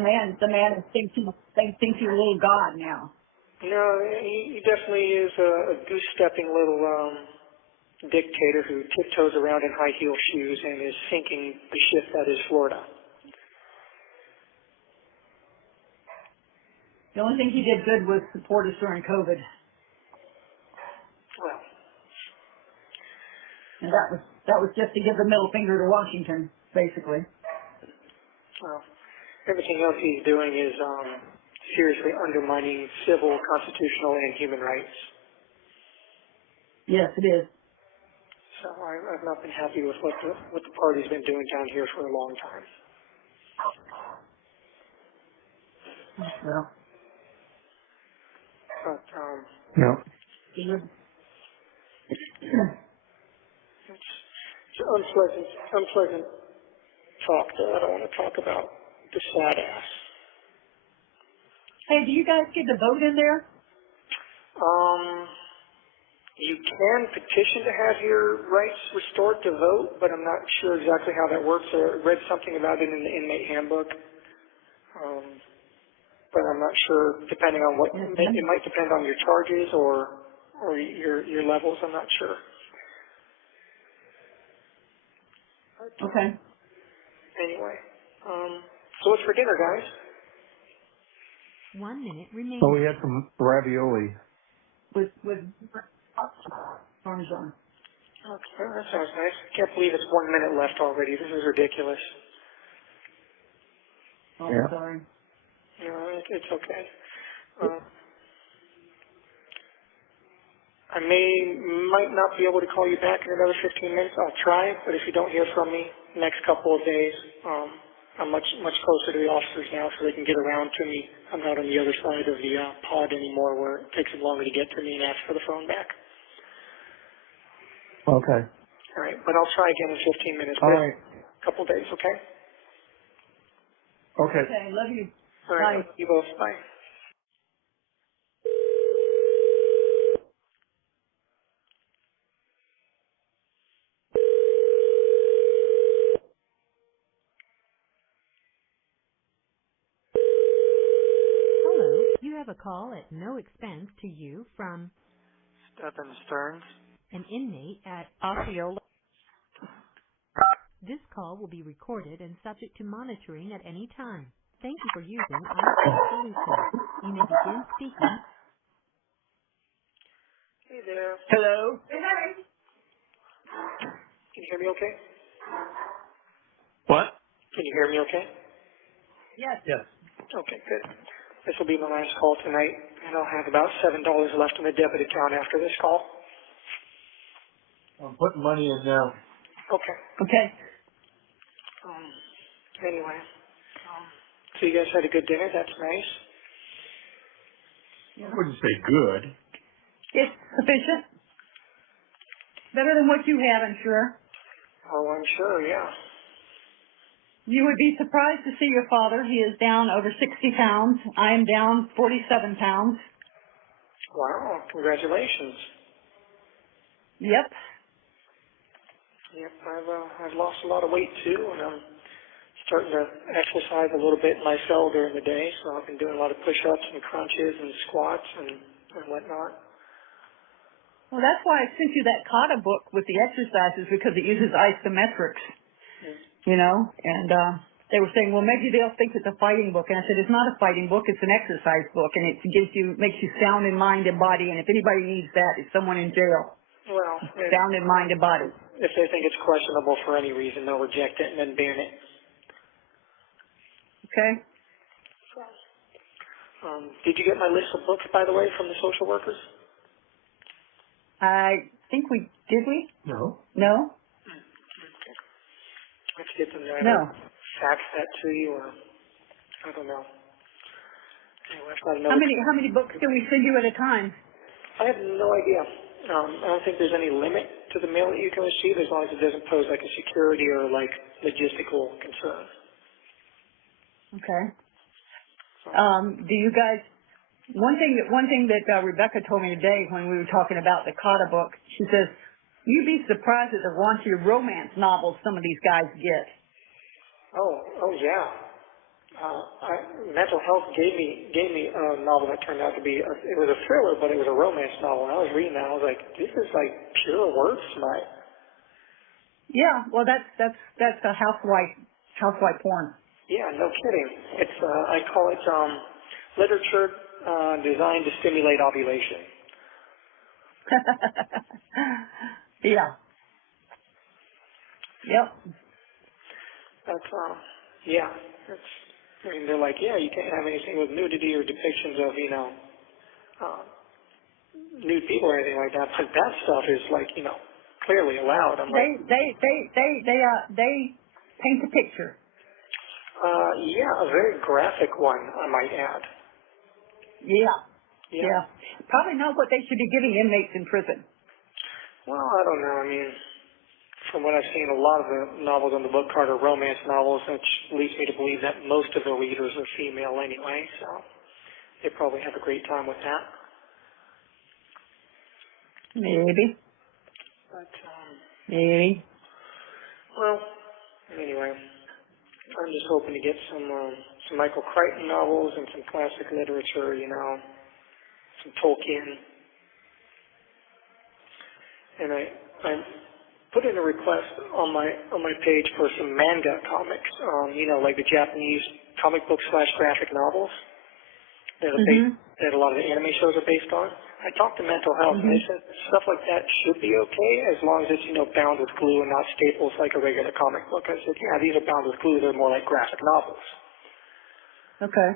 man thinks he's a little god now. He definitely is a goose-stepping little dictator who tiptoes around in high-heel shoes and is sinking the ship that is Florida. The only thing he did good was support us during COVID. Well, and that was just to give the middle finger to Washington, basically. Well, everything else he's doing is seriously undermining civil, constitutional, and human rights. Yes, it is. So I've not been happy with what the party's been doing down here for a long time. Well. But Yeah. it's unpleasant talk that I don't want to talk about. The sad ass. Hey, do you guys get to vote in there? You can petition to have your rights restored to vote, but I'm not sure exactly how that works. I read something about it in the inmate handbook. But I'm not sure, depending on what, it might depend on your charges or your levels. I'm not sure. Okay. Anyway, so what's for dinner, guys? 1 minute remaining. Oh, we had some ravioli. With Parmesan. Okay, that sounds nice. I can't believe it's 1 minute left already. This is ridiculous. Oh, Yeah. sorry. No, it's okay. I might not be able to call you back in another 15 minutes. I'll try, but if you don't hear from me next couple of days, I'm much closer to the officers now, so they can get around to me. I'm not on the other side of the pod anymore, where it takes them longer to get to me and ask for the phone back. Okay. All right, but I'll try again in 15 minutes. All right. A couple days, okay? Okay. Okay, love you. All right, Bye. you both. Bye. Hello, you have a call at no expense to you from Stephan Sterns. an inmate at Osceola. This call will be recorded and subject to monitoring at any time. Thank you for using IT Solutions. You may begin speaking. Hey there. Hello. you hear me okay? What? Can you hear me okay? Yes. Yes. Okay, good. This will be my last call tonight, and I'll have about $7 left in the debit account after this call. I'm putting money in now. Okay. Okay. Anyway, so you guys had a good dinner. That's nice. I wouldn't say good. It's sufficient. Better than what you had, I'm sure. Oh, I'm sure, yeah. You would be surprised to see your father. He is down over 60 pounds. I am down 47 pounds. Wow, congratulations. Yep. Yep, I've lost a lot of weight too, and I'm starting to exercise a little bit myself during the day, so I've been doing a lot of push-ups and crunches and squats and whatnot. Well, that's why I sent you that Kata book with the exercises, because it uses isometrics, you know, and they were saying, well, maybe they'll think it's a fighting book. And I said, it's not a fighting book, it's an exercise book, and it makes you sound in mind and body, and if anybody needs that, it's someone in jail. Well, Sound in mind and body. if they think it's questionable for any reason, they'll reject it and then ban it. Okay? Did you get my list of books, by the way, from the social workers? I think did we? No. No? Let's get them there. No. Fax that to you, or I don't know. Anyway, I've got How another. many books can we send you at a time? I have no idea. I don't think there's any limit to the mail that you can receive as long as it doesn't pose like a security or like logistical concern. Okay. Do you guys? One thing that Rebecca told me today when we were talking about the Kata book, she says, "You'd be surprised at the raunchy romance novels some of these guys get." Oh yeah. Mental health gave me a novel that turned out to be it was a thriller, but it was a romance novel. And I was reading that, I was like, this is like pure word smut. Yeah, well, that's a housewife porn. Yeah, no kidding. It's I call it literature designed to stimulate ovulation. Yeah. Yep. That's yeah. I mean, they're like, yeah, you can't have anything with nudity or depictions of, nude people or anything like that. But that stuff is like, clearly allowed. I'm like, They paint a picture. yeah, a very graphic one, I might add. Yeah. Probably not what they should be giving inmates in prison. Well, I don't know. I mean, from what I've seen, a lot of the novels on the book card are romance novels, which leads me to believe that most of the readers are female anyway, so they probably have a great time with that. Maybe. But, Maybe. well, anyway, I'm just hoping to get some Michael Crichton novels and some classic literature, some Tolkien. And I put in a request on my page for some manga comics, like the Japanese comic book / graphic novels that a lot of the anime shows are based on. I talked to Mental Health, and they said stuff like that should be okay as long as it's, bound with glue and not staples like a regular comic book. I said, yeah, these are bound with glue. They're more like graphic novels. Okay.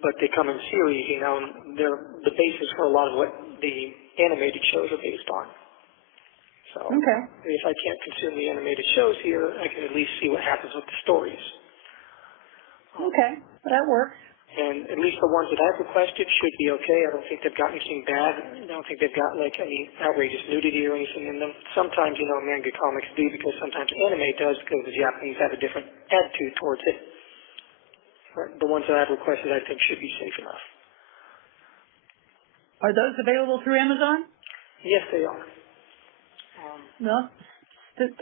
But they come in series, and they're the basis for a lot of what the animated shows are based on. So Okay. if I can't consume the animated shows here, I can at least see what happens with the stories. Okay. That works. And at least the ones that I've requested should be okay. I don't think they've got anything bad. I don't think they've got like any outrageous nudity or anything in them. Sometimes, manga comics do because sometimes anime does because the Japanese have a different attitude towards it. But the ones that I've requested I think should be safe enough. Are those available through Amazon? Yes, they are. No. Just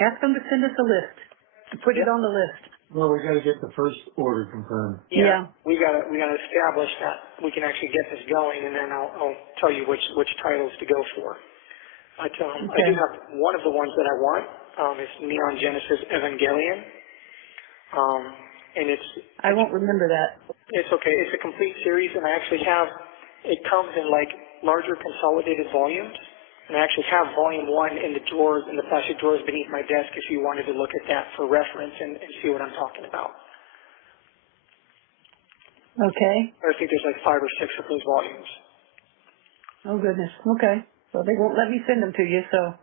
ask them to send us a list. Put it on the list. Well, we got to get the first order confirmed. Yeah. We gotta establish that we can actually get this going, and then I'll tell you which titles to go for. But I do have one of the ones that I want. It's Neon Genesis Evangelion, and I won't remember that. It's okay. It's a complete series, and I actually have. It comes in like larger consolidated volumes. And I actually have volume 1 in the drawers, in the plastic drawers beneath my desk if you wanted to look at that for reference and see what I'm talking about. Okay. I think there's like 5 or 6 of those volumes. Oh, goodness. Okay. So they won't let me send them to you, so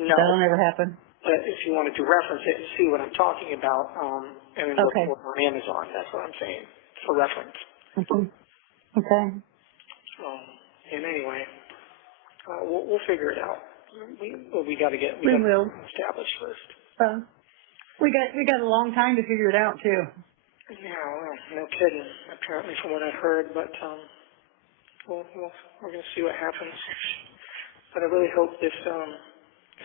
No. that'll never happen. But if you wanted to reference it and see what I'm talking about, and then look Okay. for it on Amazon, that's what I'm saying, for reference. Okay. And anyway, we'll figure it out. We got to get We will. established first. We got a long time to figure it out too. Yeah, well, no kidding. Apparently, from what I've heard, but we're going to see what happens. But I really hope this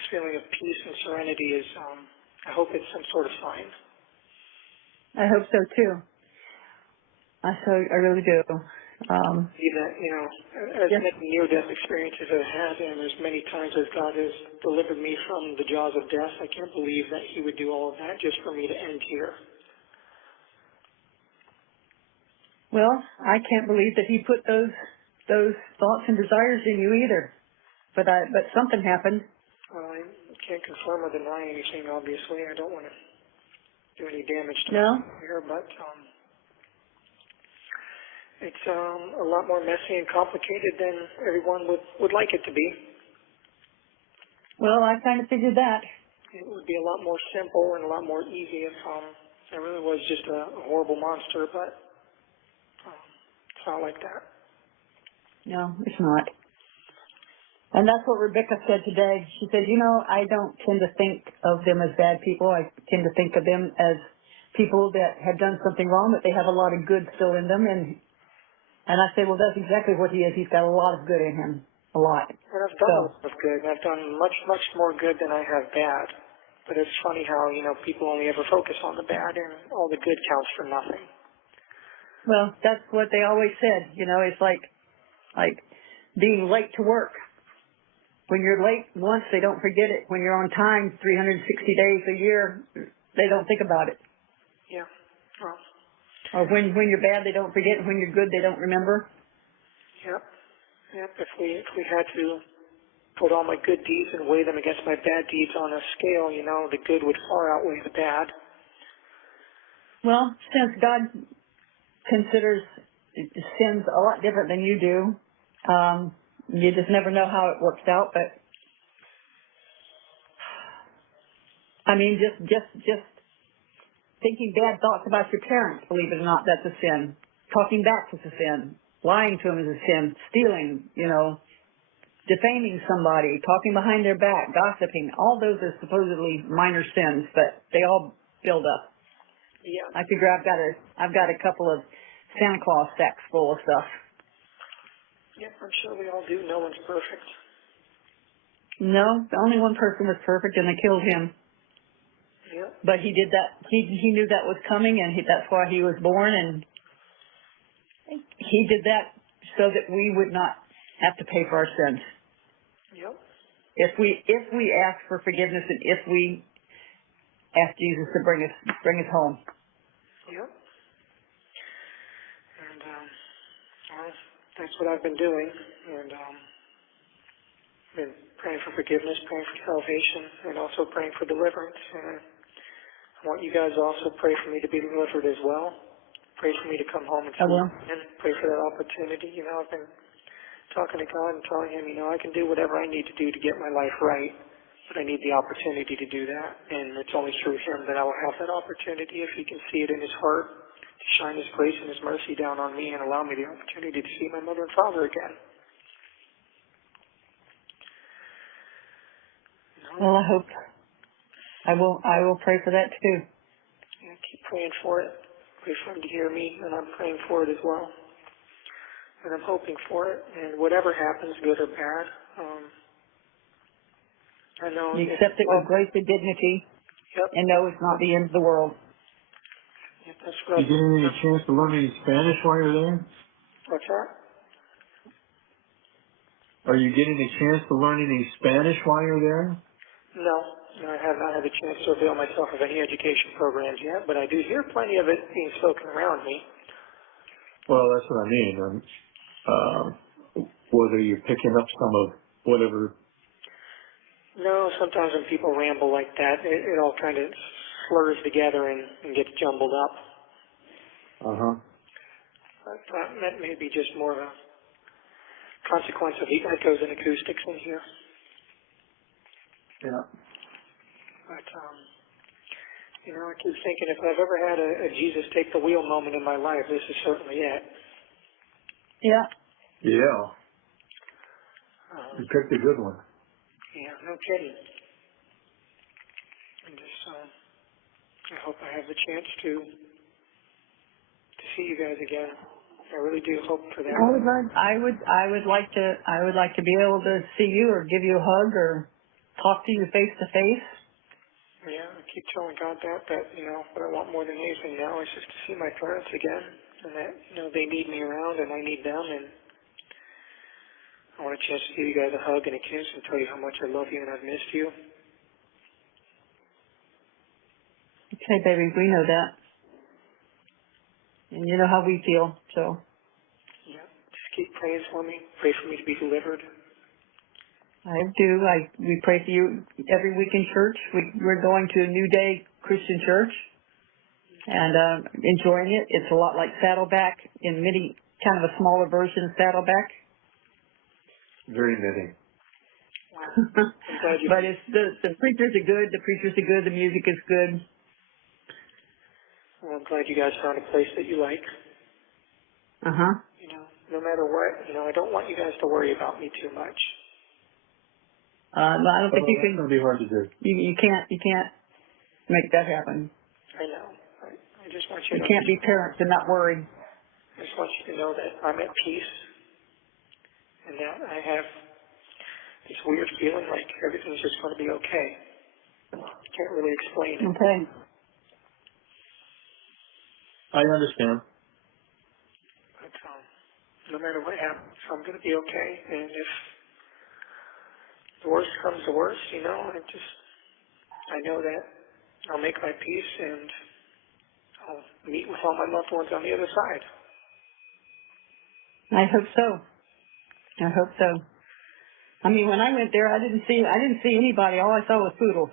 feeling of peace and serenity is. I hope it's some sort of sign. I hope so too. I really do. Even, as yes. many near-death experiences I've had, and as many times as God has delivered me from the jaws of death, I can't believe that He would do all of that just for me to end here. Well, I can't believe that He put those thoughts and desires in you either. But something happened. Well, I can't confirm or deny anything, obviously. I don't want to do any damage to No? here, but it's a lot more messy and complicated than everyone would like it to be. Well, I kind of figured that. It would be a lot more simple and a lot more easy if I really was just a horrible monster, but it's not like that. No, it's not. And that's what Rebecca said today. She said, I don't tend to think of them as bad people. I tend to think of them as people that have done something wrong, but they have a lot of good still in them. And I say, well, that's exactly what he is. He's got a lot of good in him. A lot. And I've done a lot of good. I've done much, much more good than I have bad. But it's funny how, people only ever focus on the bad and all the good counts for nothing. Well, that's what they always said. It's like being late to work. When you're late once, they don't forget it. When you're on time 360 days a year, they don't think about it. Yeah. Well. Or when you're bad, they don't forget, and when you're good, they don't remember. Yep. If we had to put all my good deeds and weigh them against my bad deeds on a scale, the good would far outweigh the bad. Well, since God considers sins a lot different than you do, you just never know how it works out. But I mean, just thinking bad thoughts about your parents, believe it or not, that's a sin. Talking back is a sin. Lying to them is a sin. Stealing, defaming somebody, talking behind their back, gossiping, all those are supposedly minor sins, but they all build up. Yeah. I figure I've got a couple of Santa Claus sacks full of stuff. Yeah, I'm sure we all do. No one's perfect. No, the only one person was perfect, and they killed him. Yeah. But he did that. He knew that was coming, and that's why he was born, and he did that so that we would not have to pay for our sins. Yep. If we ask for forgiveness, and if we ask Jesus to bring us home. Yep. And that's what I've been doing, and been praying for forgiveness, praying for salvation, and also praying for deliverance. And I want you guys to also pray for me to be delivered as well. Pray for me to come home and I will. pray for that opportunity. I've been talking to God and telling Him, I can do whatever I need to do to get my life right, but I need the opportunity to do that. And it's only through Him that I will have that opportunity if He can see it in His heart to shine His grace and His mercy down on me and allow me the opportunity to see my mother and father again. Well, I will pray for that too. Yeah, keep praying for it. Pray for Him to hear me, and I'm praying for it as well. And I'm hoping for it. And whatever happens, good or bad, I know. You accept it with grace and dignity, Yep. and know it's not the end of the world. Yep, that's what You getting any chance to learn any Spanish while you're there? What's that? Are you getting a chance to learn any Spanish while you're there? No, I have not had a chance to avail myself of any education programs yet, but I do hear plenty of it being spoken around me. Well, that's what I mean. whether you're picking up some of whatever. No, sometimes when people ramble like that, it all kind of slurs together and gets jumbled up. Uh-huh. But that may be just more of a consequence of the echoes and acoustics in here. Yeah. But, I keep thinking if I've ever had a Jesus take the wheel moment in my life, this is certainly it. Yeah. Yeah. You picked a good one. Yeah, no kidding. And just, I hope I have the chance to see you guys again. I really do hope for that. I would like to be able to see you or give you a hug or talk to you face to face. Yeah, I keep telling God that what I want more than anything now is just to see my parents again, and that, they need me around and I need them, and I want a chance to give you guys a hug and a kiss and tell you how much I love you and I've missed you. Okay, baby, we know that. And you know how we feel, so. Yeah, just keep praying for me. Pray for me to be delivered. I do. We pray for you every week in church. We're going to a New Day Christian church and enjoying it. It's a lot like Saddleback in kind of a smaller version of Saddleback. Very knitting. But it's the preachers are good. The preachers are good. The music is good. Well, I'm glad you guys found a place that you like. Uh-huh. No matter what, I don't want you guys to worry about me too much. No, I don't think you That's can. going to be hard to do. You can't make that happen. I know. I just want you to. You can't be parents and not worry. I just want you to know that I'm at peace, and that I have this weird feeling like everything's just going to be okay. Can't really explain it. Okay. I understand. But no matter what happens, I'm going to be okay. And if the worst comes to worst, I know that I'll make my peace and I'll meet with all my loved ones on the other side. I hope so. I hope so. I mean, when I went there, I didn't see anybody. All I saw was poodles.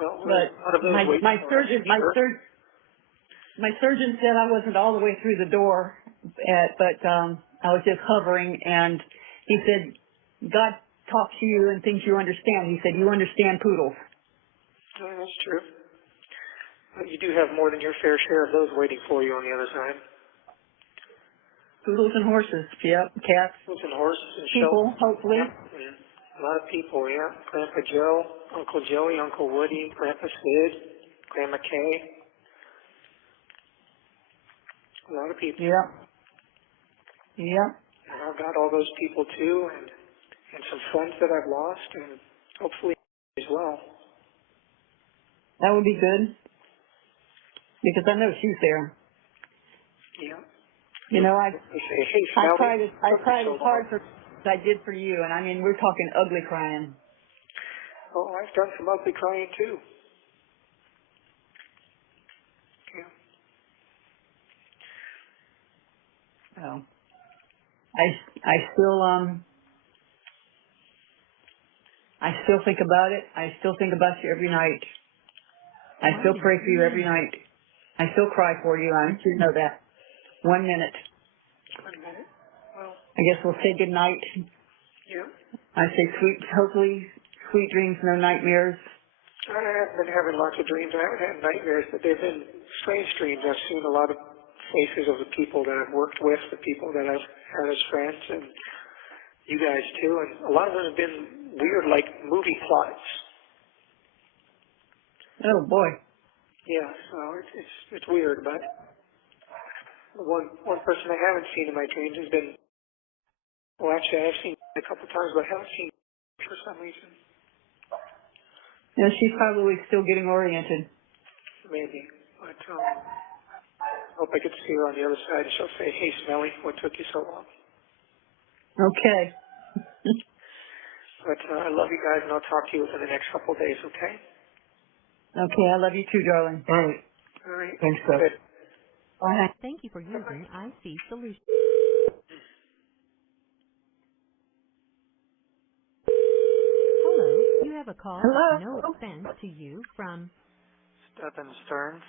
Well, But my surgeon said I wasn't all the way through the door, but I was just hovering, and he said, God talks to you and things you understand. He said, you understand poodles. Oh, that's true. But you do have more than your fair share of those waiting for you on the other side. Poodles and horses, yep, cats. Poodles and horses and people, hopefully. Yep. A lot of people, yeah. Grandpa Joe, Uncle Joey, Uncle Woody, Grandpa Sid, Grandma Kay. A lot of people. Yep. Yep. And I've got all those people too, and some friends that I've lost, and hopefully as well. That would be good. Because I know she's there. Yeah. I cried as hard as I did for you, and I mean, we're talking ugly crying. Oh, I've done some ugly crying too. Yeah. Oh. I still think about it. I still think about you every night. I still pray for you every night. I still cry for you. I know that. 1 minute. 1 minute. Well, I guess we'll say good night. Yeah. I say hopefully sweet dreams, no nightmares. I have been having lots of dreams. I haven't had nightmares, but they've been strange dreams. I've seen a lot of faces of the people that I've worked with, the people that I've had as friends, and you guys too. And a lot of them have been weird, like movie plots. Oh boy. Yeah, so it's weird, but one person I haven't seen in my dreams has been, well, actually I have seen a couple times, but I haven't seen for some reason. Yeah, she's probably still getting oriented. Maybe, but I hope I get to see her on the other side and she'll say, hey, Smelly, what took you so long? Okay. But I love you guys, and I'll talk to you within the next couple of days, okay? Okay, I love you too, darling. All right. All right. Thanks, Seth. Bye. Thank you for using IC Solutions. have a call Hello? at no expense to you from Stephan Sterns.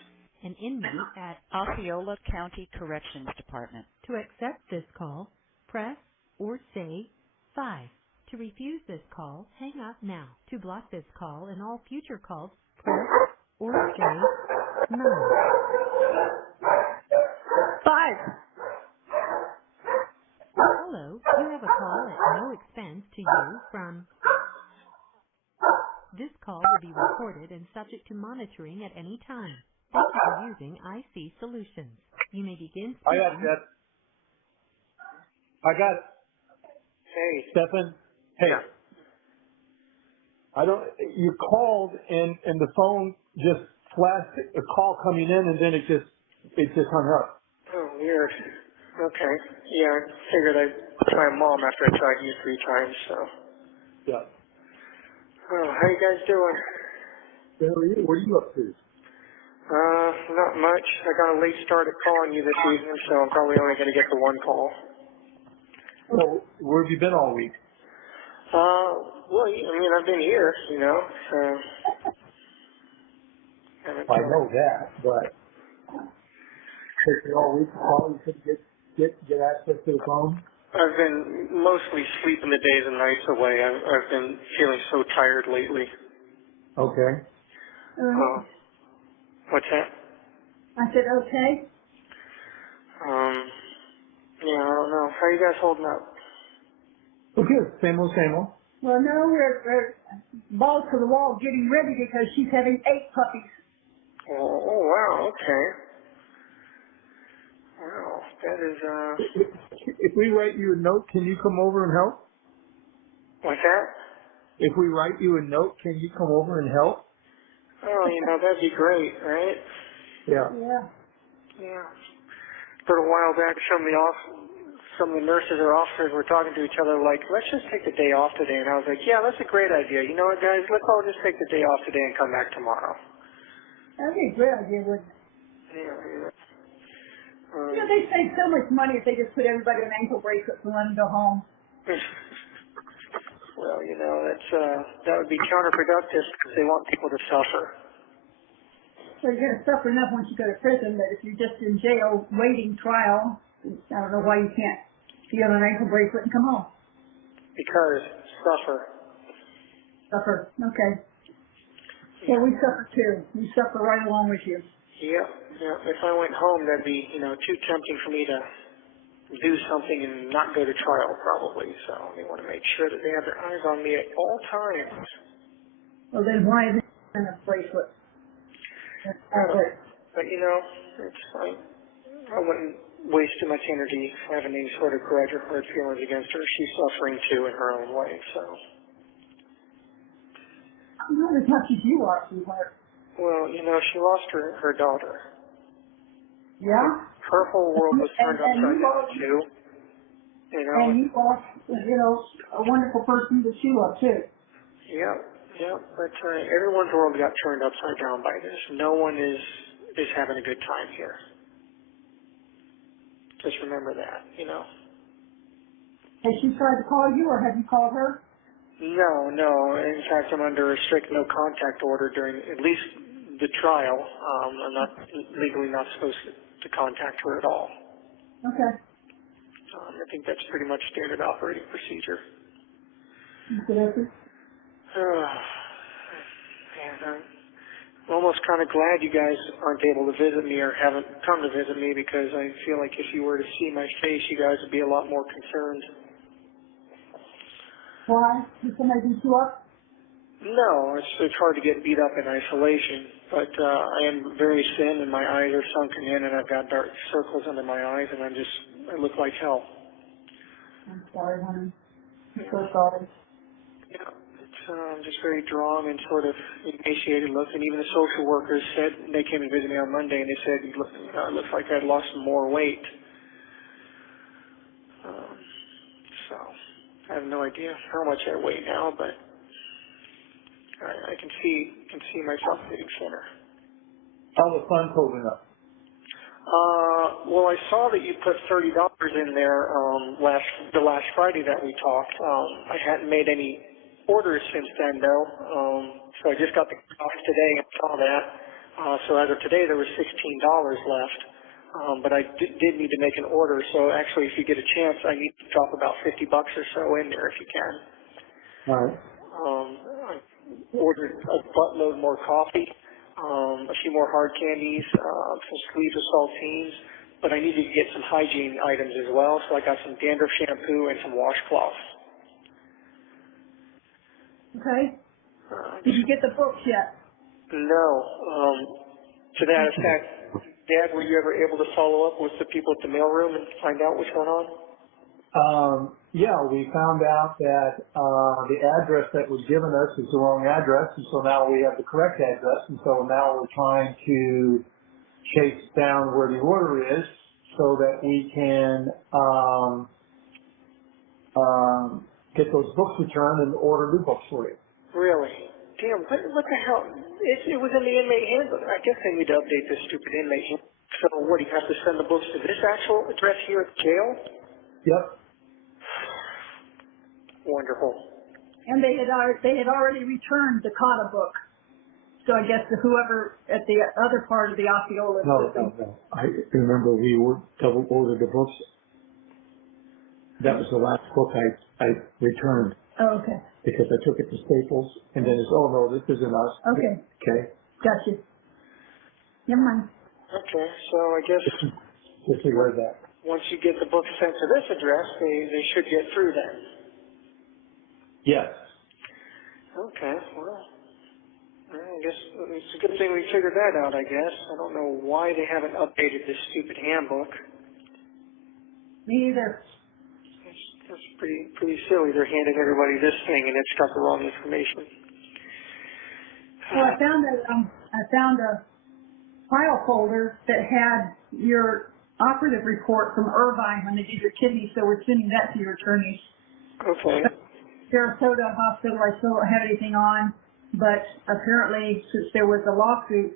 an inmate at Osceola County Corrections Department. To accept this call, press or say 5. To refuse this call, hang up now. To block this call and all future calls, press or say 9. 5. Hello, you have a call at no expense to you from. This call will be recorded and subject to monitoring at any time. Thank you for using IC Solutions. You may begin I got speaking. that. I got it. Hey. Stephan. Hey. Yeah. You called and the phone just flashed a call coming in and then it just hung up. Oh, weird. Okay. Yeah, I figured I'd try Mom after I tried you 3 times, so. Yeah. Oh, how you guys doing? How are you? What are you up to? Not much. I got a late start at calling you this evening, so I'm probably only going to get the 1 call. Well, where have you been all week? Well, I mean, I've been here, you know, so. I know that, but take you all week to call, you couldn't get access to the phone? I've been mostly sleeping the days and nights away. I've been feeling so tired lately. Okay. What's that? I said, okay. Yeah, I don't know. How are you guys holding up? Well, good. Same old, same old. Well, no, we're balls to the wall getting ready because she's having 8 puppies. Oh, wow, okay. Wow, that is, If we write you a note, can you come over and help? what's that? If we write you a note, can you come over and help? Oh, you know, that'd be great, right? Yeah. Yeah. Yeah. For a while back, some of the nurses or officers were talking to each other like, let's just take the day off today. And I was like, yeah, that's a great idea. You know what, guys? Let's all just take the day off today and come back tomorrow. That'd be a great idea, wouldn't it? Yeah. You know, they save so much money if they just put everybody on ankle bracelets and let them go home. Well, you know, that would be counterproductive because they want people to suffer. So you're going to suffer enough once you go to prison, but if you're just in jail waiting trial, I don't know why you can't be on an ankle bracelet and come home. Because suffer. Suffer. Okay. Well, we suffer too. We suffer right along with you. Yeah. If I went home, that'd be, you know, too tempting for me to do something and not go to trial probably. So they want to make sure that they have their eyes on me at all times. Well, then why is it in a bracelet? But you know, it's like I wouldn't waste too much energy having any sort of grudge or hurt feelings against her. She's suffering too in her own way. So. Not as much as you are, sweetheart. Well, you know, she lost her daughter. Yeah? Her whole world was turned upside down too. You know. And you lost, you know, a wonderful person that you love too. Yeah. But everyone's world got turned upside down by this. No one is having a good time here. Just remember that, you know. Has she tried to call you, or have you called her? No. In fact, I'm under a strict no contact order during at least the trial. I'm not legally not supposed to contact her at all. Okay. I think that's pretty much standard operating procedure. Okay. And I'm almost kind of glad you guys aren't able to visit me or haven't come to visit me because I feel like if you were to see my face, you guys would be a lot more concerned. Why? Did somebody beat you up? No, it's hard to get beat up in isolation, but I am very thin and my eyes are sunken in and I've got dark circles under my eyes and I look like hell. I'm sorry, honey. I'm Yeah. so sorry. Yeah, I'm just very drawn and sort of emaciated looking. Even the social workers said, they came and visited me on Monday and they said, it looks like I'd lost some more weight. So I have no idea how much I weigh now, but I can see myself getting thinner. How the fun's holding up? Well, I saw that you put $30 in there the last Friday that we talked. I hadn't made any orders since then, though. So I just got the cost today and saw that. So as of today, there was $16 left. But I did need to make an order. So actually, if you get a chance, I need to drop about $50 or so in there if you can. All right. I ordered a buttload more coffee, a few more hard candies, some sleeves of saltines, but I needed to get some hygiene items as well, so I got some dandruff shampoo and some washcloths. Okay. Did you get the books yet? No. To that effect, Dad, were you ever able to follow up with the people at the mailroom and find out what's going on? Yeah, we found out that the address that was given us is the wrong address, and so now we have the correct address, and so now we're trying to chase down where the order is so that we can get those books returned and order new books for you. Really? Damn, what the hell? It was in the inmate handbook. I guess they need to update this stupid inmate handbook. So what, do you have to send the books to this actual address here at the jail? Yep. Wonderful. And they had already returned the Cotta book. So I guess whoever at the other part of the Osceola system. No. I remember we double ordered the books. That was the last book I returned. Oh, okay. Because I took it to Staples, and then it's, oh no, this isn't us. Okay. Okay. Gotcha. Never mind. Okay, so I guess Disregard that. once you get the books sent to this address, they should get through then. Yes. Okay, well, I guess it's a good thing we figured that out, I guess. I don't know why they haven't updated this stupid handbook. Me either. That's pretty silly. They're handing everybody this thing and it's got the wrong information. Well, I found a file folder that had your operative report from Irvine when they did your kidney, so we're sending that to your attorneys. Okay. Sarasota Hospital, I still don't have anything on, but apparently since there was a lawsuit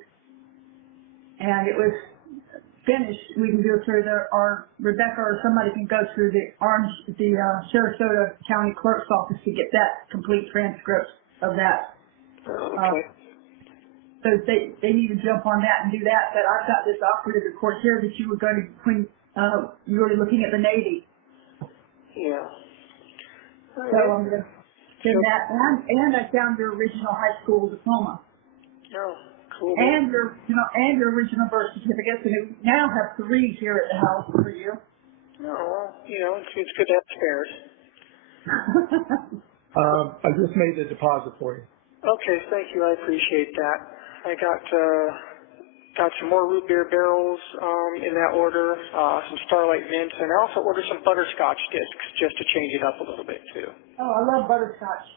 and it was finished, we can go through or Rebecca or somebody can go through the Sarasota County Clerk's office to get that complete transcript of that. Okay. So they need to jump on that and do that. But I've got this operative report here that you were going to when you were looking at the Navy. Yeah. So I'm going to send that, and I found your original high school diploma. Oh, cool. And your original birth certificate. So we now have 3 here at the house for you. Oh, well, it's good to have spares. I just made the deposit for you. Okay, thank you. I appreciate that. I got some more root beer barrels in that order, some Starlight Mints, and I also ordered some butterscotch discs just to change it up a little bit too. Oh, I love butterscotch.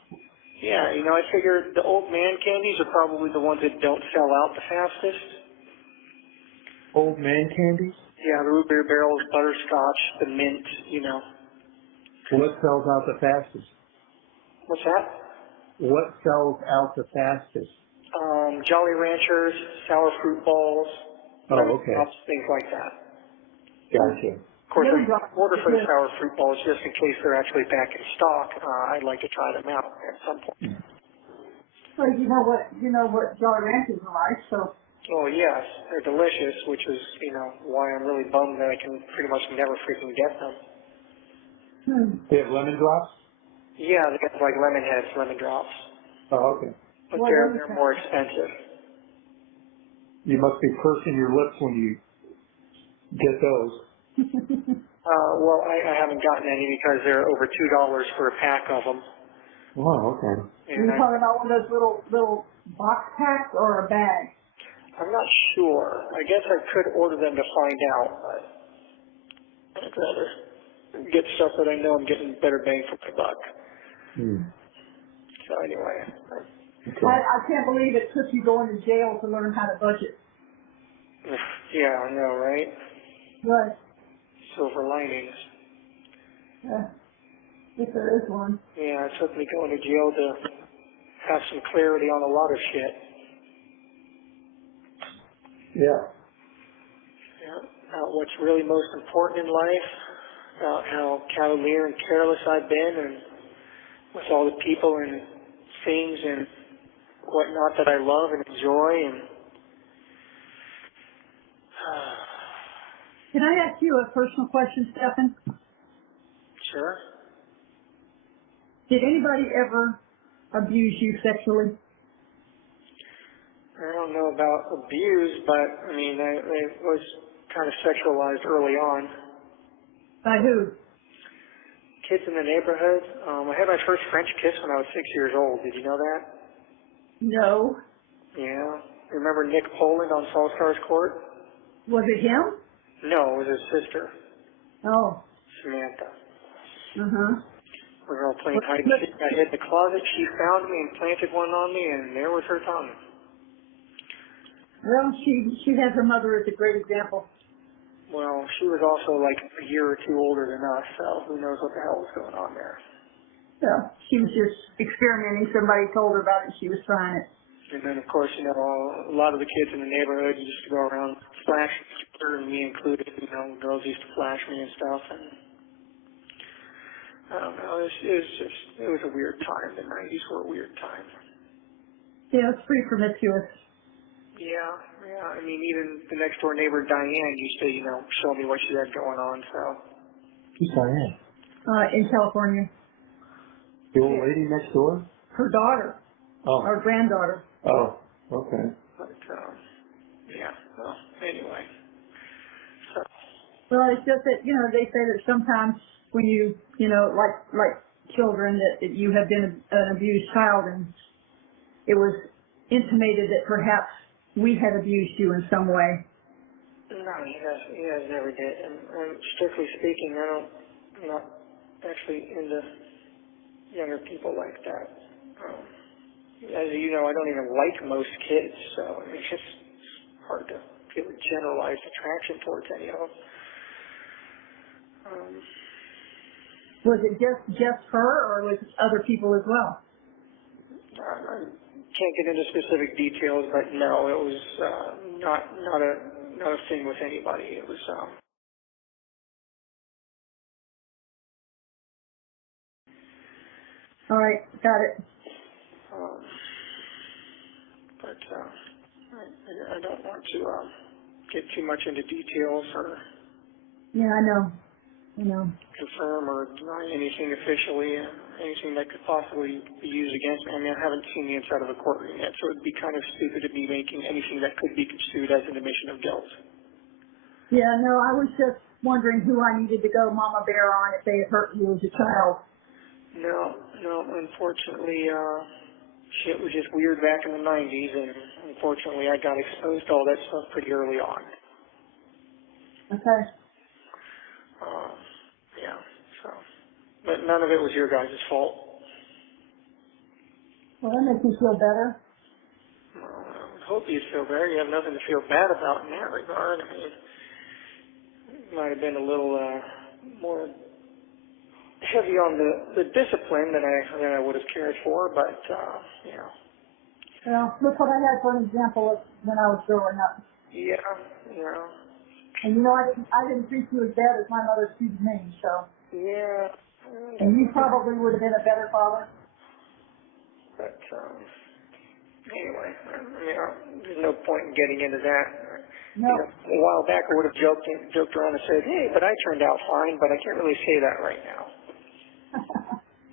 Yeah, I figured the old man candies are probably the ones that don't sell out the fastest. Old man candies? Yeah, the root beer barrels, butterscotch, the mint, What sells out the fastest? What's that? What sells out the fastest? Jolly Ranchers, sour fruit balls, okay. things like that. Gotcha. Of course, I order for the sour fruit balls just in case they're actually back in stock. I'd like to try them out at some point. So you know what Jolly Ranchers are like, so. Oh yes, they're delicious, which is, why I'm really bummed that I can pretty much never freaking get them. They have lemon drops? Yeah, they got like lemon heads, lemon drops. Oh, okay. But they're more expensive. You must be pursing your lips when you get those. Well, I haven't gotten any because they're over $2 for a pack of them. Oh, okay. Are you talking about one of those little box packs or a bag? I'm not sure. I guess I could order them to find out, but I'd rather get stuff that I know I'm getting better bang for my buck. So anyway. Okay. I can't believe it took you going to jail to learn how to budget. Yeah, I know, right? Right. Silver linings. If there is one. Yeah, it took me going to jail to have some clarity on a lot of shit. Yeah. About what's really most important in life, about how cavalier and careless I've been, and with all the people and things and whatnot that I love and enjoy. And Can I ask you a personal question, Stephan? sure. Did anybody ever abuse you sexually? I don't know about abuse, but I mean, I was kind of sexualized early on. By who? Kids in the neighborhood. I had my first French kiss when I was 6 years old. Did you know that? No. Yeah. Remember Nick Poland on All Stars Court? Was it him? No, it was his sister, Oh. Samantha. Uh-huh. We were all playing hide and seek. I hid in the closet. She found me and planted one on me, and there was her tongue. Well, she had her mother as a great example. Well, she was also like a year or two older than us, so who knows what the hell was going on there. So she was just experimenting. Somebody told her about it. She was trying it. And then, of course, you know, a lot of the kids in the neighborhood used to go around flashing each other, and me included. You know, girls used to flash me and stuff, and I don't know. It was a weird time. The 90s were a weird time. Yeah, it's pretty promiscuous. Yeah. I mean, even the next door neighbor, Diane, used to, you know, show me what she had going on, so. Who's Diane? In California. The old lady next door? Her daughter. Oh. Our granddaughter. Oh, okay. But, yeah, well, anyway. So, Well, it's just that, you know, they say that sometimes when you know, like children, that you have been an abused child, and it was intimated that perhaps we had abused you in some way. no, he has never did. And strictly speaking, I'm not actually into younger people like that. As you know, I don't even like most kids, so it's just hard to feel a generalized attraction towards any of them. Was it just her, or was it other people as well? I can't get into specific details, but no, it was not a thing with anybody. It was All right, got it. but I don't want to get too much into details or Yeah, I know. confirm or deny anything officially, anything that could possibly be used against me. I mean, I haven't seen the inside of a courtroom yet, so it would be kind of stupid to be making anything that could be construed as an admission of guilt. Yeah, no, I was just wondering who I needed to go Mama Bear on if they had hurt you as a child. No, unfortunately, shit was just weird back in the 90s, and unfortunately I got exposed to all that stuff pretty early on. Okay. Yeah, so. But none of it was your guys' fault. Well, that makes me feel better. Well, I would hope you'd feel better. You have nothing to feel bad about in that regard. I mean, it might have been a little more heavy on the discipline than I would have cared for, but, you know. Well, look what I had for an example of when I was growing up. Yeah, you know. And you know, I didn't treat you as bad as my mother treated me, so. Yeah. And you probably would have been a better father. But, anyway, I mean, there's no point in getting into that. No. You know, a while back I would have joked around and said, hey, but I turned out fine, but I can't really say that right now.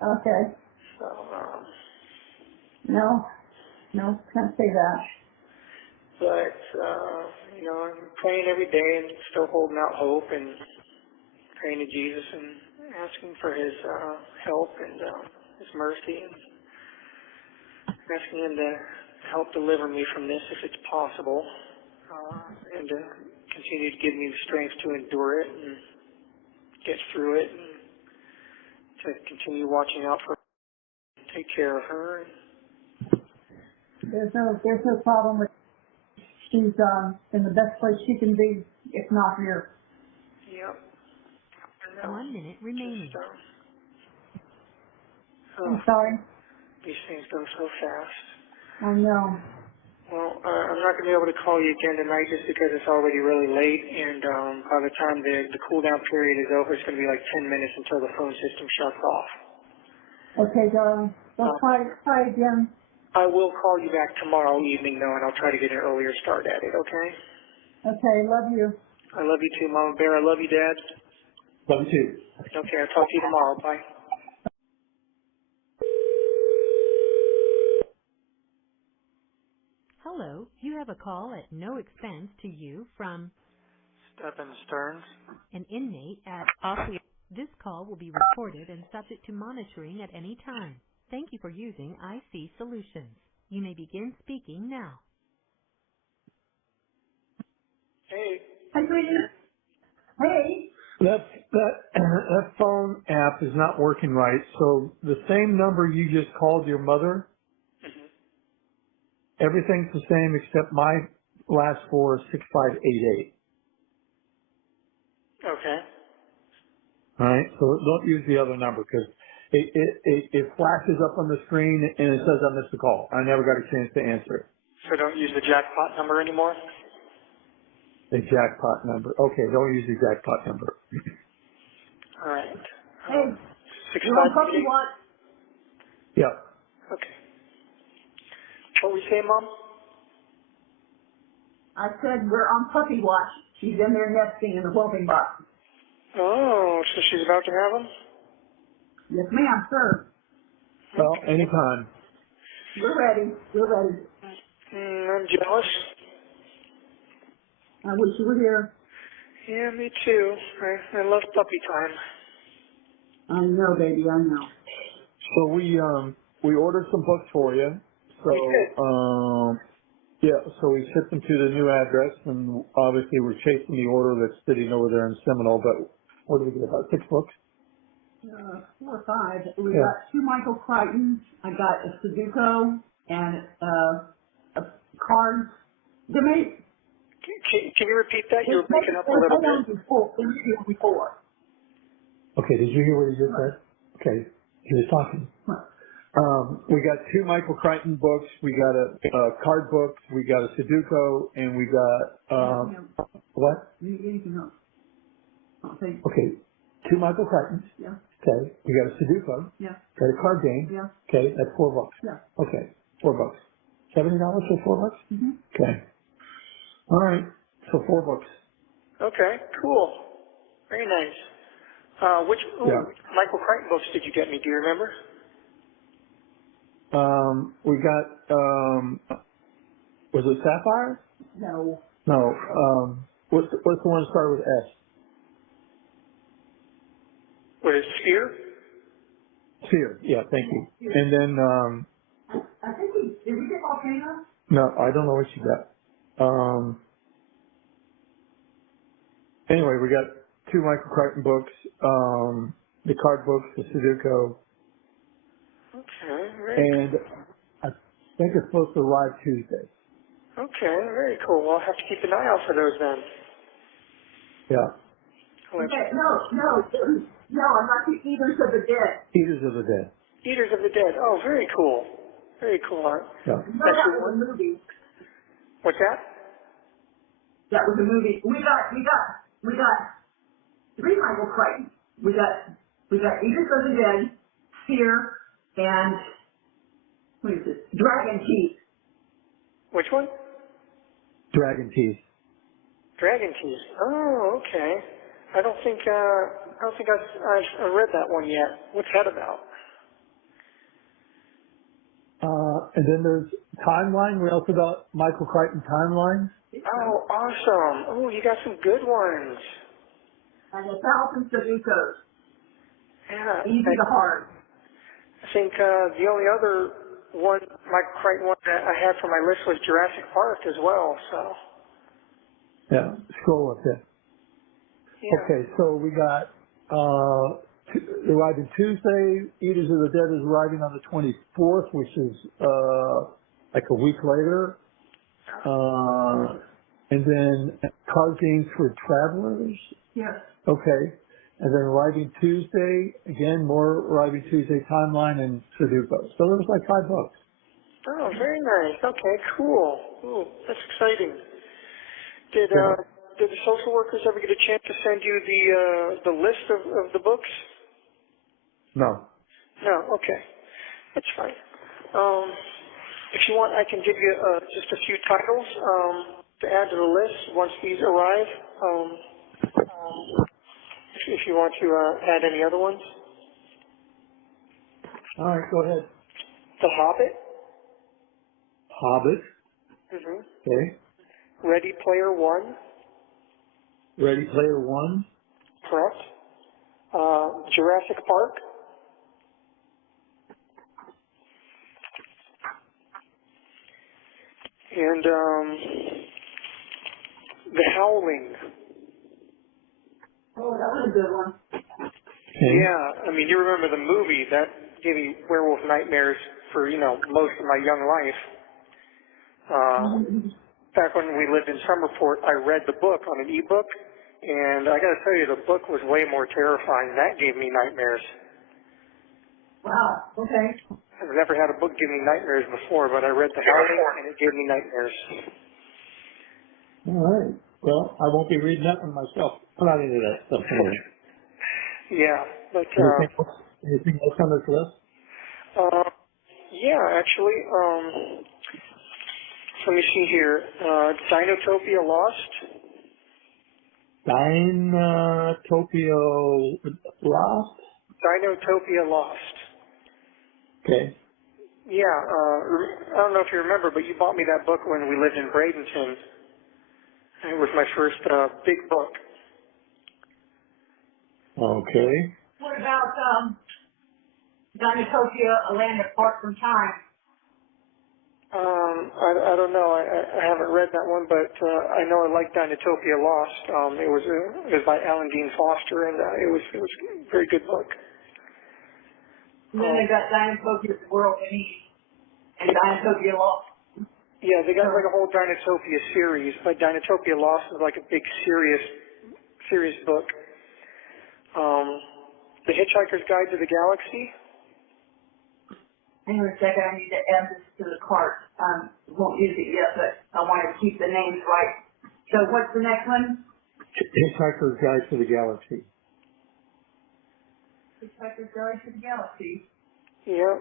Okay. So, No, can't say that. but, you know, I'm praying every day and still holding out hope and praying to Jesus and asking for his help and his mercy and asking him to help deliver me from this if it's possible and to continue to give me the strength to endure it and get through it and to continue watching out for her, take care of her. There's no problem with. She's in the best place she can be, if not here. Yep. 1 minute remaining. I'm sorry. These things go so fast. I know. Well, I'm not going to be able to call you again tonight just because it's already really late, and by the time the cool down period is over, it's going to be like 10 minutes until the phone system shuts off. Okay, darling. Well, try again. I will call you back tomorrow evening, though, and I'll try to get an earlier start at it, okay? Okay, love you. I love you too, Mama Bear. I love you, Dad. Love you too. Okay, I'll talk to you tomorrow. Bye. Hello, you have a call at no expense to you from Stephan Sterns. an inmate at Off. This call will be recorded and subject to monitoring at any time. Thank you for using IC Solutions. You may begin speaking now. Hey. Hi, sweetie. Hey. That phone app is not working right. So the same number you just called your mother, everything's the same except my last four is 6588. Okay. All right. So don't use the other number because it flashes up on the screen and it says I missed the call. I never got a chance to answer it. So don't use the jackpot number anymore? The jackpot number. Okay. Don't use the jackpot number. All right. Hey. You want puppy 6588? watch? Yeah. Okay. What we say, Mom? I said we're on puppy watch. She's in there nesting in the whooping box. Oh, so she's about to have them? Yes, ma'am, sir. Well, anytime. We're ready. We're ready. I'm jealous. I wish you were here. Yeah, me too. I love puppy time. I know, baby. I know. So we ordered some books for you. So We did. yeah, so we shipped them to the new address, and obviously we're chasing the order that's sitting over there in Seminole. But what did we get? About 6 books. 4 or 5. We Yeah. got 2 Michael Crichtons. I got a Sudoku and a card. They made. Can you repeat that? You were breaking up a little bit. Before. Okay, did you hear what he just said? Okay, he was talking. We got 2 Michael Crichton books. We got a card book. We got a Sudoku, and we got what? Anything else? Okay. Okay, 2 Michael Crichtons. Yeah. Okay, we got a Sudoku. Yeah. Got a card game. Yeah. Okay, that's $4. Yeah. Okay, $4. $70 for $4? Mm-hmm. Okay. All right. So 4 books. Okay, cool. Very nice. Which Yeah. Michael Crichton books did you get me? Do you remember? We got was it Sapphire? No. No. What's the one that started with S? What is Sphere? Sphere. Yeah, thank you. And then I think did we get Volcano? no, I don't know what you got. Anyway, we got 2 Michael Crichton books, the card books, the Sudoku, Okay, very and I think it's supposed to arrive Tuesday. Okay, very cool. I'll have to keep an eye out for those then. Yeah. Okay, no, I'm not the Eaters of the Dead. Eaters of the Dead. Eaters of the Dead. Oh, very cool. Very cool art. Yeah. No, that was a movie. What's that? That was a movie. We got 3 Michael Crichton. We got Eaters of the Dead, Fear, and what is this? Dragon Teeth. Which one? Dragon Teeth. Dragon Teeth. Oh, okay. I don't think I've read that one yet. What's that about? And then there's Timeline. We also got Michael Crichton Timeline. Oh, awesome. Oh, you got some good ones. And 1,000 Sudokus. Yeah. Easy to hard. I think the only other one, Michael Crichton one that I had for my list was Jurassic Park as well, so. Yeah, scroll up there. Yeah. Okay, so we got arriving Tuesday. Eaters of the Dead is arriving on the 24th, which is like a week later. And then card games for travelers. Yes. Okay. And then arriving Tuesday, again, more arriving Tuesday Timeline and Sudoku. So there's like 5 books. Oh, very nice. Okay, cool. Ooh, that's exciting. Did the social workers ever get a chance to send you the list of the books? No. No, okay. That's fine. If you want, I can give you just a few titles to add to the list once these arrive. If you want to add any other ones. All right, go ahead. The Hobbit. Hobbit. Mm-hmm. Okay. Ready Player One. Ready Player One. Correct. Jurassic Park. And The Howling. Oh, that was a good one. Okay. Yeah, I mean, you remember the movie that gave me werewolf nightmares for, most of my young life. Back when we lived in Summerport, I read the book on an e-book, and I got to tell you, the book was way more terrifying. That gave me nightmares. Wow, okay. I've never had a book give me nightmares before, but I read The Howling, and it gave me nightmares. All right. Well, I won't be reading that one myself. I'm not into that stuff anyway. Yeah, but Anything else on this list? yeah, actually, let me see here. Dinotopia Lost. Dinotopia Lost? Dinotopia Lost. Okay. Yeah, I don't know if you remember, but you bought me that book when we lived in Bradenton. It was my first big book. Okay. What about Dinotopia, A Land Apart from Time? I don't know. I haven't read that one, but I know I like Dinotopia Lost. It was by Alan Dean Foster, and it was a very good book. And then they got Dinotopia, The World Beneath, and Dinotopia Lost. Yeah, they got like a whole Dinotopia series, but Dinotopia Lost is like a big serious book. The Hitchhiker's Guide to the Galaxy. Hang on a second, I need to add this to the cart. Won't use it yet, but I want to keep the names right. So what's the next one? Hitchhiker's Guide to the Galaxy. Hitchhiker's Guide to the Galaxy. Yeah.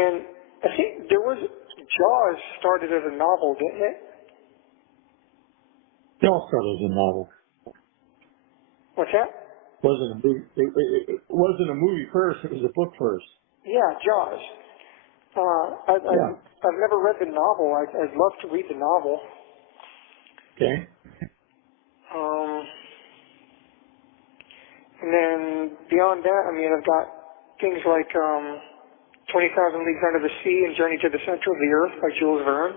And I think there was Jaws started as a novel, didn't it? It all started as a novel. What's that? Wasn't a movie. It wasn't a movie first. It was a book first. Yeah, Jaws. I've never read the novel. I'd love to read the novel. Okay. And then beyond that, I mean, I've got things like 20,000 Leagues Under the Sea and Journey to the Center of the Earth by Jules Verne.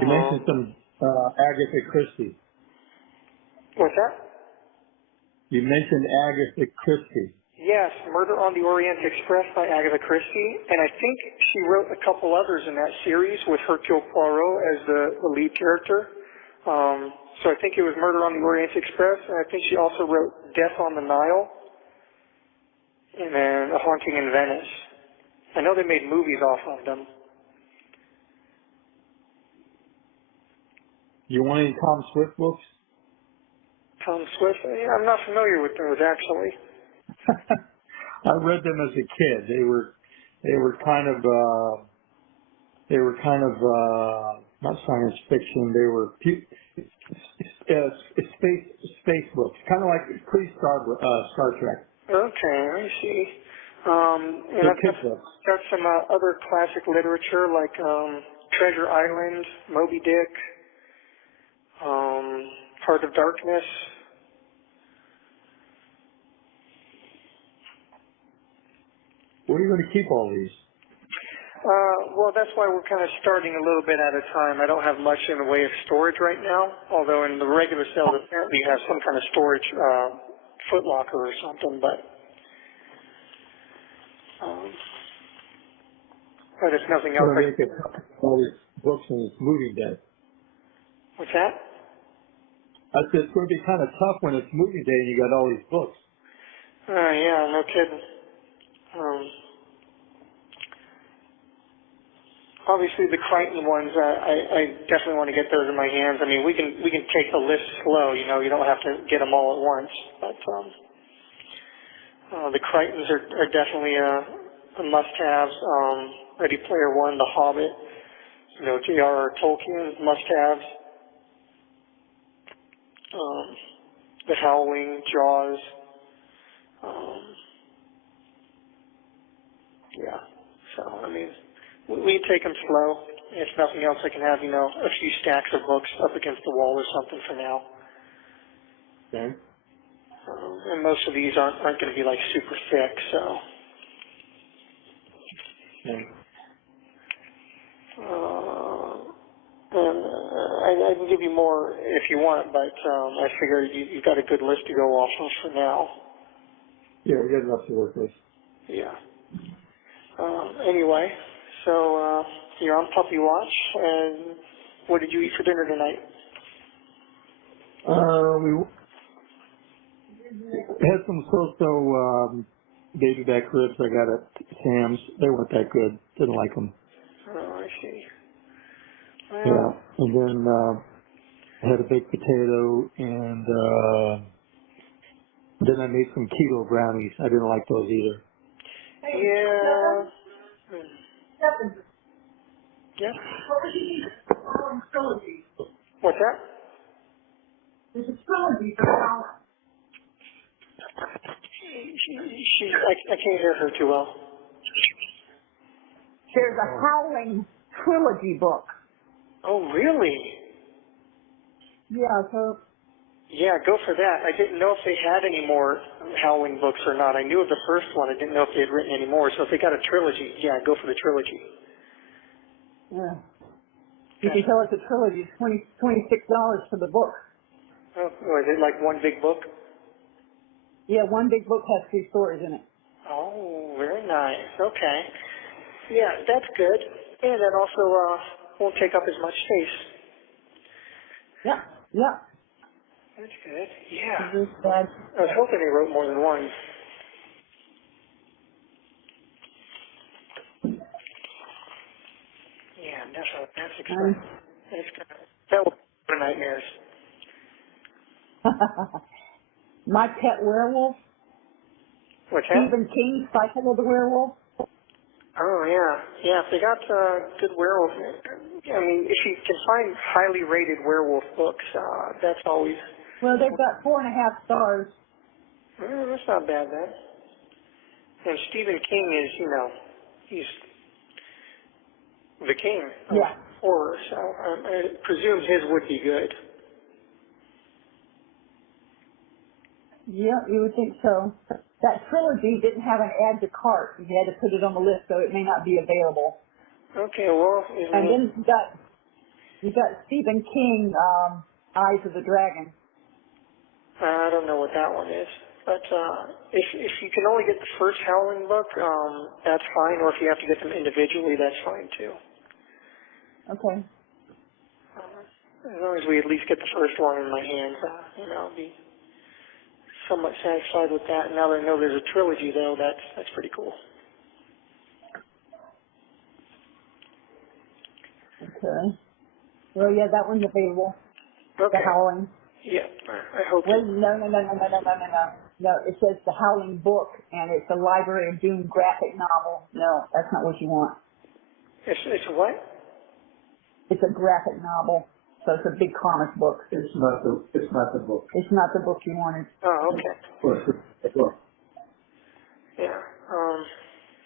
You mentioned some Agatha Christie. What's that? You mentioned Agatha Christie. Yes, Murder on the Orient Express by Agatha Christie, and I think she wrote a couple others in that series with Hercule Poirot as the lead character. So I think it was Murder on the Orient Express, and I think she also wrote Death on the Nile, and then A Haunting in Venice. I know they made movies off of them. You want any Tom Swift books? Tom Swift? Yeah, I'm not familiar with those actually. I read them as a kid. They were kind of not science fiction. They were space books, kind of like Star Trek. Okay, I see. And I've got some other classic literature like Treasure Island, Moby Dick, Heart of Darkness. Where are you going to keep all these? Well, that's why we're kind of starting a little bit at a time. I don't have much in the way of storage right now, although in the regular sales apparently you have some kind of storage footlocker or something, but if nothing else. Make all these books and it's moving day. What's that? I said it's going to be kind of tough when it's moving day and you got all these books. Yeah, no kidding. obviously the Crichton ones, I definitely want to get those in my hands. I mean, we can take the list slow. You know, you don't have to get them all at once. But the Crichtons are definitely a must-haves. Ready Player One, The Hobbit, you know, J.R.R. Tolkien, must-haves. The Howling, Jaws. Yeah. So, I mean, we take them slow. If nothing else, I can have, you know, a few stacks of books up against the wall or something for now. Okay. And most of these aren't going to be like super thick, so. Okay. And I can give you more if you want, but I figure you've got a good list to go off of for now. Yeah, we got enough to work with. Yeah. Anyway, so you're on puppy watch, and what did you eat for dinner tonight? We had some so-so baby back ribs I got at Sam's. They weren't that good. Didn't like them. Oh, I see. Well, Yeah. And then I had a baked potato, and then I made some keto brownies. I didn't like those either. yeah. Yeah. Trilogy. What's that? There's a trilogy for Howling. I can't hear her too well. There's a Howling trilogy book. Oh, really? Yeah, so Yeah, go for that. I didn't know if they had any more Howling books or not. I knew of the first one. I didn't know if they had written any more. So if they got a trilogy, yeah, go for the trilogy. yeah. You can tell it's a trilogy. It's $26 for the book. Oh, was it like one big book? Yeah, one big book has 3 stories in it. Oh, very nice. Okay. Yeah, that's good. And that also won't take up as much space. Yeah, yeah. That's good. Yeah. This is bad. I was hoping they wrote more than one. Yeah, definitely. That's exciting. That's good. That will be nightmares. My Pet Werewolf, What's that? Stephen King's Cycle of the Werewolf. Oh, yeah. Yeah, if they got good werewolf, I mean, if you can find highly rated werewolf books, that's always, Well, they've got 4.5 stars. that's not bad then. And Stephen King is, you know, he's the king of Yeah. horror, so I presume his would be good. Yeah, you would think so. That trilogy didn't have an add to cart. You had to put it on the list, so it may not be available. Okay, well, And then you got Stephen King, Eyes of the Dragon. I don't know what that one is. But if you can only get the first Howling book, that's fine. Or if you have to get them individually, that's fine too. Okay. As long as we at least get the first one in my hands, you know, I'll be somewhat satisfied with that. And now that I know there's a trilogy, though, that's pretty cool. Okay. Well, yeah, that one's available. Okay. The Howling. Yeah, I hope. Wait, no. No, it says The Howling book, and it's a Library of Doom graphic novel. No, that's not what you want. It's a what? It's a graphic novel, so it's a big comic book. It's not the book. It's not the book you wanted. Oh, okay. Well, Yeah.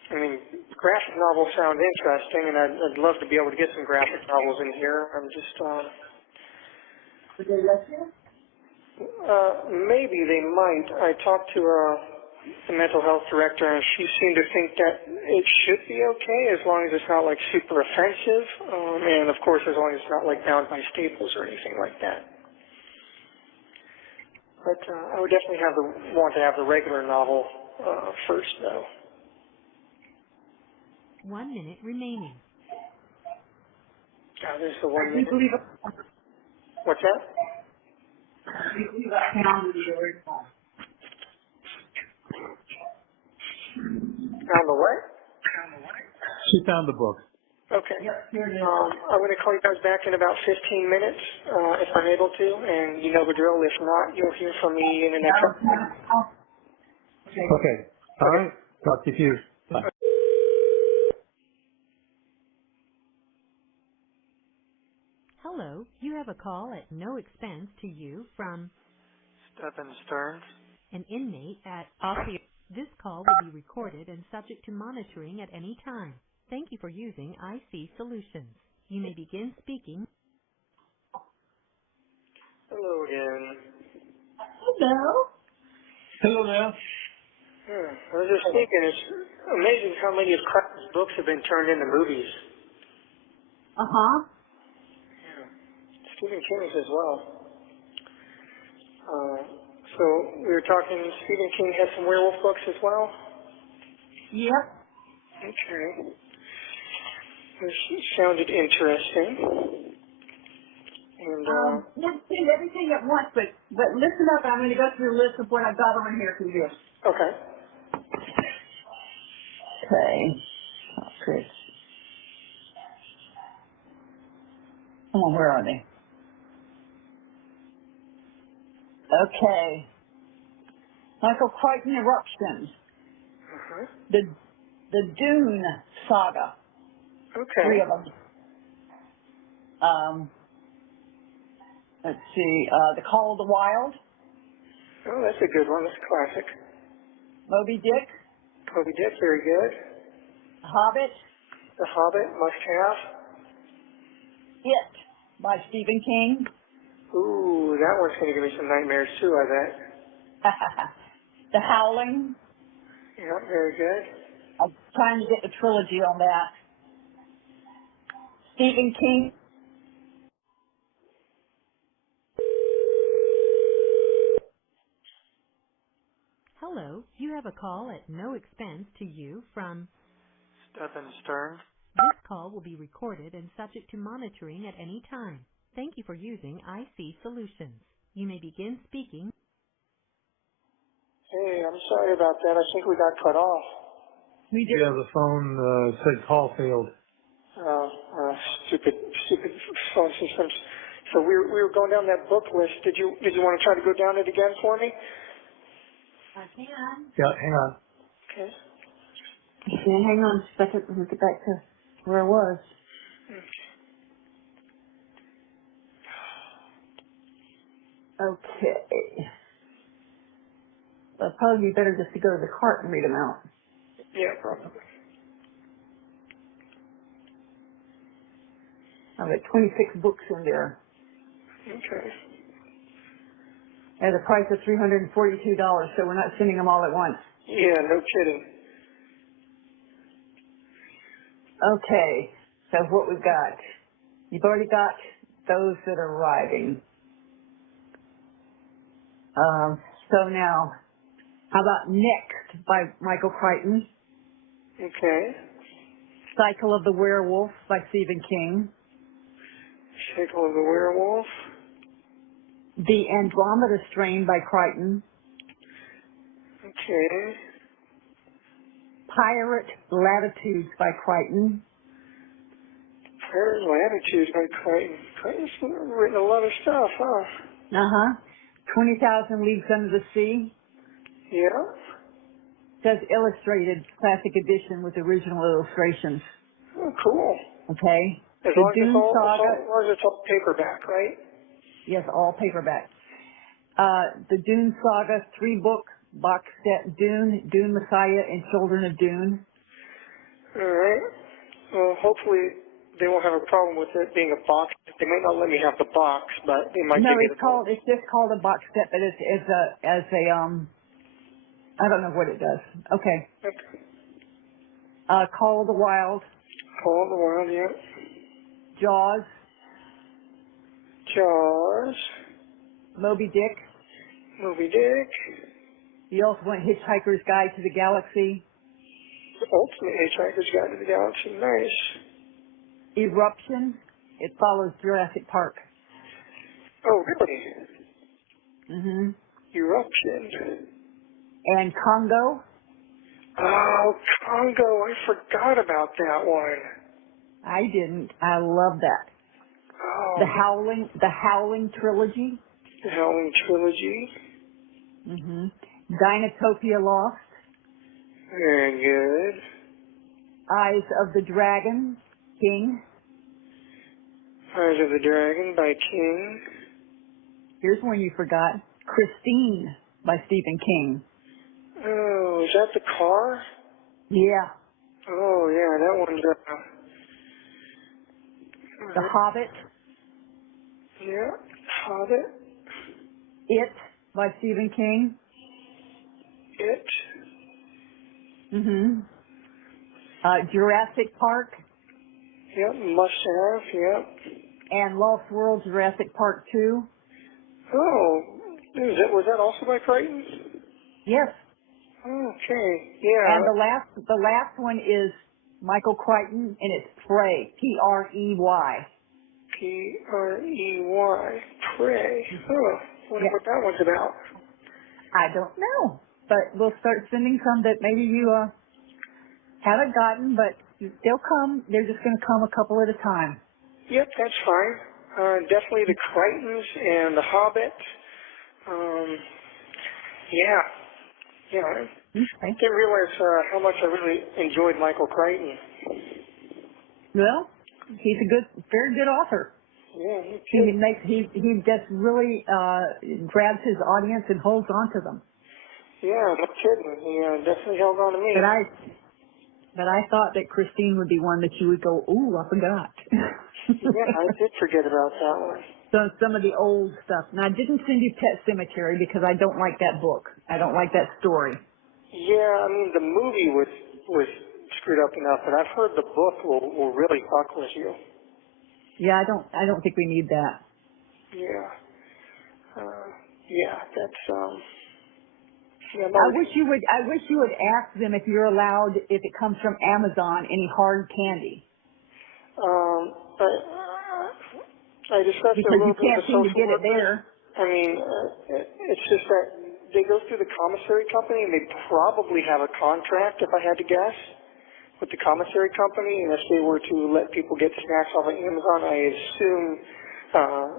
I mean, graphic novels sound interesting, and I'd love to be able to get some graphic novels in here. I'm just, Did they let you? maybe they might. I talked to the mental health director, and she seemed to think that it should be okay as long as it's not like super offensive, and of course as long as it's not like bound by staples or anything like that. But I would definitely want to have the regular novel first, though. 1 minute remaining. There's the 1 I minute. believe it. What's that? I believe I found the original. Found the what? she found the book. Okay. Yep. Here it is. I'm going to call you guys back in about 15 minutes if I'm able to, and you know the drill. If not, you'll hear from me in the next. Okay. All right. Talk to you. Bye. Hello, you have a call at no expense to you from Stephan Sterns. an inmate at Office. This call will be recorded and subject to monitoring at any time. Thank you for using IC Solutions. You may begin speaking. Hello again. Hello. Hello there. I was just thinking, it's amazing how many of Crichton's books have been turned into movies. Uh-huh. Stephen King's as well. So we were talking, Stephen King had some werewolf books as well? Yep. Okay. This sounded interesting. And, Let's do everything at once, but listen up. I'm going to go through a list of what I've got on here for you. okay. Okay. Oh, Chris. Come on, where are they? Okay. Michael Crichton Eruptions. Uh-huh. The Dune Saga. Okay. 3 of them. Let's see. The Call of the Wild. Oh, that's a good one. That's a classic. Moby Dick. Moby Dick, very good. The Hobbit. The Hobbit, must have. It by Stephen King. Ooh, that one's going to give me some nightmares too, I bet. The Howling. Yeah, very good. I'm trying to get the trilogy on that. Stephen King. Hello, you have a call at no expense to you from Stephan Sterns. This call will be recorded and subject to monitoring at any time. Thank you for using IC Solutions. You may begin speaking. Hey, I'm sorry about that. I think we got cut off. We did. Yeah, the phone said call failed. Stupid phone systems. So we were going down that book list. Did you want to try to go down it again for me? I can. Yeah, hang on. Okay. Yeah, hang on a second. Let me get back to where I was. Okay. Well, it'd probably be better just to go to the cart and read them out. Yeah, probably. I've got 26 books in there Okay. at a price of $342, so we're not sending them all at once. Yeah, no kidding. Okay, so what we've got. You've already got those that are arriving. So now, how about Next by Michael Crichton? Okay. Cycle of the Werewolf by Stephen King. Cycle of the Werewolf. The Andromeda Strain by Crichton. Okay. Pirate Latitudes by Crichton. Prayer and Latitude by Crichton. Crichton's written a lot of stuff, huh? Uh-huh. 20,000 Leagues Under the Sea. Yeah. Says illustrated classic edition with original illustrations. Oh, cool. Okay. As The long as Dune Saga. as long as it's all paperback, right? Yes, all paperback. The Dune Saga 3-book box set. Dune, Dune Messiah, and Children of Dune. All right. Well, hopefully they won't have a problem with it being a box. They might not let me have the box, but they might No, give me it's just called a box set, but it's I don't know what it does. Okay. Okay. Call of the Wild. Call of the Wild, yeah. Jaws. Jaws. Moby Dick. Moby Dick. The Ultimate Hitchhiker's Guide to the Galaxy. Ultimate Hitchhiker's Guide to the Galaxy. Nice. Eruption. It follows Jurassic Park. Oh, really? Mm-hmm. Eruption. And Congo. Oh, Congo. I forgot about that one. I didn't. I love that. Oh, The Howling trilogy. the Howling trilogy. Mm-hmm. Dinotopia Lost. Very good. Eyes of the Dragon, King. Eyes of the Dragon by King. Here's one you forgot. Christine by Stephen King. Oh, is that the car? Yeah. Oh, yeah, that one's, The Hobbit. yeah, Hobbit. It by Stephen King. It. Mm-hmm. Jurassic Park Yep, must have, yep. and Lost World Jurassic Park 2. Oh, was that also by Crichton? Yes. Okay, yeah. And the last one is Michael Crichton, and it's Prey, P-R-E-Y. P-R-E-Y, Prey. Oh, wonder what that one's about. I don't know, but we'll start sending some that maybe you haven't gotten, but they'll come. They're just going to come a couple at a time. Yep, that's fine. Definitely the Crichtons and the Hobbit. Yeah. Yeah, I Okay. didn't realize how much I really enjoyed Michael Crichton. Well, he's a very good author. Yeah, He just really grabs his audience and holds on to them. yeah, no kidding. He definitely held on to me. But I thought that Christine would be one that you would go, ooh, I forgot. Yeah, I did forget about that one. So some of the old stuff. And I didn't send you Pet Sematary because I don't like that book. I don't like that story. Yeah, I mean the movie was screwed up enough, but I've heard the book will really fuck with you. Yeah, I don't think we need that. Yeah. Yeah, that's yeah, I wish you would ask them if you're allowed, if it comes from Amazon, any hard candy. but I discussed a Because little you bit can't with the seem to social get it workers. there. I mean, it's just that they go through the commissary company, and they probably have a contract, if I had to guess, with the commissary company. And if they were to let people get snacks off of Amazon, I assume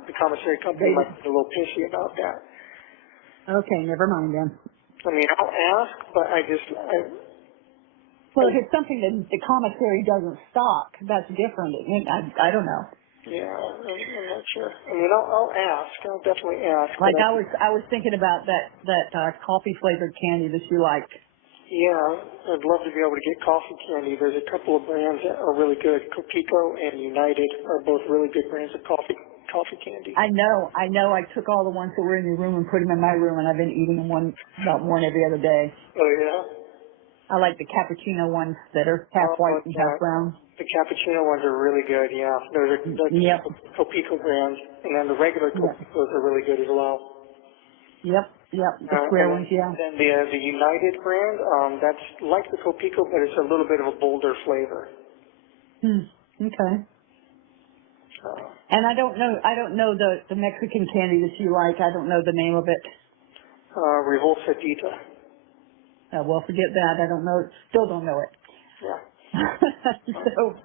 the commissary company might be a little pissy about that. Okay, never mind then. I mean, I'll ask, but Well, if it's something that the commissary doesn't stock, that's different. I don't know. yeah, I'm not sure. I mean, I'll ask. I'll definitely ask. Like but I was thinking about that coffee flavored candy that you liked. Yeah, I'd love to be able to get coffee candy. There's a couple of brands that are really good. Copico and United are both really good brands of coffee candy. I know. I took all the ones that were in your room and put them in my room, and I've been eating them about one every other day. Oh, yeah? I like the cappuccino ones that are half white and half brown. The cappuccino ones are really good, yeah. Those are Yep. Copico brands. And then the regular Copicos are really good as well. Yep. The square ones, yeah. And then the United brand, that's like the Copico, but it's a little bit of a bolder flavor. Okay. And I don't know the Mexican candy that you like. I don't know the name of it. Revolsadita. Well, forget that. I don't know. Still don't know it. Yeah. So,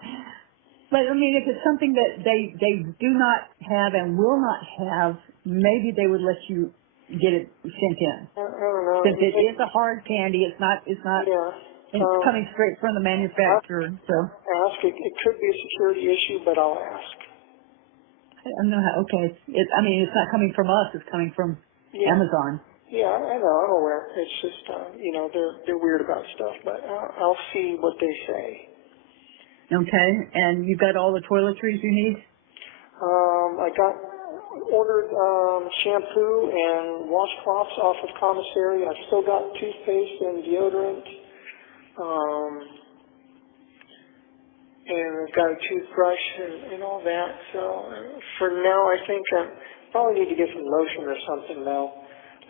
but I mean, if it's something that they do not have and will not have, maybe they would let you get it sent in. I don't know. Since it is a hard candy, it's not. Yeah. It's coming straight from the manufacturer. So. Ask. It could be a security issue, but I'll ask. I don't know how. Okay. I mean, it's not coming from us. It's coming from Amazon. Yeah, I know. I'm aware. It's just, they're weird about stuff, but I'll see what they say. Okay. And you've got all the toiletries you need? I ordered shampoo and washcloths off of commissary. I've still got toothpaste and deodorant. And I've got a toothbrush and all that. So for now, I think I probably need to get some lotion or something now.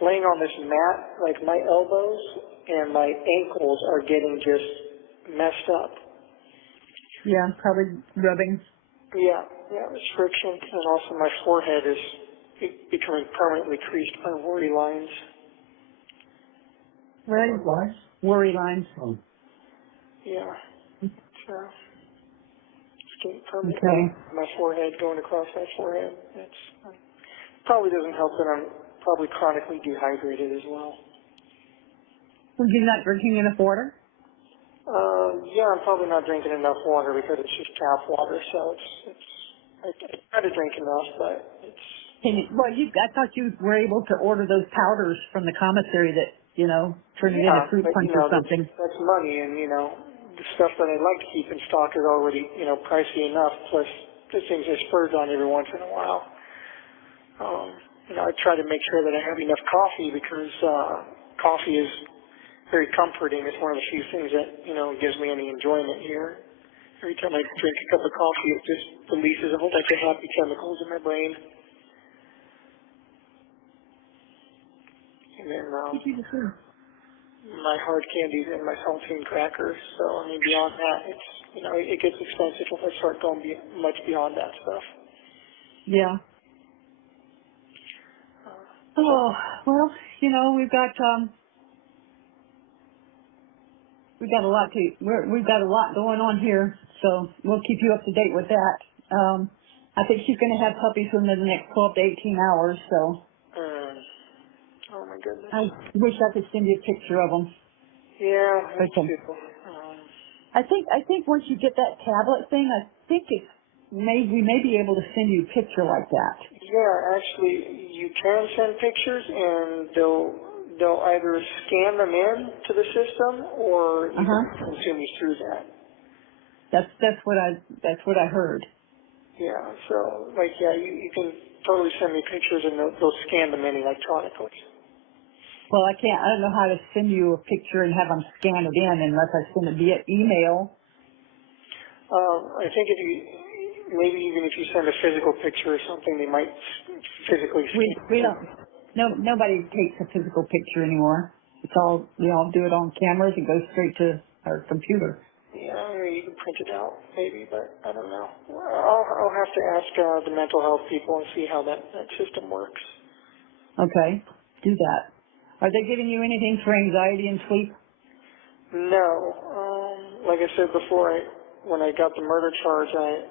Laying on this mat, like my elbows and my ankles are getting just messed up. Yeah, probably rubbing. Yeah, it's friction, and also my forehead is becoming permanently creased by worry lines. Worry lines. Yeah. So, from Okay. my forehead, going across my forehead. It's probably doesn't help that I'm probably chronically dehydrated as well. So you're not drinking enough water? Yeah, I'm probably not drinking enough water because it's just tap water, so I try to drink enough, but it's... I thought you were able to order those powders from the commissary that, turn it into fruit but, punch or something. That's money, and, the stuff that I'd like to keep in stock is already, pricey enough, plus the things I splurge on every once in a while. I try to make sure that I have enough coffee because coffee is very comforting. It's one of the few things that, gives me any enjoyment here. Every time I drink a cup of coffee, it just releases a whole bunch of happy chemicals in my brain. And then my hard candies and my saltine crackers. So, beyond that, it's, it gets expensive if I start going much beyond that stuff. Yeah. Oh, well, we've got a lot going on here, so we'll keep you up to date with that. I think she's going to have puppies within the next 12 to 18 hours, so. Oh my goodness. I wish I could send you a picture of them. Yeah, that's Okay. beautiful. I think once you get that tablet thing, I think we may be able to send you a picture like that. Yeah, actually, you can send pictures, and they'll either scan them in to the system, or you can consume you through that. That's what I heard. Yeah, so you can totally send me pictures, and they'll scan them in electronically. Well, I don't know how to send you a picture and have them scan it in unless I send it via email. I think maybe even if you send a physical picture or something, they might physically scan. We don't. Nobody takes a physical picture anymore. We all do it on cameras and go straight to our computer. Yeah, you can print it out, maybe, but I don't know. I'll have to ask the mental health people and see how that system works. Okay, do that. Are they giving you anything for anxiety and sleep? No. Like I said before, when I got the murder charge, I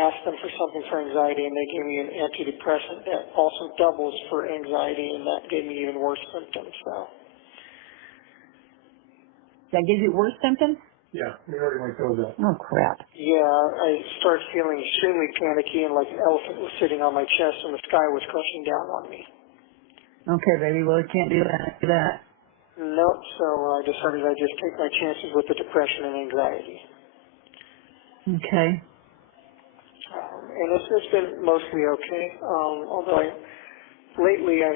asked them for something for anxiety, and they gave me an antidepressant that also doubles for anxiety, and that gave me even worse symptoms. So. That gives you worse symptoms? Yeah, we already went through that. Oh, crap. Yeah, I started feeling extremely panicky and like an elephant was sitting on my chest and the sky was crushing down on me. Okay, baby. Well, you can't do that. Nope, so I decided I'd just take my chances with the depression and anxiety. Okay. And it's been mostly okay. Although lately I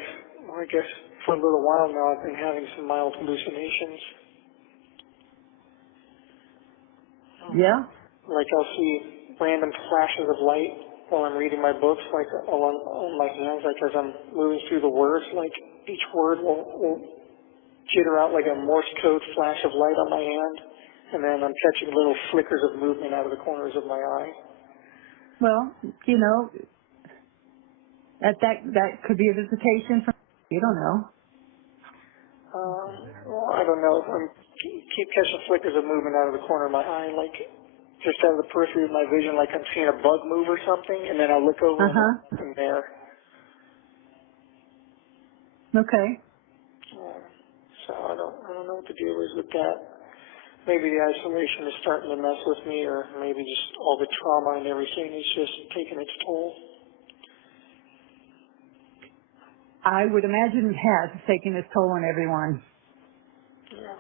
guess for a little while now, I've been having some mild hallucinations. Yeah? Like I'll see random flashes of light while I'm reading my books, like on my hands, like as I'm moving through the words, like each word will jitter out like a Morse code flash of light on my hand, and then I'm catching little flickers of movement out of the corners of my eye. Well, that could be a visitation from, you don't know. Well, I don't know. I keep catching flickers of movement out of the corner of my eye, like just out of the periphery of my vision, like I'm seeing a bug move or something, and then I look over and I'm there. Okay. So I don't know what the deal is with that. Maybe the isolation is starting to mess with me, or maybe just all the trauma and everything is just taking its toll. I would imagine it has taken its toll on everyone. Yeah.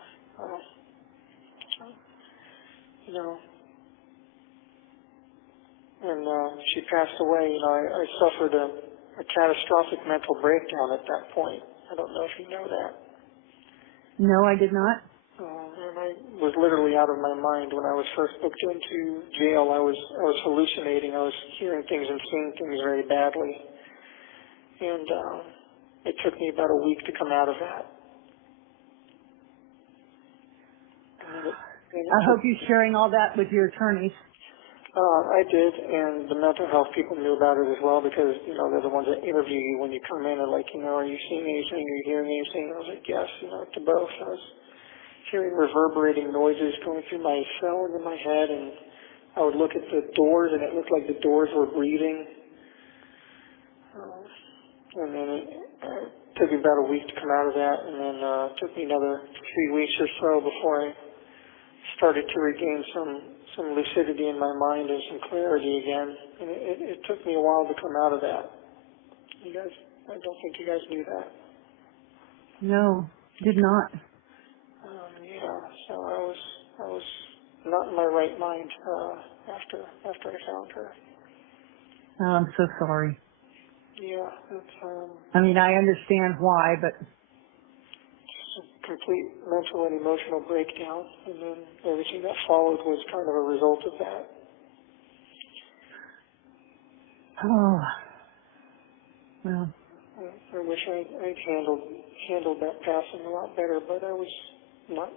When she passed away, I suffered a catastrophic mental breakdown at that point. I don't know if you know that. No, I did not. And I was literally out of my mind when I was first booked into jail. I was hallucinating. I was hearing things and seeing things very badly. And it took me about a week to come out of that. I hope you're sharing all that with your attorneys. I did, and the mental health people knew about it as well because, they're the ones that interview you when you come in and like, are you seeing anything? Are you hearing anything? I was like, yes, to both. I was hearing reverberating noises going through my cell and in my head, and I would look at the doors, and it looked like the doors were breathing. And then it took me about a week to come out of that, and then it took me another 3 weeks or so before I started to regain some lucidity in my mind and some clarity again. And it took me a while to come out of that. You guys, I don't think you guys knew that. No, did not. Yeah, so I was not in my right mind after I found her. Oh, I'm so sorry. Yeah, it's I mean, I understand why, but just a complete mental and emotional breakdown, and then everything that followed was kind of a result of that. oh, well, I wish I'd handled that passing a lot better, but I was not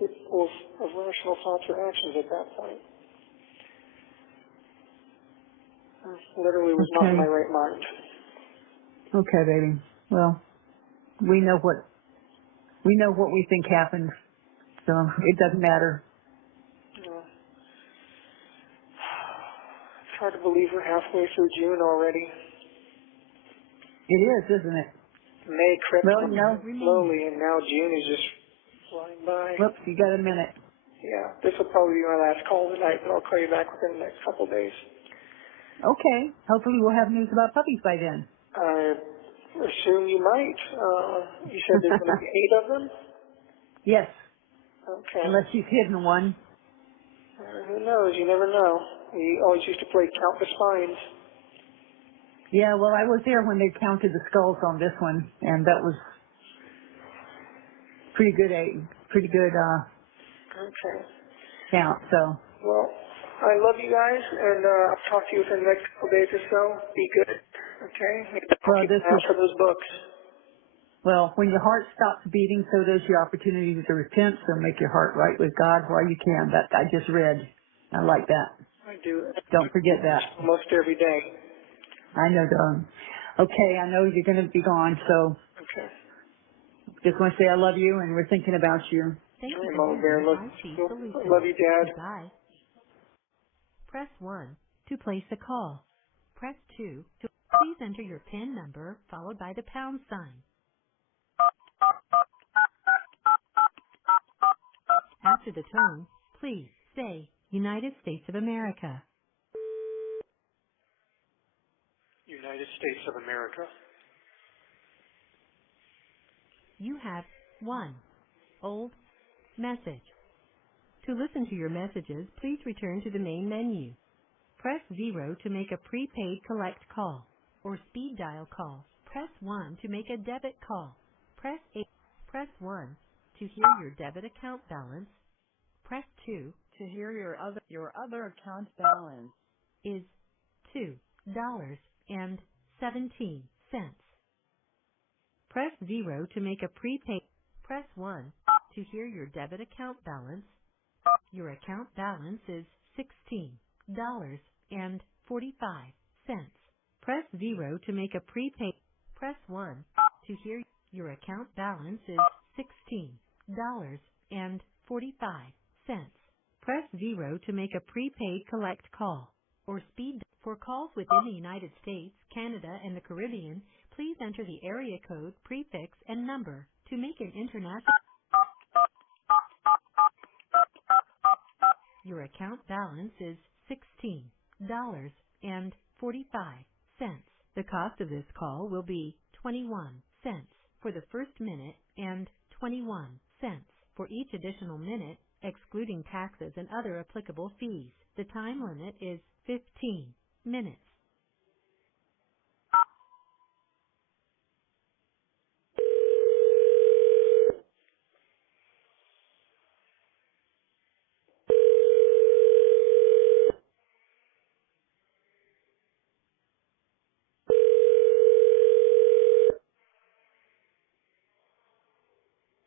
capable of rational thoughts or actions at that point. I literally was not in my right mind. Okay, baby. Well, we know what we think happened, so it doesn't matter. It's hard to believe we're halfway through June already. It is, isn't it? May crept Well, up no. slowly, and now June is just flying by. Whoops, you got a minute. Yeah, this will probably be my last call tonight, but I'll call you back within the next couple of days. Okay. Hopefully we'll have news about puppies by then. I assume you might. You said there's going to be 8 of them? Yes. Okay. Unless you've hidden one. Who knows? You never know. We always used to play Count the Spines. Yeah, well, I was there when they counted the skulls on this one, and that was pretty good Okay. count, so. Well, I love you guys, and I'll talk to you within the next couple days or so. Be good, okay? Well, Keep an eye out for those books. Well, when your heart stops beating, so does your opportunity to repent, so make your heart right with God while you can. That I just read. I like that. I do. Don't forget that. Almost every day. I know, darling. Okay, I know you're going to be gone, so Okay. just want to say I love you, and we're thinking about you. Thank you Mama for Bear, using IT I Solutions. love you, Dad. Goodbye. Press 1 to place a call. Press 2 to please enter your PIN number followed by the pound sign. After the tone, please say United States of America. United States of America. You have 1 old message. To listen to your messages, please return to the main menu. Press 0 to make a prepaid collect call or speed dial call. Press 1 to make a debit call. Press 8. Press 1 to hear your debit account balance. Press 2 To hear your other account balance is $2.17. Press 0 to make a prepaid. Press 1 to hear your debit account balance. Your account balance is $16.45. Press 0 to make a prepaid. Press 1 to hear your account balance is $16.45. Press 0 to make a prepaid collect call or speed. For calls within the United States, Canada, and the Caribbean, please enter the area code, prefix, and number. To make an international. Your account balance is $16.45. The cost of this call will be 21 cents for the first minute and 21 cents for each additional minute, excluding taxes and other applicable fees. The time limit is 15 minutes.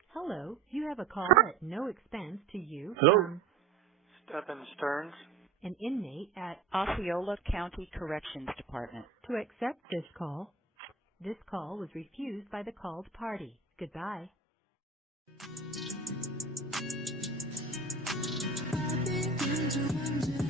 Hello, you have a call at no expense to you from Stephan Sterns. an inmate at Osceola County Corrections Department. To accept this call was refused by the called party. Goodbye. I begin to wonder